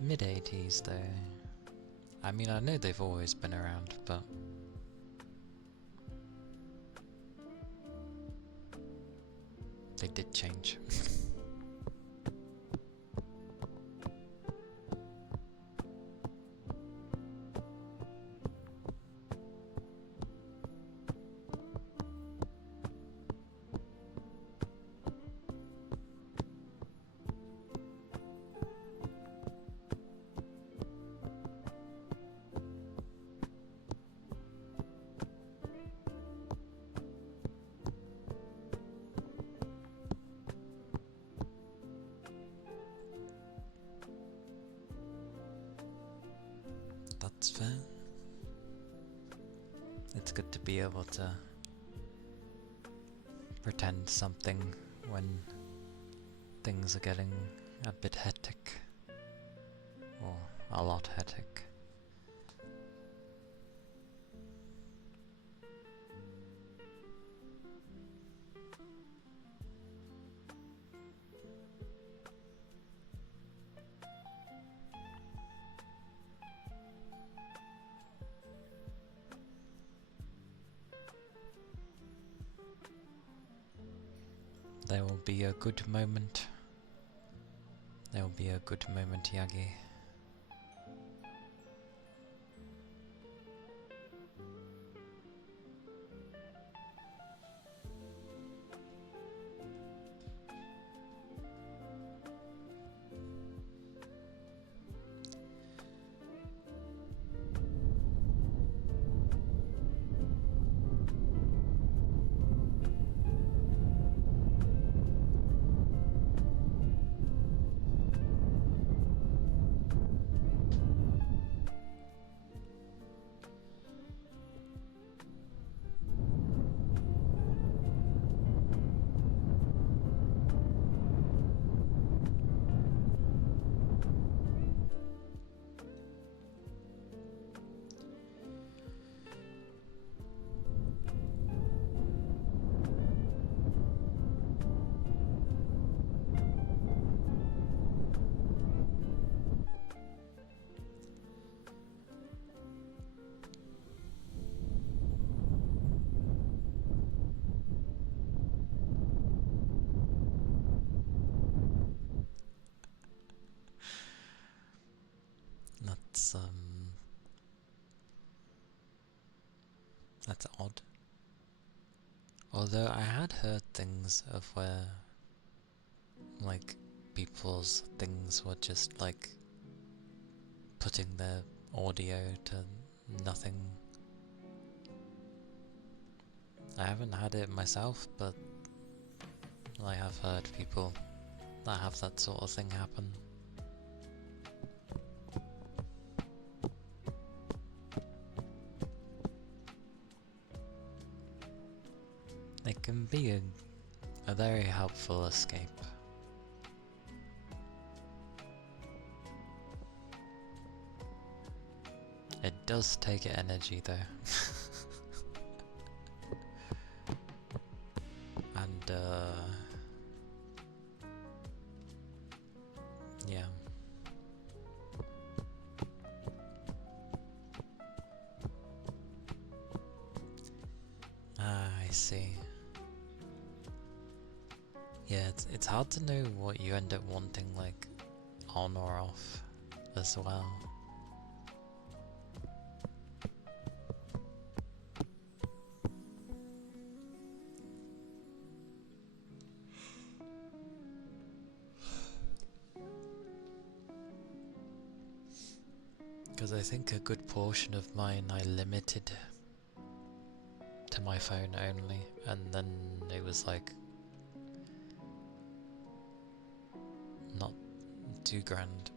Mid-80s though. I mean, I know they've always been around, but they did change. That's fair. It's good to be able to pretend something when things are getting a bit hectic, or a lot hectic. There will be a good moment. There will be a good moment, Yagi. That's odd. Although I had heard things of where, like, people's things were just, like, putting their audio to nothing. I haven't had it myself, but I have heard people that have that sort of thing happen. It can be a very helpful escape. It does take energy though. And yeah. I see. Yeah, it's hard to know what you end up wanting, like, on or off as well. Because I think a good portion of mine I limited to my phone only, and then it was like not too grand.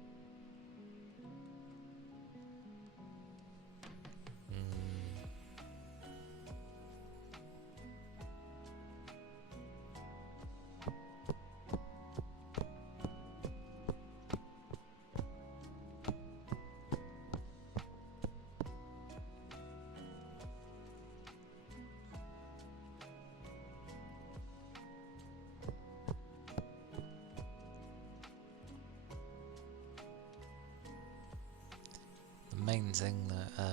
main thing that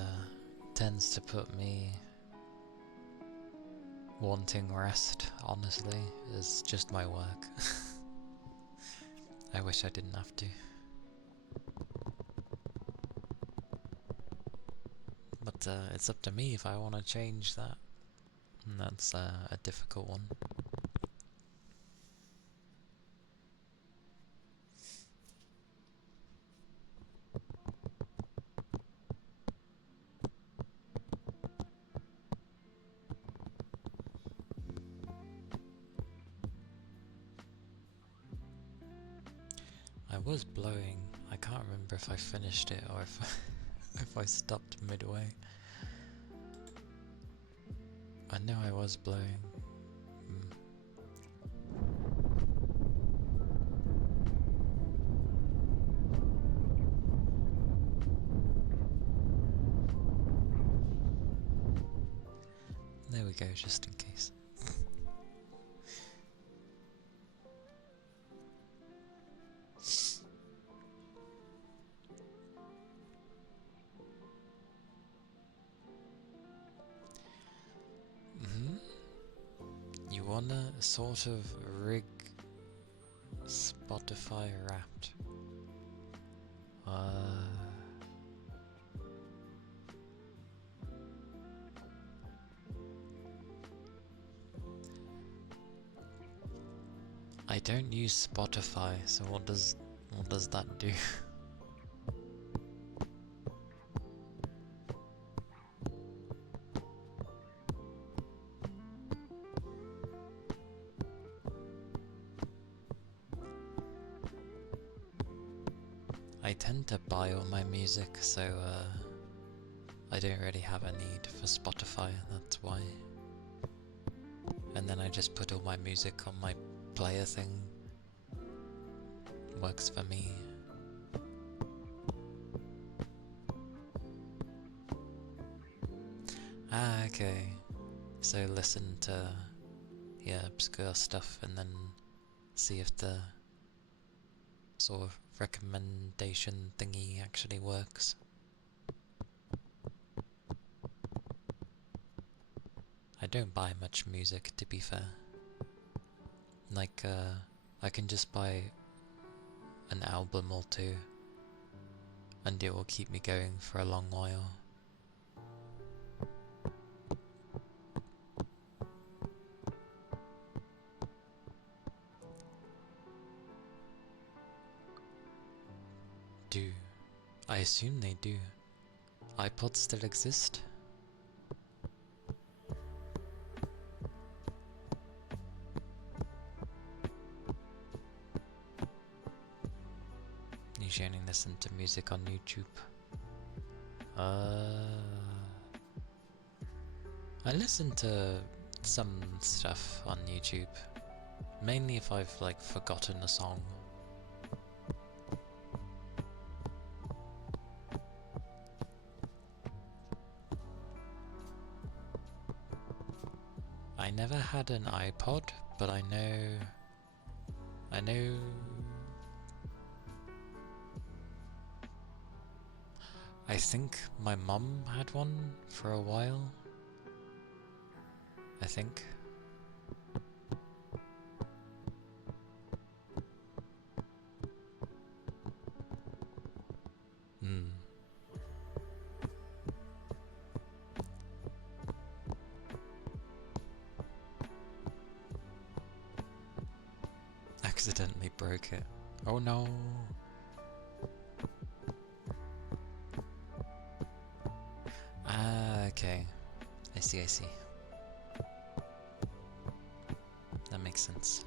tends to put me wanting rest, honestly, is just my work. I wish I didn't have to. But it's up to me if I want to change that. And that's a difficult one. I was blowing. I can't remember if I finished it or if I stopped midway. I know I was blowing. There we go, just in case. You wanna sort of rig Spotify Wrapped? I don't use Spotify, so what does that do? I tend to buy all my music, so I don't really have a need for Spotify, that's why. And then I just put all my music on my player thing. Works for me. Ah, okay. So listen to, obscure stuff and then see if the sort of recommendation thingy actually works. I don't buy much music, to be fair. Like, I can just buy an album or two, and it will keep me going for a long while. I assume they do. iPods still exist? You only listen to music on YouTube. I listen to some stuff on YouTube. Mainly if I've like forgotten a song. I never had an iPod, but I know I think my mum had one for a while. I think. Accidentally broke it. Oh no. Ah, okay. I see. That makes sense.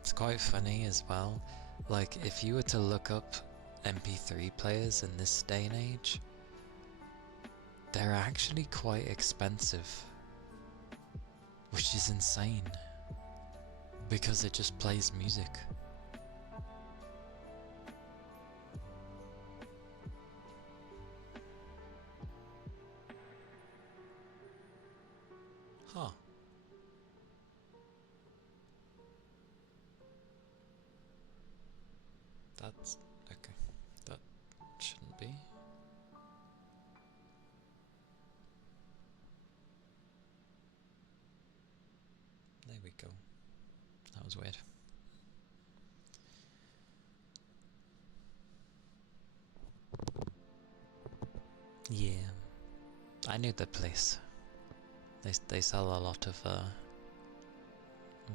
It's quite funny as well. Like, if you were to look up MP3 players in this day and age, they're actually quite expensive. Which is insane. Because it just plays music. Huh. That's okay. That shouldn't be. There we go. That was weird. Yeah, I knew the place. They sell a lot of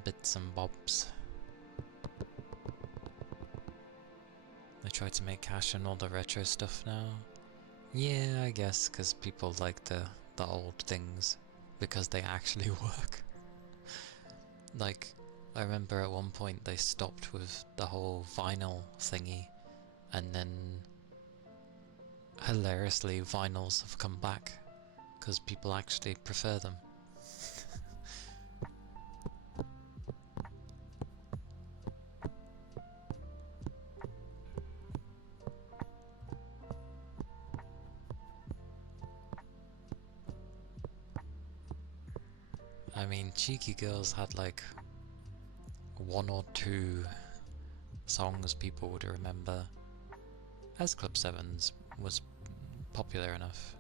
bits and bobs. They try to make cash on all the retro stuff now. Yeah, I guess because people like the old things because they actually work. Like, I remember at one point they stopped with the whole vinyl thingy, and then hilariously vinyls have come back because people actually prefer them. I mean, Cheeky Girls had like one or two songs people would remember, as Club 7's was popular enough.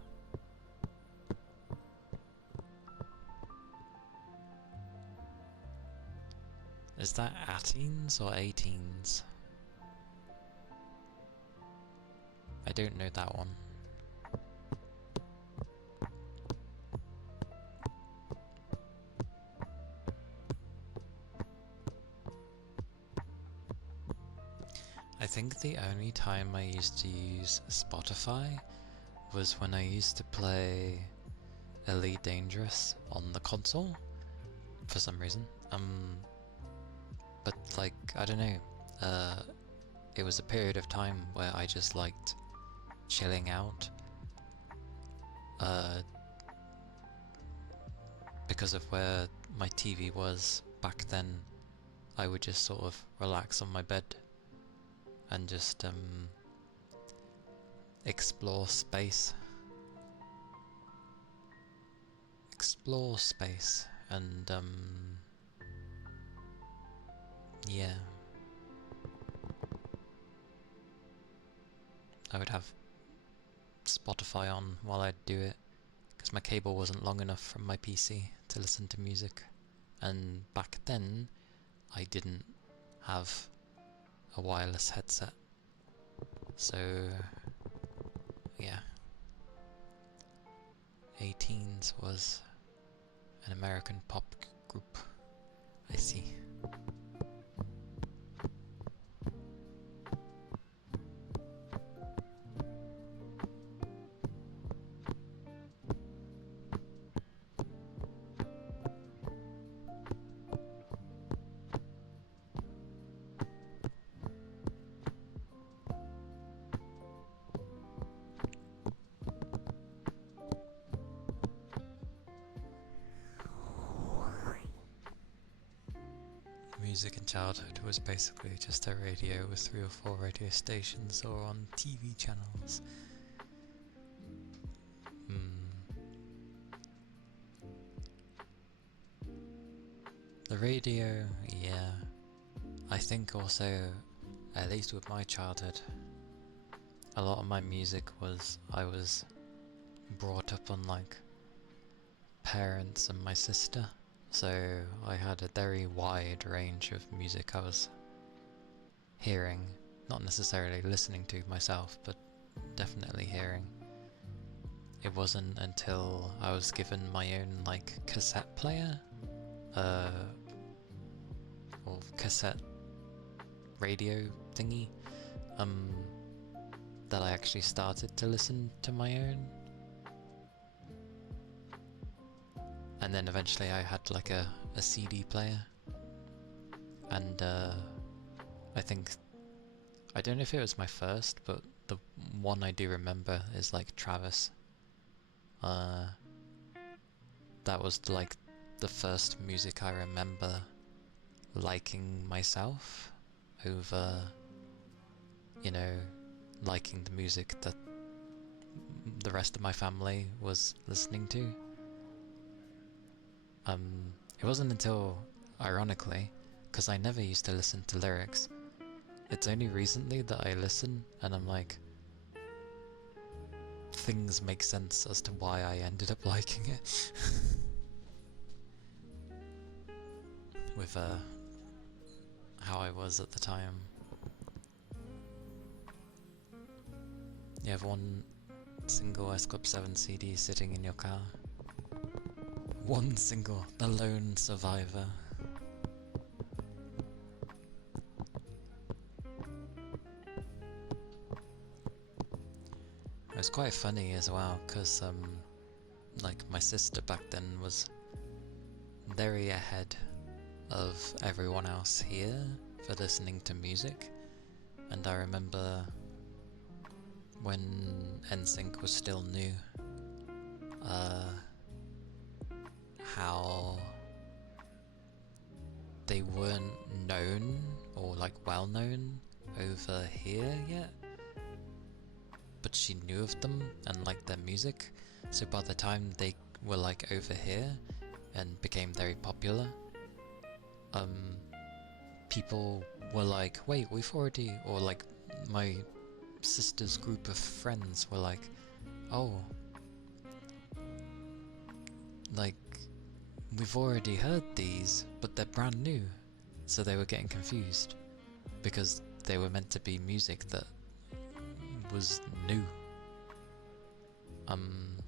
Is that 18s or 18s? I don't know that one. I think the only time I used to use Spotify was when I used to play Elite Dangerous on the console, for some reason. But like, I don't know, it was a period of time where I just liked chilling out, because of where my TV was back then. I would just sort of relax on my bed and just explore space. And yeah. I would have Spotify on while I'd do it, because my cable wasn't long enough from my PC to listen to music, and back then I didn't have a wireless headset, so yeah. 18s was an American pop group, I see. Music in childhood was basically just a radio with 3 or 4 radio stations or on TV channels. The radio, yeah. I think also, at least with my childhood, a lot of my music was, I was brought up on like parents and my sister. So I had a very wide range of music I was hearing, not necessarily listening to myself, but definitely hearing. It wasn't until I was given my own like cassette player, or cassette radio thingy, that I actually started to listen to my own. And then eventually I had like a CD player, and I think, I don't know if it was my first, but the one I do remember is like Travis. That was like the first music I remember liking myself over, you know, liking the music that the rest of my family was listening to. It wasn't until, ironically, because I never used to listen to lyrics, it's only recently that I listen and I'm like, things make sense as to why I ended up liking it. With how I was at the time. You have one single S Club 7 CD sitting in your car. One single, the lone survivor. It was quite funny as well, because like my sister back then was very ahead of everyone else here for listening to music, and I remember when NSYNC was still new, how they weren't known or like well known over here yet, but she knew of them and liked their music, so by the time they were like over here and became very popular, people were like, wait, we've already, or like my sister's group of friends were like, oh, like we've already heard these, but they're brand new. So they were getting confused because they were meant to be music that was new. And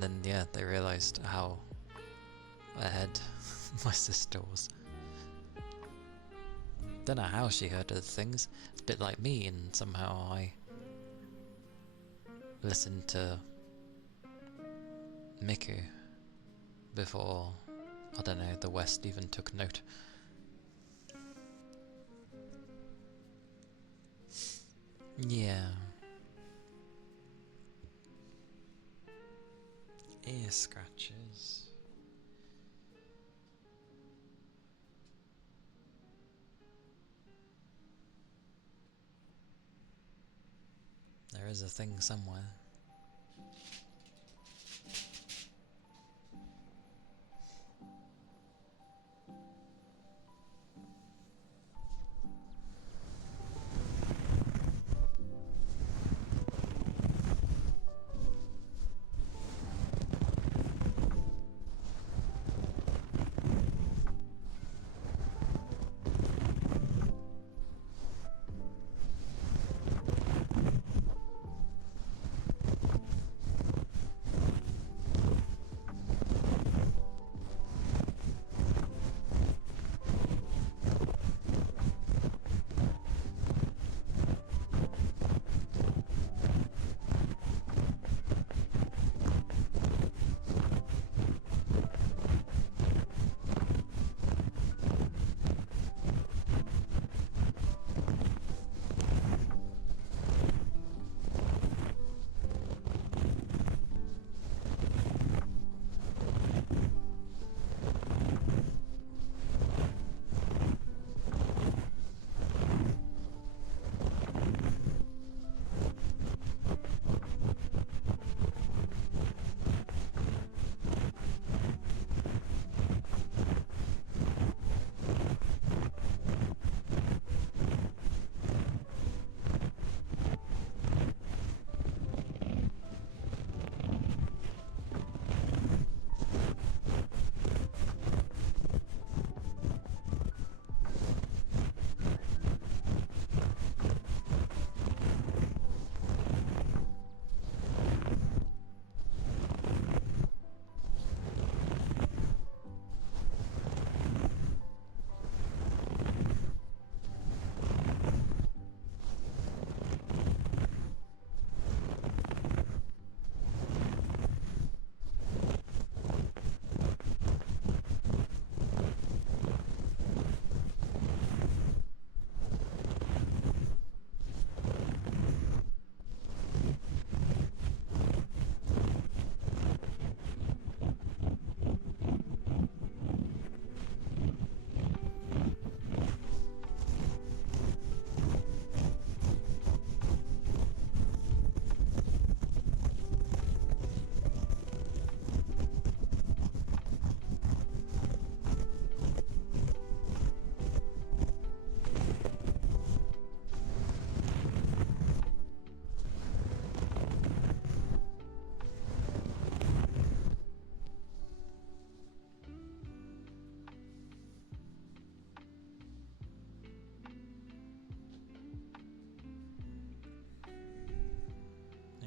then yeah, they realized how ahead my sister was. Don't know how she heard of things. It's a bit like me, and somehow I listened to Miku before, I don't know, the West even took note. Yeah. Ear scratches. There is a thing somewhere.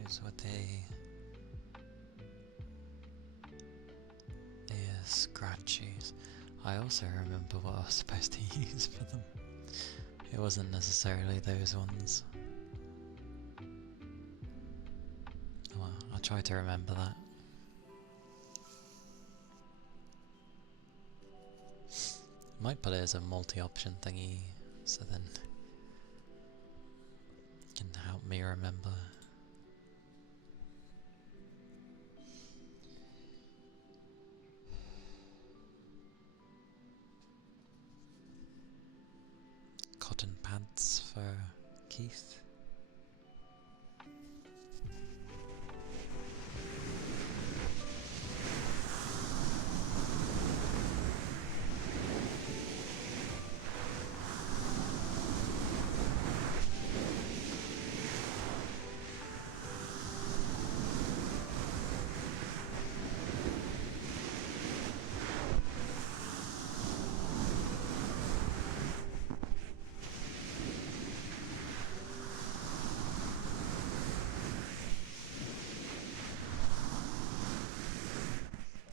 use with the scratchies? I also remember what I was supposed to use for them. It wasn't necessarily those ones. Well, I'll try to remember that. Might put it as a multi-option thingy, so then it can help me remember. Cotton pants for Keith.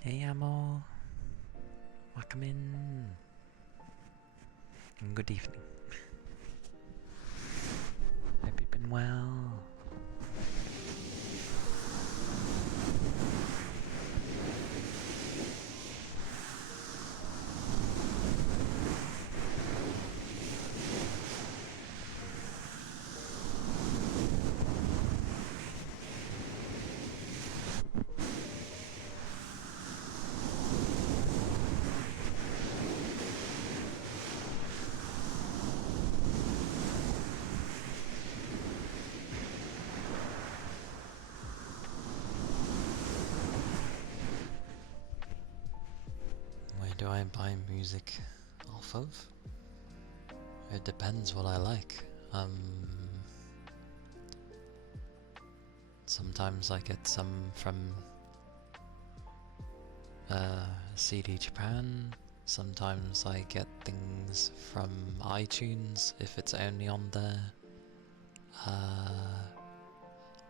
Hey Amo, welcome in, and good evening. Hope you've been well. Do I buy music off of? It depends what I like. Sometimes I get some from CD Japan. Sometimes I get things from iTunes if it's only on there.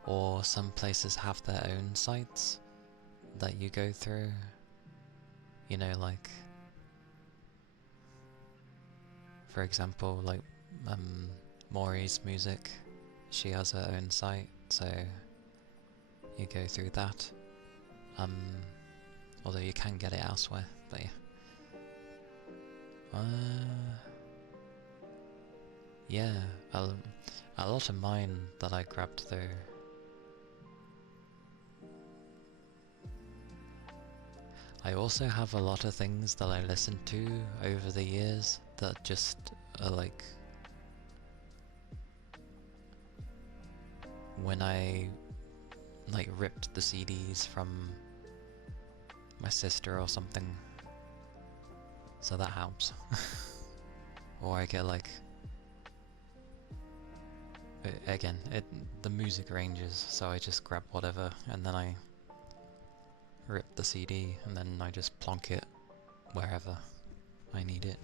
Or some places have their own sites that you go through. You know, like, for example, like Maury's music, she has her own site, so you go through that. Although you can get it elsewhere, but yeah. Yeah, a lot of mine that I grabbed through. I also have a lot of things that I listened to over the years that just are like, when I like ripped the CDs from my sister or something, so that helps. Or I get like, again, the music ranges, so I just grab whatever and then I rip the CD and then I just plonk it wherever I need it.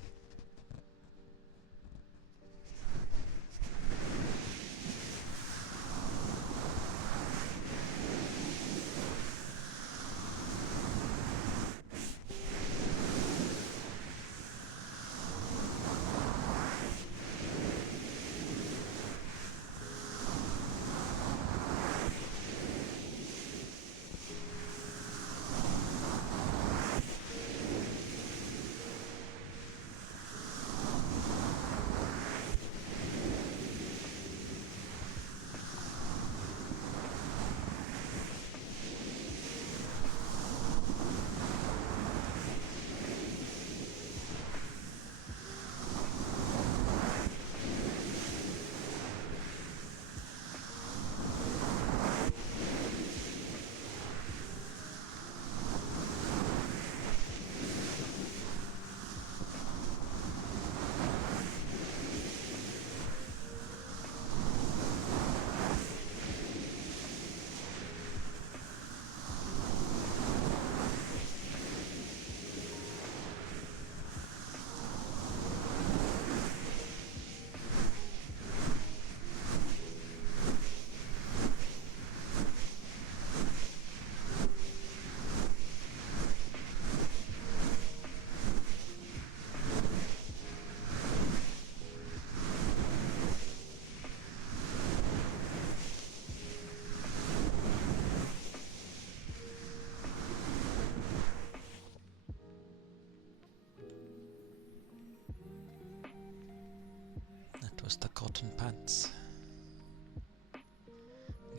was the cotton pants.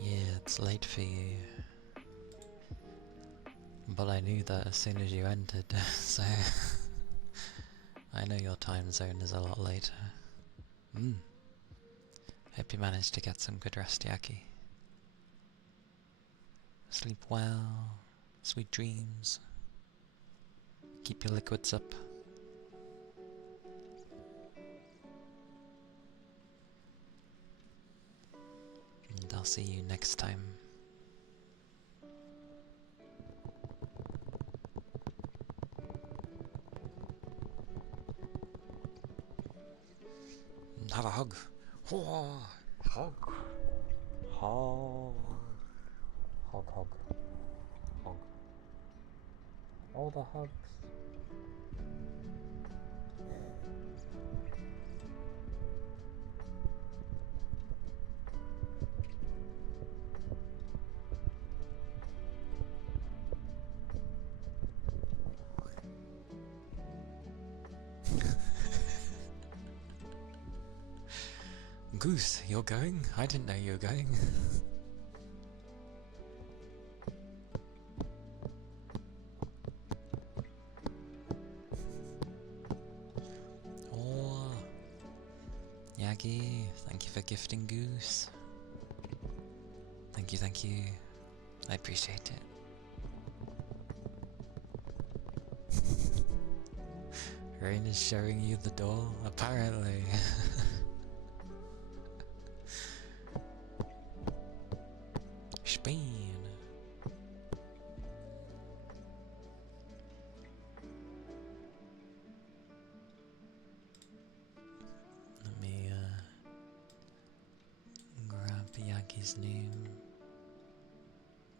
Yeah, it's late for you. But I knew that as soon as you entered, so I know your time zone is a lot later. Hope you managed to get some good rest, Yaki. Sleep well, sweet dreams. Keep your liquids up. And I'll see you next time. Have a hug. Oh, hug. Hug. Hug, hug. Hug. All the hugs. Goose, you're going? I didn't know you were going. Oh, Yagi, thank you for gifting Goose. Thank you, thank you. I appreciate it. Rain is showing you the door, apparently. Spain. Let me grab Yagi's name.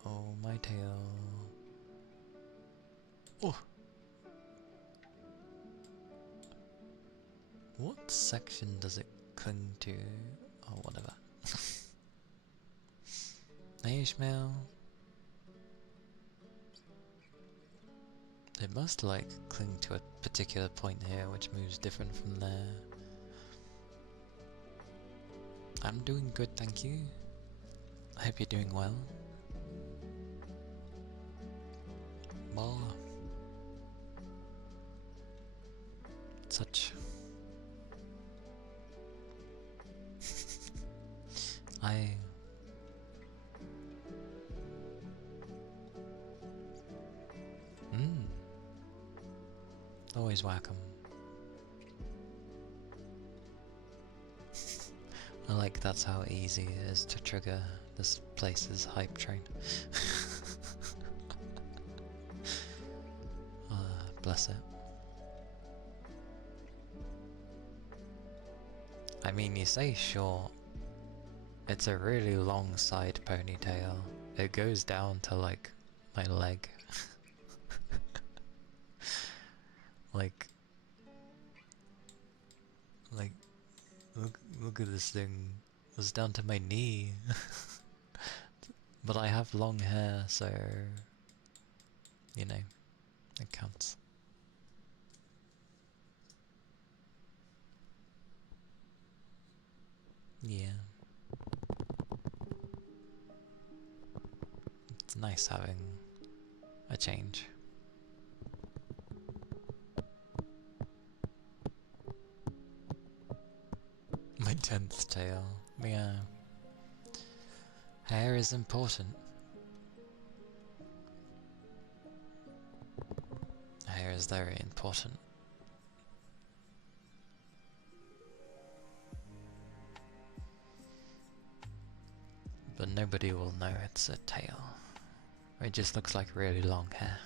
Oh, my tail. Oh! What section does it cling to? Or whatever. Hey, Ishmael. It must like cling to a particular point here which moves different from there. I'm doing good, thank you. I hope you're doing well. Well, such always welcome. I like that's how easy it is to trigger this place's hype train. Bless it. I mean, you say short. It's a really long side ponytail. It goes down to like my leg. like look at this thing. It was down to my knee. But I have long hair, so you know, it counts. Yeah. It's nice having a change. My 10th tail. Yeah. Hair is important. Hair is very important. But nobody will know it's a tail. It just looks like really long hair.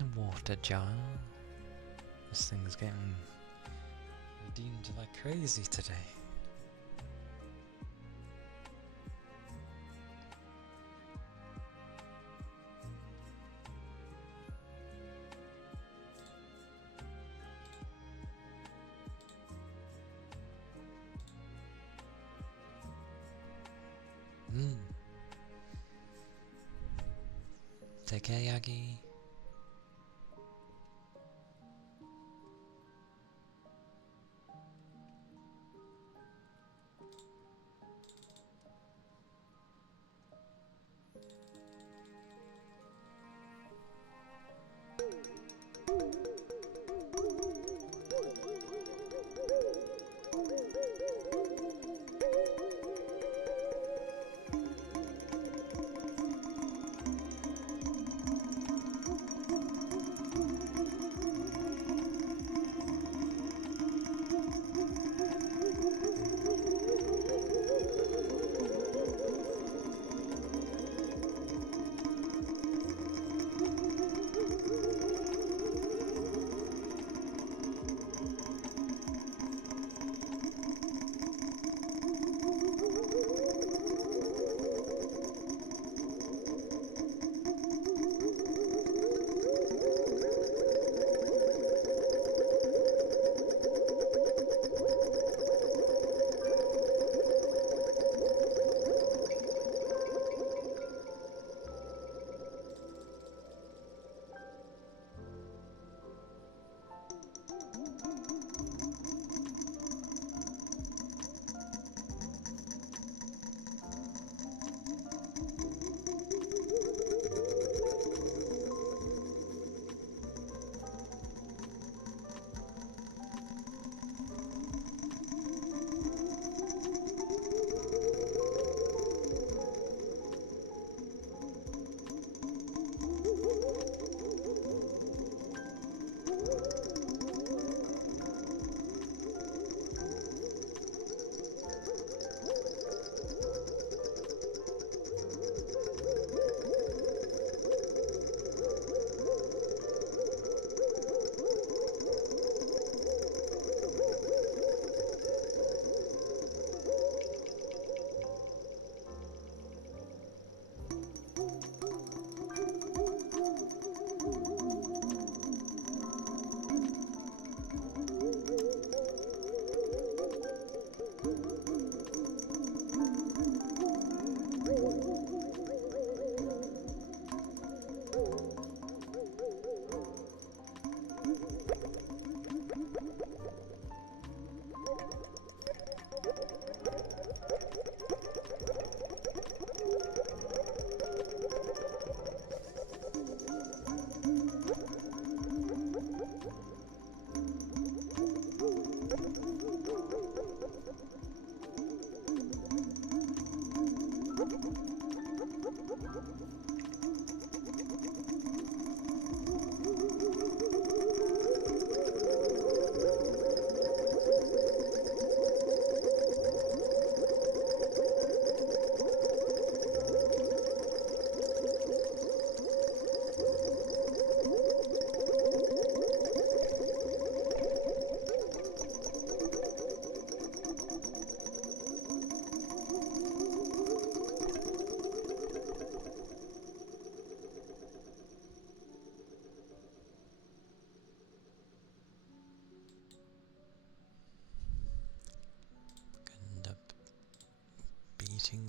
A water jar. This thing's getting redeemed like crazy today. Take care, Yagi.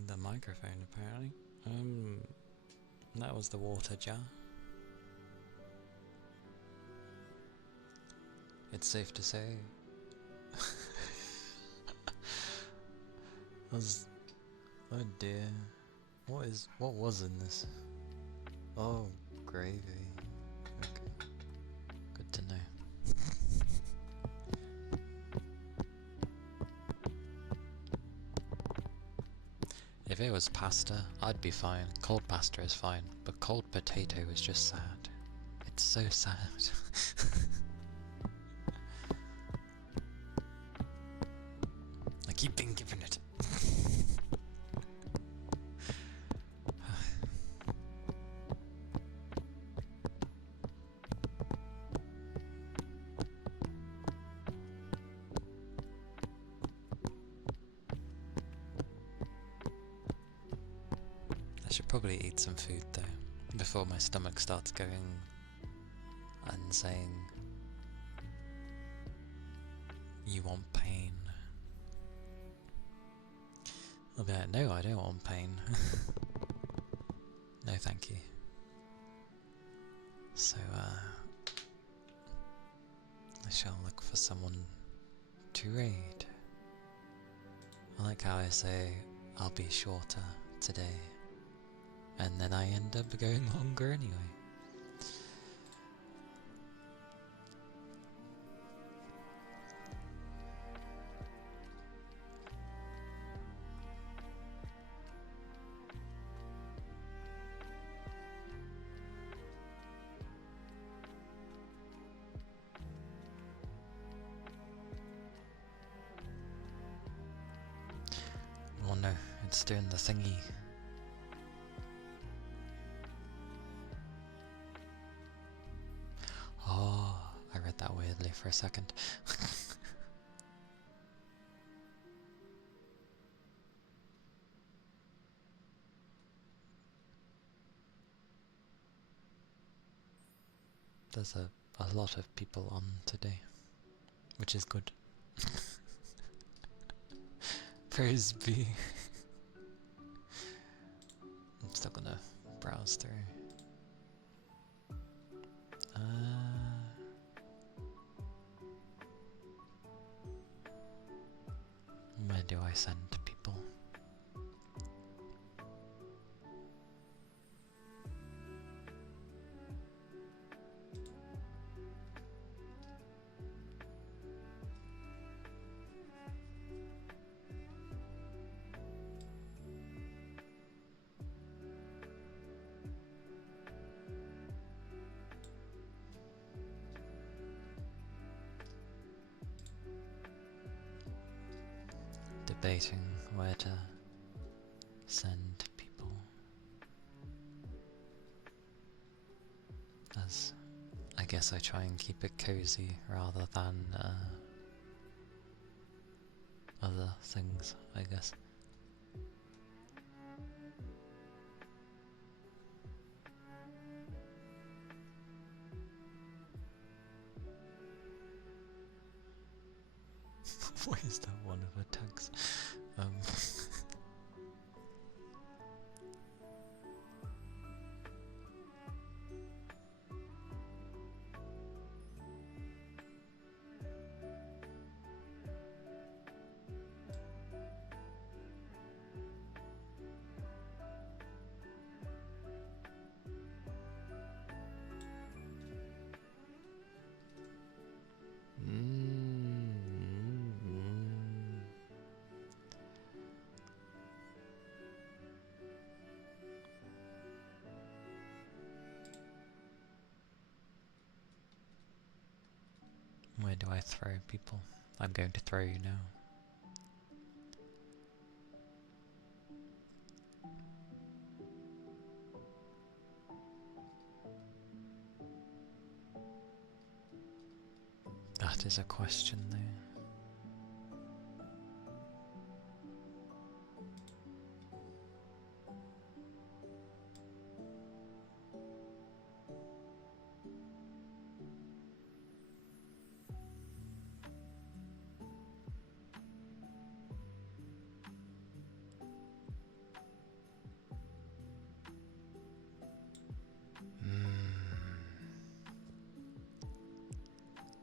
The microphone apparently. That was the water jar. It's safe to say oh dear. What was in this? Oh, gravy. Okay. Good to know. If it was pasta, I'd be fine. Cold pasta is fine, but cold potato is just sad. It's so sad. I keep being given it. I should probably eat some food though, before my stomach starts going and saying, "You want pain?" I'll be like, "No, I don't want pain." No, thank you. So, I shall look for someone to raid. I like how I say, I'll be shorter today, and then I end up going longer anyway. Oh no, it's doing the thingy. Oh, I read that weirdly for a second. There's a lot of people on today, which is good. Praise be. I'm still gonna browse through. Where do I send people? Debating where to send people, as I guess I try and keep it cozy rather than other things, I guess. Why is that one of her tags? Where do I throw people? I'm going to throw you now. That is a question there.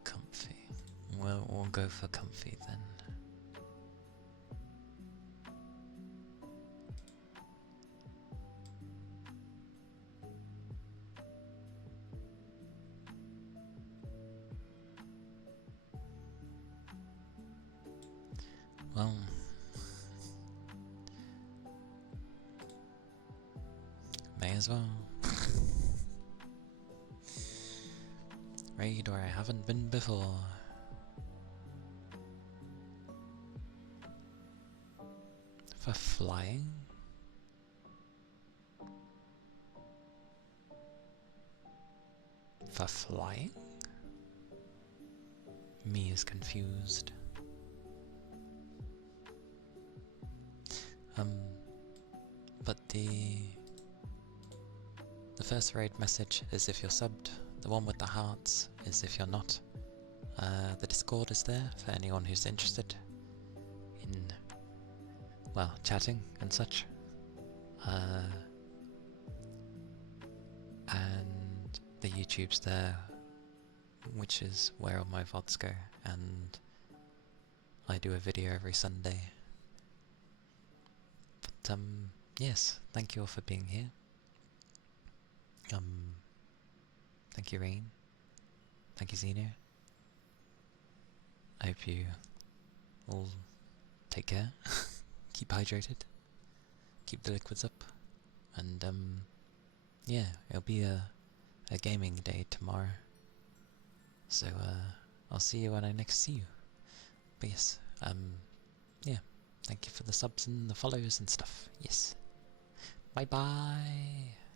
Comfy. Well, we'll go for comfy then. Well, may as well. Raid where I haven't been before. For flying? For flying? Me is confused. But the first raid message is if you're subbed. The one with the hearts is if you're not. The Discord is there for anyone who's interested in, well, chatting and such. And the YouTube's there, which is where all my VODs go, and I do a video every Sunday. But yes, thank you all for being here. Thank you, Rain. Thank you, Zeno. I hope you all take care. Keep hydrated. Keep the liquids up. And yeah, it'll be a gaming day tomorrow. So I'll see you when I next see you. But yes, yeah, thank you for the subs and the follows and stuff. Yes. Bye bye.